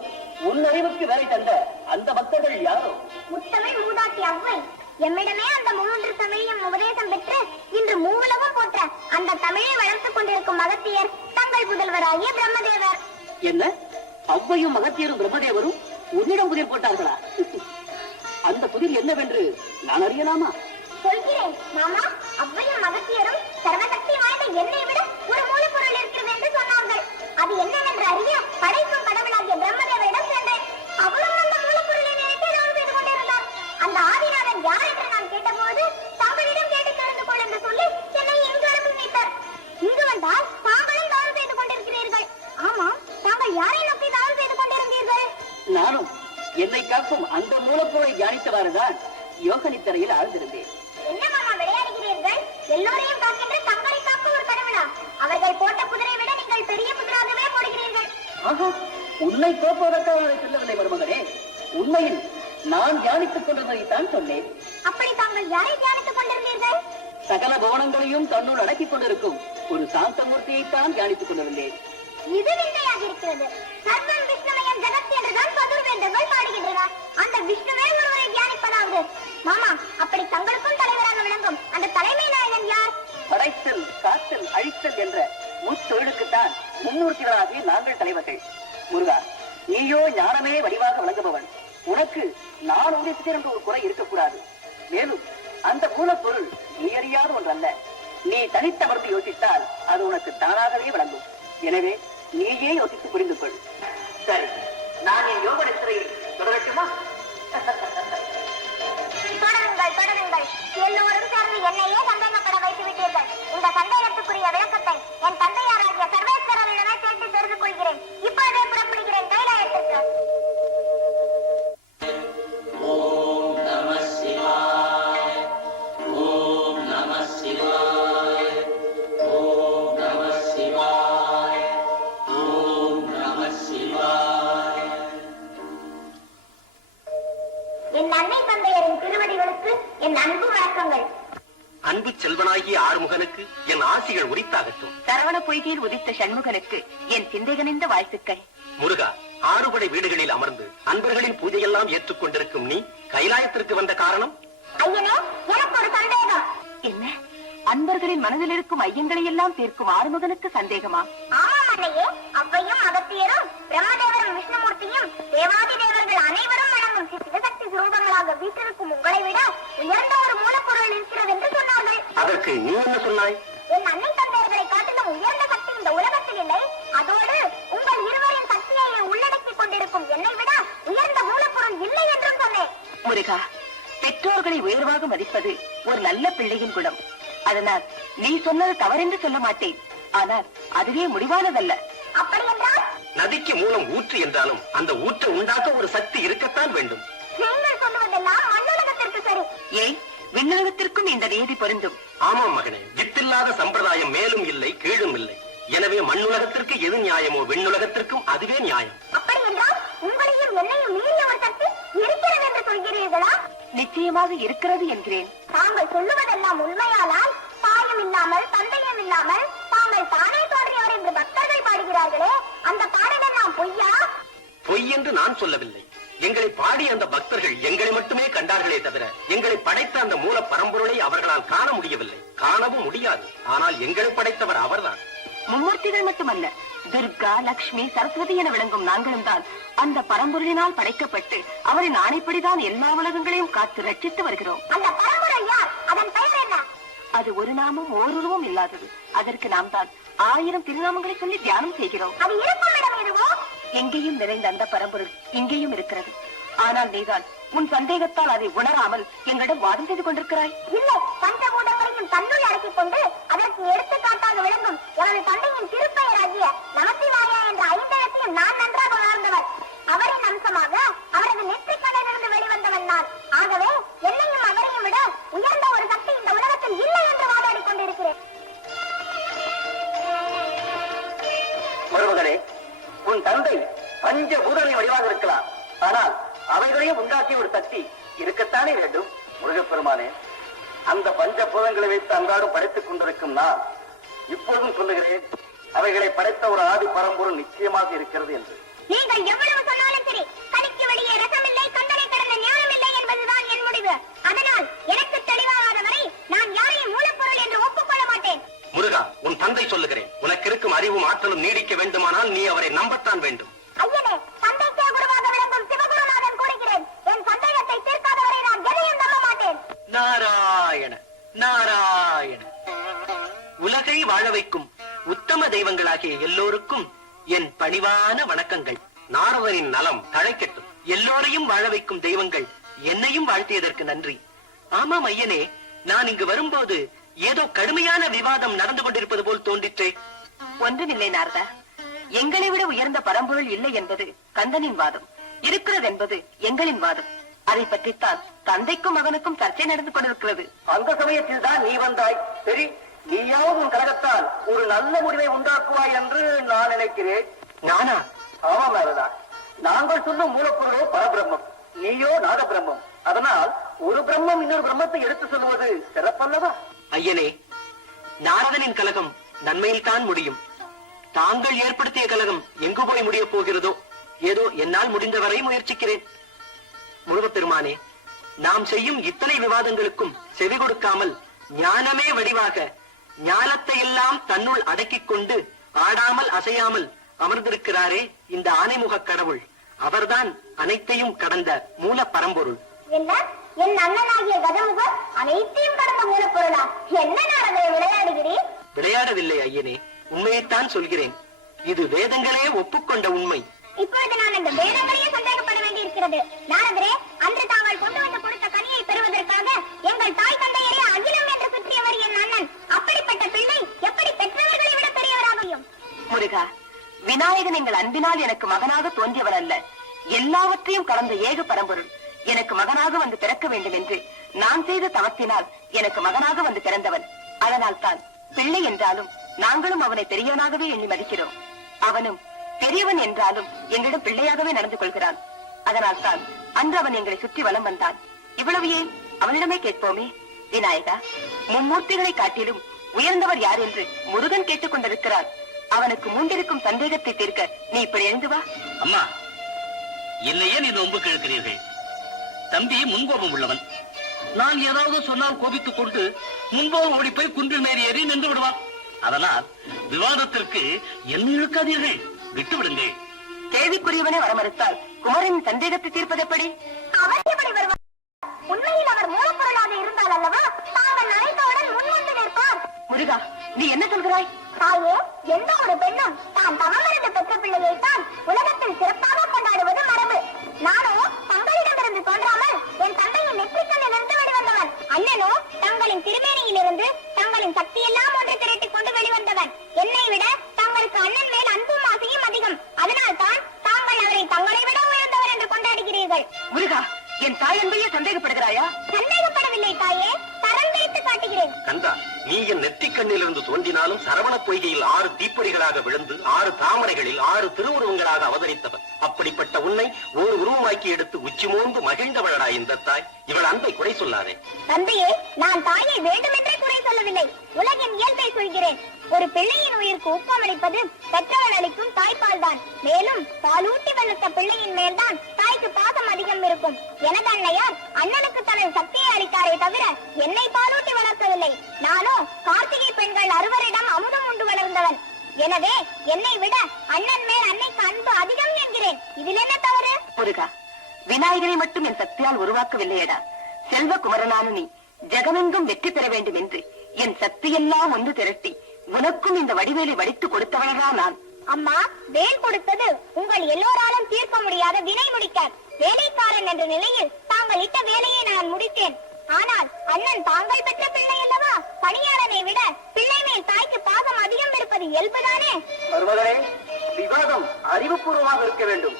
உன் அறிவுக்கு வேலை தந்த அந்த பக்தர்கள் யாரோ? முத்தமிழ் மூதாட்டி அவ்வை எம்மிடமே அந்த 3 தமிழையும் உபதேசம் பெற்று இன்று மூவுலகம் போற்ற அந்த தமிழை வளர்த்துக் கொண்டிருக்கும் அகத்தியர் தங்கள் புதல்வராகிய பிரம்மதேவர். என்ன? அவ்வையும் அகத்தியரும் பிரம்மதேவரும் உன்னிடம் புதிர் போட்டார்களா? அந்த புதிர் என்னவென்று நான் அறியலாமா? சொல்கிறேன் மாமா. அவ்வையும் அகத்தியரும் சர்வசக்தி வாய்ந்த என்னை விட ஒரு மூலப்பொருள் இருக்கிறது என்று சொன்னார்கள். அது என்னவென்று அறிய படைக்கும் கடவுளாகிய பிரம்மதேவரிடம் சென்றேன். என்னை காக்கும் அந்த மூலப்பொருளை தியானித்தவாறுதான் யோக நித்திரையில் ஆழ்ந்திருந்தேன். என்ன மாமா விளையாடுகிறீர்கள்? எல்லோரையும் காக்கின்ற தங்களை காக்க ஒரு கடவுளா? அவர்கள் போட்ட குதிரை விட நீங்கள் பெரிய குதிராகவே போடுகிறீர்கள். ஆஹா, உன்னை தோற்பதற்காக அதை சொல்லவில்லை மருமகனே. உண்மையில் நான் தியானித்துக் கொண்டிருந்ததைத்தான் சொன்னேன். அப்படி தாங்கள் யாரை தியானித்துக் கொண்டிருந்தீர்கள்? சகல பவனங்களையும் தன்னுள் அடக்கிக் கொண்டிருக்கும் ஒரு சாந்தமூர்த்தியைத்தான் தியானித்துக் கொண்டிருந்தேன். இது விந்தையாக இருக்கிறது. சர்வம் விஷ்ணுமயம் ஜெகத் என்றுதான் சதுர்வேதங்கள் பாடுகின்றனர். அந்த விஷ்ணுவே ஒருவரை தியானிப்பதாவது? மாமா, அப்படி தங்களுக்கும் தலைவராக விளங்கும் அந்த தலைமை நாயகன் யார்? படைத்தல், காத்தல், அழித்தல் என்ற முத்தொழிலுக்குத்தான் முன்னூர்த்திகளாகிய நாங்கள் தலைவர்கள். முருகா, நீயோ ஞானமே வடிவாக விளங்குபவன். உனக்கு நான் உரைத்தேன் என்ற ஒரு குறை இருக்கக்கூடாது. மேலும் அந்த மூலப்பொருள் நீ அறியாத ஒன்றல்ல. நீ தனித்தமர்ந்து யோசித்தால் அது உனக்கு தானாகவே விளங்கும். எனவே நீயே யோசித்து புரிந்து கொள். சரி, நான் என் யோக நித்திரையில் தொடரட்டுமா? தொடருங்கள், தொடருங்கள். எல்லோரும் சேர்ந்து என்னையே சந்தேகப்பட வைத்து விட்டீர்கள். இந்த சந்தேகத்துக்குரிய விளக்கத்தை என் தந்தையாராகிய சர்வேஸ்வரரிடமே கேட்டு தெரிந்து கொள்கிறேன். இப்பொழுதே புறப்படுகிறேன் கைலாயத்திற்கு. என் அன்னை தந்தையரின் திருவடிகளுக்கு என் அன்பு வணக்கங்கள். அன்பு செல்வனாகிய ஆறுமுகனுக்கு என் ஆசிகள் உரித்தாகட்டும். சரவண பொய்கையில் உதித்த சண்முகனுக்கு என் சிந்தைகனிந்த வாழ்த்துக்கள். முருகா, ஆறுபடை வீடுகளில் அமர்ந்து அன்பர்களின் பூஜையெல்லாம் ஏற்றுக்கொண்டிருக்கும் நீ கைலாயத்திற்கு வந்த காரணம்? ஐயனே, எனக்கு ஒரு சந்தேகம். என்ன, அன்பர்களின் மனதில் இருக்கும் ஐயங்களை எல்லாம் தீர்க்கும் ஆறுமுகனுக்கு சந்தேகமா? ஆமாம் அன்னையே, அவ்வையும் அகத்தியரும் பிரம்மதேவரும் விஷ்ணுமூர்த்தியும் தேவாதி தேவர்கள் அனைவரும் வணங்கும் சிவசக்தி சுரூபங்களாக வீட்டிற்கும் உங்களை விட உயர்ந்த ஒரு மூலப்பொருள் இருக்கிறது என்று சொன்னார்கள். அதற்கு நீ என்ன சொன்னாய்? என் அன்னை தந்தையர்களை காட்டிலும் உயர்ந்த சக்தி இந்த உலகத்தில் இல்லை. அதோடு உங்கள் இருவரின் சக்தியை உள்ளடக்கிக் கொண்டிருக்கும் என்னை விட உயர்ந்த மூலப்பொருள் இல்லை என்றும் சொன்னேன். முருகா, பெற்றோர்களை உயர்வாக மதிப்பது ஒரு நல்ல பிள்ளையின் குணம். அதனால் நீ சொன்னது தவறென்று சொல்ல மாட்டேன். ஆனால் அதுவே முடிவானதல்ல. அப்படி என்றால்? நதிக்கு மூலம் ஊற்று என்றாலும் அந்த ஊற்றை உண்டாக்க ஒரு சக்தி இருக்கத்தான் வேண்டும். நீங்கள் சொல்லுவதெல்லாம் மண்ணுலகத்திற்கு சரி. ஏன் விண்ணுலகத்திற்கும் இந்த நீதி பொருந்தும்? ஆமாம் மகனே, வித்தில்லாத சம்பிரதாயம் மேலும் இல்லை கீழும் இல்லை. எனவே மண்ணுலகத்திற்கு எது நியாயமோ விண்ணுலகத்திற்கும் அதுவே நியாயம். அப்படி என்றால் உங்களையும் என்னையும் மீறிய ஒரு சக்தி இருக்கிறது என்று சொல்கிறீர்களா? நிச்சயமாக இருக்கிறது என்கிறேன். தாங்கள் சொல்லுவதெல்லாம் உண்மையானால் தாயும் இல்லாமல் தந்தையும் இல்லாமல் தாங்கள் தானே தோன்றியவர் என்று பக்தர்கள் பாடுகிறார்களே, அந்த பாடலெல்லாம் பொய்யா? பொய் என்று நான் சொல்லவில்லை. எங்களை பாடி அந்த பக்தர்கள் எங்களை மட்டுமே கண்டார்களே தவிர எங்களை படைத்த அந்த மூல பரம்பொருளை அவர்களால் காண முடியவில்லை, காணவும் முடியாது. ஆனால் எங்களை படைத்தவர் அவர்தான். மும்மூர்த்திகள் மட்டுமல்ல, துர்கா, லக்ஷ்மி, சரஸ்வதி என விளங்கும் நாங்களும் தான் அந்த பரம்பொருளினால் படைக்கப்பட்டு அவரின் ஆணைப்படிதான் எல்லா உலகங்களையும் காத்து ரட்சித்து வருகிறோம். அந்த பரம்பொருள் யார்? அதன் பெயர் என்ன? அது ஒரு நாமம் ஓருருவம் இல்லாதது. அதற்கு நாம் தான் 1000 திருநாமங்களை சொல்லி தியானம் செய்கிறோம். அது இருக்கும் இடம் எதுவோ? எங்கேயும் நிறைந்த அந்த பரம்பொருள் இங்கேயும் இருக்கிறது. ஆனால் நீதான் உன் சந்தேகத்தால் அதை உணராமல் எங்களிடம் வாதம் செய்து கொண்டிருக்கிறாய். இல்லை, பஞ்சபூதங்களையும் தன்னுள் அடக்கிக் கொண்டு அதற்கு எடுத்துக்காட்டாக விளங்கும் எனது தந்தையின் திருப்பெயராகிய நமசிவாயா என்ற 5 எழுத்தையும் நான் நன்றாக உணர்ந்தவர். அவரின் அம்சமாக அவரது நெற்றிக்கடலிருந்து வெளிவந்தவன் நான். ஆகவே என்னையும் அவரையும் விட உயர்ந்த ஒரு சக்தி இந்த உலகத்தில் இல்லை என்று வாதாடிக் கொண்டிருக்கிறேன். மருமகனே, உன் தந்தை பஞ்ச பூதனை வடிவாக இருக்கலாம். ஆனால் அவைகளையும் உண்டாக்கிய ஒரு சக்தி இருக்கத்தானே வேண்டும். முருகப்பெருமானே, அந்த பஞ்ச பூதங்களை வைத்து அன்றாடம் படைத்துக் கொண்டிருக்கும் நான் இப்பொழுதும் சொல்லுகிறேன், அவைகளை படைத்த ஒரு ஆதி பரம்பொருள் நிச்சயமாக இருக்கிறது என்று. நீங்கள் எவ்வளவு சொன்னாலும் சரி, கனிக்கு வெளியே ரசமில்லை, கண்டனை கடந்த ஞானம் இல்லை என்பதுதான் என் முடிவு. அதனால் எனக்கு தெளிவாகாத வரை நான் யாரையும் மூலப்பொருள் என்று ஒப்புக்கொள்ள மாட்டேன். முருகா, உன் தந்தை சொல்லுகிறேன், உனக்கு இருக்கும் அறிவும் ஆற்றலும் நீடிக்க வேண்டுமானால் நீ அவரை நம்பத்தான் வேண்டும். ஐயனே, தந்தைக்கே குருவாக விளங்கும் சிவகுருநாதன் கூறுகிறேன், என் சந்தேகத்தை தீர்க்காதவரை நான் எதையும் நம்ப மாட்டேன். நாராயண நாராயண. உலகை வாழ வைக்கும் உத்தம தெய்வங்களாகிய எல்லோருக்கும் என் பணிவான வணக்கங்கள். நாரதனின் நலம் தழைக்கட்டும். எல்லோரையும் வாழ வைக்கும் தெய்வங்கள் என்னையும் வாழ்த்தியதற்கு நன்றி. ஆமாம் ஐயனே, நான் இங்கு வரும்போது ஏதோ கடுமையான விவாதம் நடந்து கொண்டிருப்பது போல் தோன்றிற்றே. ஒன்றுமில்லை நாரதா, எங்களை விட உயர்ந்த பரம்பொருள் இல்லை என்பது கந்தனின் வாதம். இருக்கிறது என்பது எங்களின் வாதம். அதை பற்றித்தான் தந்தைக்கும் மகனுக்கும் சர்ச்சை நடந்து கொண்டிருக்கிறது. அந்த சமயத்தில் தான் நீ வந்தாய். சரி, நீயாவது உன் கழகத்தால் ஒரு நல்ல முடிவை உண்டாக்குவாய் என்று நான் நினைக்கிறேன். நானா? ஆமாம் நாரதா. நாங்கள் சொல்லும் மூலப்பொருளோ பரபிரம்மம், நீயோ நாத பிரம்மம். அதனால் ஒரு பிரம்மம் இன்னொரு பிரம்மத்தை எடுத்து சொல்வது சிறப்பல்லவா? ஐயனே, நாரதனின் கலகம் நன்மையில் தான் முடியும். தாங்கள் ஏற்படுத்திய கலகம் எங்கு போய் முடியப் போகிறதோ, ஏதோ என்னால் முடிந்தவரை முயற்சிக்கிறேன். முருகப்பெருமானே, நாம் செய்யும் இத்தனை விவாதங்களுக்கும் செவி கொடுக்காமல் ஞானமே வடிவாக ஞானத்தை எல்லாம் தன்னுள் அடக்கிக் கொண்டு ஆடாமல் அசையாமல் அமர்ந்திருக்கிறாரே இந்த ஆனைமுக கடவுள். அவர்தான் அனைத்தையும் கடந்த மூல பரம்பொருள். என்ன, என் அண்ணனாகிய கஜமுகர் அனைத்தையும் கடந்த மூலப்பொருளா? என்ன நாரதரை விளையாடுகிறேன்? விளையாடவில்லை ஐயனே, உண்மையைத்தான் சொல்கிறேன். இது வேதங்களே ஒப்புக்கொண்ட உண்மை. இப்பொழுது நான் அந்த வேதங்களையே சந்தேகப்பட வேண்டியிருக்கிறது. நாரதரே, அன்று தாங்கள் கொண்டு வந்து கொடுத்த கனியை பெறுவதற்காக எங்கள் தாய் தந்தையரே அகிலம் என்று சுற்றியவர் என் அண்ணன். அப்படிப்பட்ட பிள்ளை எப்படி பெற்றவர்களை விட பெரியவராகும்? முருகா, விநாயகன் எங்கள் அன்பினால் எனக்கு மகனாக தோன்றியவர் அல்ல, எல்லாவற்றையும் கடந்த ஏக பரம்பொருள். எனக்கு மகனாக வந்து பிறக்க வேண்டும் என்று நான் செய்த தவத்தினால் எனக்கு மகனாக வந்து பிறந்தவன். அதனால் தான் பிள்ளை என்றாலும் நாங்களும் அவனை பெரியவனாகவே எண்ணி மதிக்கிறோம். அவனும் பெரியவன் என்றாலும் எங்களிடம் பிள்ளையாகவே நடந்து கொள்கிறான். அதனால் தான் அன்று அவன் எங்களை சுற்றி வலம் வந்தான். இவ்வளவு ஏன் அவனிடமே கேட்போமே. விநாயகா, மும்மூர்த்திகளை காட்டிலும் உயர்ந்தவர் யார் என்று முருகன் கேட்டுக் கொண்டிருக்கிறான். அவனுக்கு மூண்டிருக்கும் சந்தேகத்தை தீர்க்க நீ இப்படி எழுந்து வா. அம்மா, என்னையே நீ நொம்பு கேட்கிறீர்கள். தம்பி முன்கோபம் உள்ளவன். நான் ஏதாவது சொன்னால் கோபித்துக் கொண்டு முன்போல் ஓடி போய் குன்றில் மேறி ஏறி நின்று விடுவான். அதனால் விவாதத்திற்கு என்ன இழுக்காதீர்கள், விட்டு விடுங்கள். கேள்விக்குரியவனே வர மறுத்தால் குமரனின் சந்தேகத்தை தீர்ப்பது எப்படி? உண்மையில் அவர் மூலப்பொருளாக இருந்தால் அல்லவா தாங்கள் அழைத்தவுடன் முன்வந்து நிற்பார். முருகா, நீ என்ன சொல்கிறாய்? தாயே, எந்த ஒரு பெண்ணும் தான் தவமிருந்து பெற்ற பிள்ளையைத்தான் உலகத்தில் சிறப்பாக கொண்டாடுவது மரபு. நானோ தங்களிடமிருந்து தோன்றாமல் என் தந்தையின் நெற்றிக்கண்ணிலிருந்து வெளிவந்தவன். அண்ணனோ தங்களின் திருமேனியிலிருந்து தங்களின் சக்தியெல்லாம் ஒன்று திரட்டிக் கொண்டு வெளிவந்தவன். என்னை விட தங்களுக்கு அண்ணன் மேல் அன்பும் ஆசையும் அதிகம். அதனால் தான் தாங்கள் அவரை தங்களை விட உயர்ந்தவர் என்று கொண்டாடுகிறீர்கள். முருகா, என் தாய் அன்பையே சந்தேகப்படுகிறாயா? சந்தேகப்படவில்லை தாயே, தரம் வைத்து காட்டுகிறேன். கந்தா, நீ என் நெற்றிக்கண்ணிலிருந்து தோன்றினாலும் சரவண பொய்கையில் 6 தீப்பொறிகளாக விழுந்து 6 தாமரைகளில் 6 திருவுருவங்களாக அவதரித்தவன். அப்படிப்பட்ட உன்னை ஒரு உருவமாக்கி எடுத்து உச்சி மோந்து மகிழ்ந்தவளடா இந்த தாய். இவள் அன்பை குறை சொல்லாதே. தந்தையே, நான் தாயை வேண்டுமென்றே குறை சொல்லவில்லை, உலகின் இயல்பை சொல்கிறேன். ஒரு பிள்ளையின் உயிருக்கு ஊக்கமளிப்பது பெற்றவள் அளிக்கும் தாய்ப்பால் தான். மேலும் பாலூட்டி வளர்த்த பிள்ளையின் மேல்தான் தாய்க்கு பாசம் அதிகம் இருக்கும். எனது அன்னையார் அண்ணனுக்கு தனது சக்தியை அளித்தாரே தவிர என்னை பாலூட்டி வளர்க்கவில்லை. நானோ கார்த்திகை பெண்கள் 6வரிடம் அமுதம் உண்டு வளர்ந்தவன். எனவே என்னை விட அண்ணன் மேல் அன்னைக்கு அன்பு அதிகம் என்கிறேன். இதில் என்ன தவறு? முருகா, விநாயகரை மட்டும் என் சக்தியால் உருவாக்கவில்லையடா. செல்வ குமரனான நீ ஜெகமெங்கும் வெற்றி பெற வேண்டும் என்று என் சக்தியெல்லாம் ஒன்று திரட்டி உனக்கும் இந்த வடிவேலை வடித்து கொடுத்தவளா நான். அம்மா, வேல் கொடுத்தது உங்கள் எல்லோராலும் தீர்க்க முடியாத வினை முடிக்க வேலைக்காரன் என்ற நிலையில் தாங்கள் இட்ட வேலையை நான் முடித்தேன். ஆனால் அண்ணன் தாங்கள் பெற்ற பிள்ளை அல்லவா? பணியாளனை விட பிள்ளை மேல் தாய்க்கு பாசம் அதிகம் இருப்பது இயல்புதானே? மருமகளே, விவாதம் அறிவுபூர்வமாக இருக்க வேண்டும்.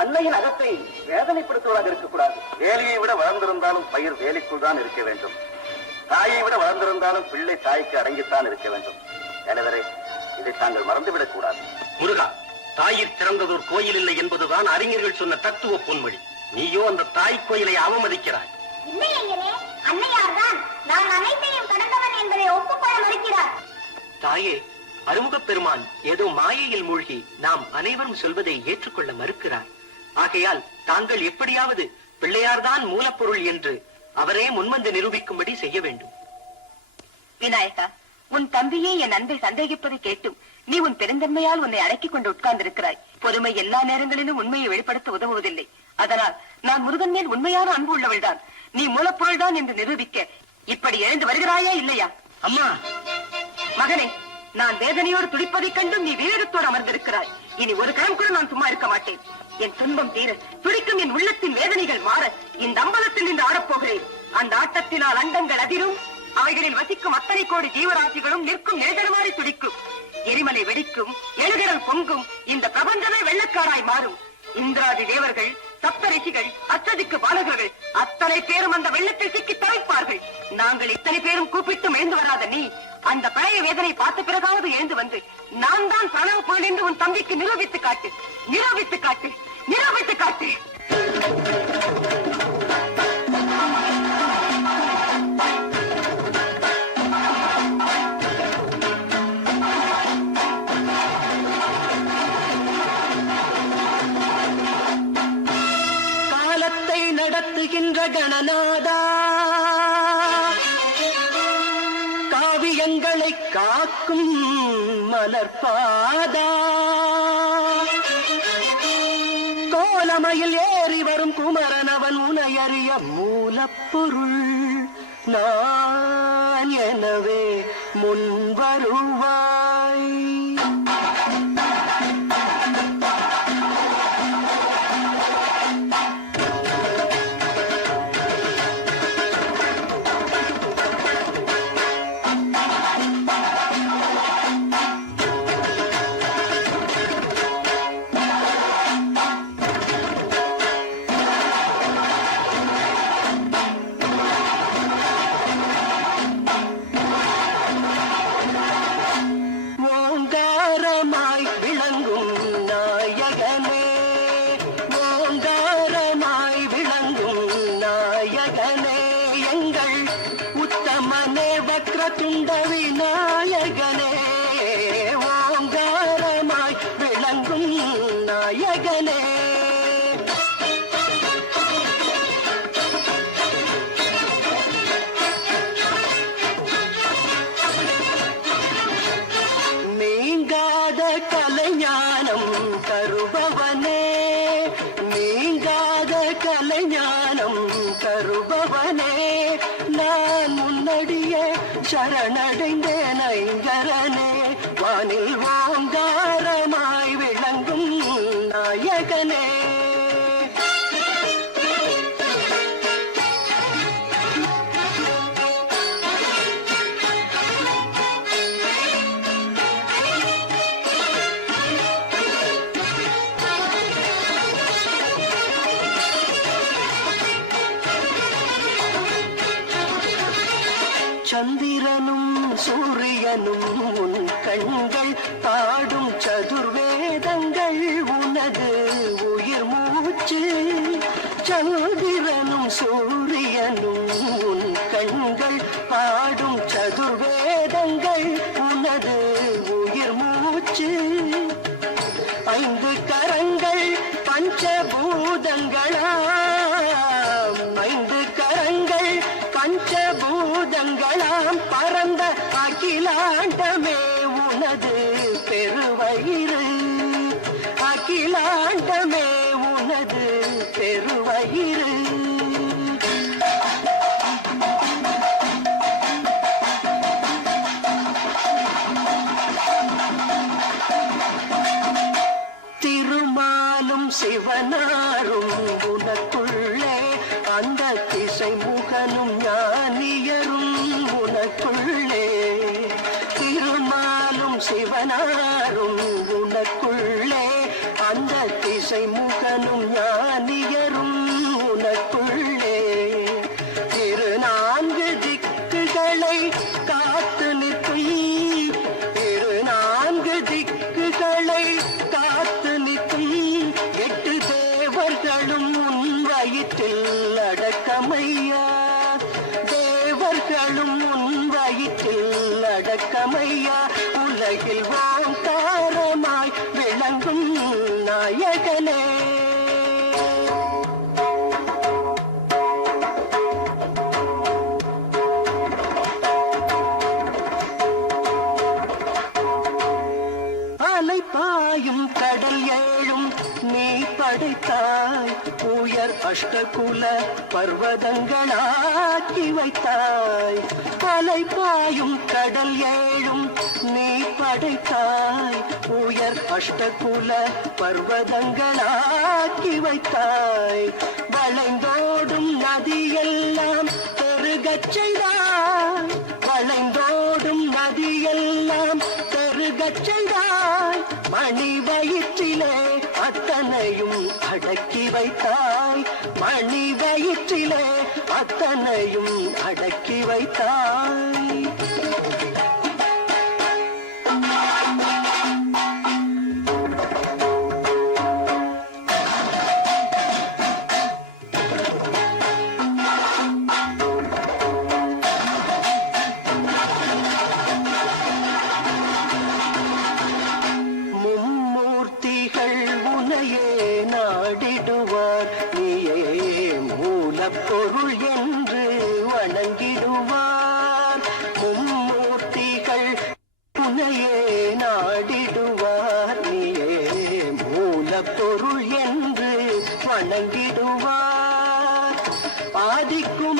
அன்னையின் அகத்தை வேதனைப்படுத்துவதாக இருக்கக்கூடாது. வேலையை விட வளர்ந்திருந்தாலும் பயிர் வேலைக்குள் தான் இருக்க வேண்டும். தாயை விட வளர்ந்திருந்தாலும் பிள்ளை தாய்க்கு அடங்கித்தான் இருக்க வேண்டும். எனவே இதை தாங்கள் மறந்துவிடக் கூடாது. முருகா, தாயிற் சிறந்ததோர் கோயில் இல்லை என்பதுதான் அறிஞர்கள் சொன்ன தத்துவ பொன்மொழி. நீயோ அந்த தாய் கோயிலை அவமதிக்கிறாய். இல்லை ஐயனே, அன்னையார்தான் நான் அனைத்தையும் கடந்தவன் என்பதை ஒப்புக்கொள்ள மறுக்கிறார். தாயே, அருமுகப் பெருமான் ஏதோ மாயையில் மூழ்கி நாம் அனைவரும் சொல்வதை ஏற்றுக்கொள்ள மறுக்கிறார். ஆகையால் தாங்கள் எப்படியாவது பிள்ளையார்தான் மூலப்பொருள் என்று அவரே முன்வந்து நிரூபிக்கும்படி செய்ய வேண்டும். விநாயகா, உன் தம்பியே என் அன்பை சந்தேகிப்பதை கேட்டும் நீ உன் பெருந்தன்மையால் உன்னை அடக்கிக் கொண்டு உட்கார்ந்திருக்கிறாய். பொறுமை எல்லா நேரங்களிலும் உண்மையை வெளிப்படுத்த உதவுவதில்லை. அதனால் நான் முருகன் மேல் உண்மையான அன்பு உள்ளவள்தான், நீ மூலப்பொருள் தான் என்று நிரூபிக்க இப்படி எழுந்து வருகிறாயா இல்லையா? அம்மா, மகனே, நான் வேதனையோடு துடிப்பதைக் கண்டும் நீ வீரத்தோடு அமர்ந்திருக்கிறாய். இனி ஒரு கணம் கூட நான் சும்மா இருக்க மாட்டேன். என் துன்பம் தீர, துடிக்கும் என் உள்ளத்தின் வேதனைகள் மாற இந்த அம்பலத்தில் நின்று ஆடப்போகிறேன். அந்த ஆட்டத்தினால் அண்டங்கள் அதிரும், அவைகளில் வசிக்கும் அத்தனை கோடி ஜீவராசிகளும் நிற்கும் நிழல்மாறி துடிக்கும். எரிமலை வெடிக்கும், எழுகடல் பொங்கும், இந்த பிரபஞ்சமே வெள்ளக்காடாய் மாறும். இந்திராதி தேவர்கள் சப்தரிஷிகள், அஷ்டதிக்கு பாலகர்கள் அத்தனை பேரும் அந்த வெள்ளத்தில் சிக்கி தவிப்பார்கள். நாங்கள் இத்தனை பேரும் கூப்பிட்டு எழுந்து வராத நீ அந்த பழைய வேதனை பார்த்த பிறகாவது எழுந்து வந்து நான் தான் பிரணவ பொருள் என்று உன் தம்பிக்கு நிரூபித்து காட்டு, நிரூபித்து காட்டு, நிரூபித்து காட்டு. நடத்துகின்ற கணநாதா, காவியங்களை காக்கும் மலர்பாதா, கோலமையில் ஏறி வரும் குமரனவன் உனையறிய மூலப்பொருள் நான் எனவே முன் வருவாய். துண்ட விநாயகனே, ஓங்காரமாய் விளங்கும் நாயகனே. நீங்காத கலைஞானம் தருபவனே, நீங்காத கலைஞானம் தருபவனே, நான் முன்னடியே சரணடைந்தேன் ஐங்கரனே, வானில் ஓங்காரமாய் விளங்கும் நாயகனே. சந்திரனும் சூரியனும் உன் கண்கள் பாடும் சதுர்வேதங்கள் உனது உயிர் மூச்சு. சந்திரனும் சூரியனும் உன் கண்கள் பாடும் சதுர்வேதங்கள் உனது உயிர் மூச்சு. ஐந்து கரங்கள் பஞ்சபூதங்களாம், ஐந்து கரங்கள் பஞ்சபூதங்களாம் பரந்த அகிலாண்டமே உனது பெருவயிறு, அகிலாண்டமே உனது பெருவயிறு. திருமாலும் சிவனாரும் உனக்குள்ளே, அந்த திசை முகனும் ஞானியரும் உனக்குள்ளே. திருமாலும் சிவனாரும் உனக்குள்ளே, அந்த திசை முகனும் ஞானியரும் உனக்குள்ளே. திரு நான்கு திக்குகளை காத்து நிற்கும், திரு நான்கு திக்குகளை காத்து நிற்கும் எட்டு தேவர்களும் உன் வயிற்றில் அடக்கமையா, தேவர்களும் உன் வயிற்றில் அடக்கமையா. உலகில் ஓங்காரமாய் விளங்கும் நாயகனே. அலைப்பாயும் கடல் ஏழும் நீ படைத்தாய், உயர் அஷ்டகுல பர்வதங்களாக்கி வைத்தாய். அலைப்பாயும் கடல் ஏழும் நீ படைத்தாய், உயர் அஷ்டகுல பர்வதங்களாக்கி வைத்தாய். வளைந்தோடும் நதியெல்லாம் பெருகச் செய்தாய், வளைந்தோடும் நதியெல்லாம் பெருகச் செய்தாய். மணி வயிற்றிலே அத்தனை அத்தனையும் அடக்கி வைத்தாய், மணி வயிற்றிலே அத்தனையும் அடக்கி வைத்தாய். பொருள் என்று வணங்கிடுவார். மும்மூர்த்திகள் உன்னையே நாடிடுவார். நீயே மூலப்பொருள் என்று வணங்கிடுவார். ஆதிக்கும்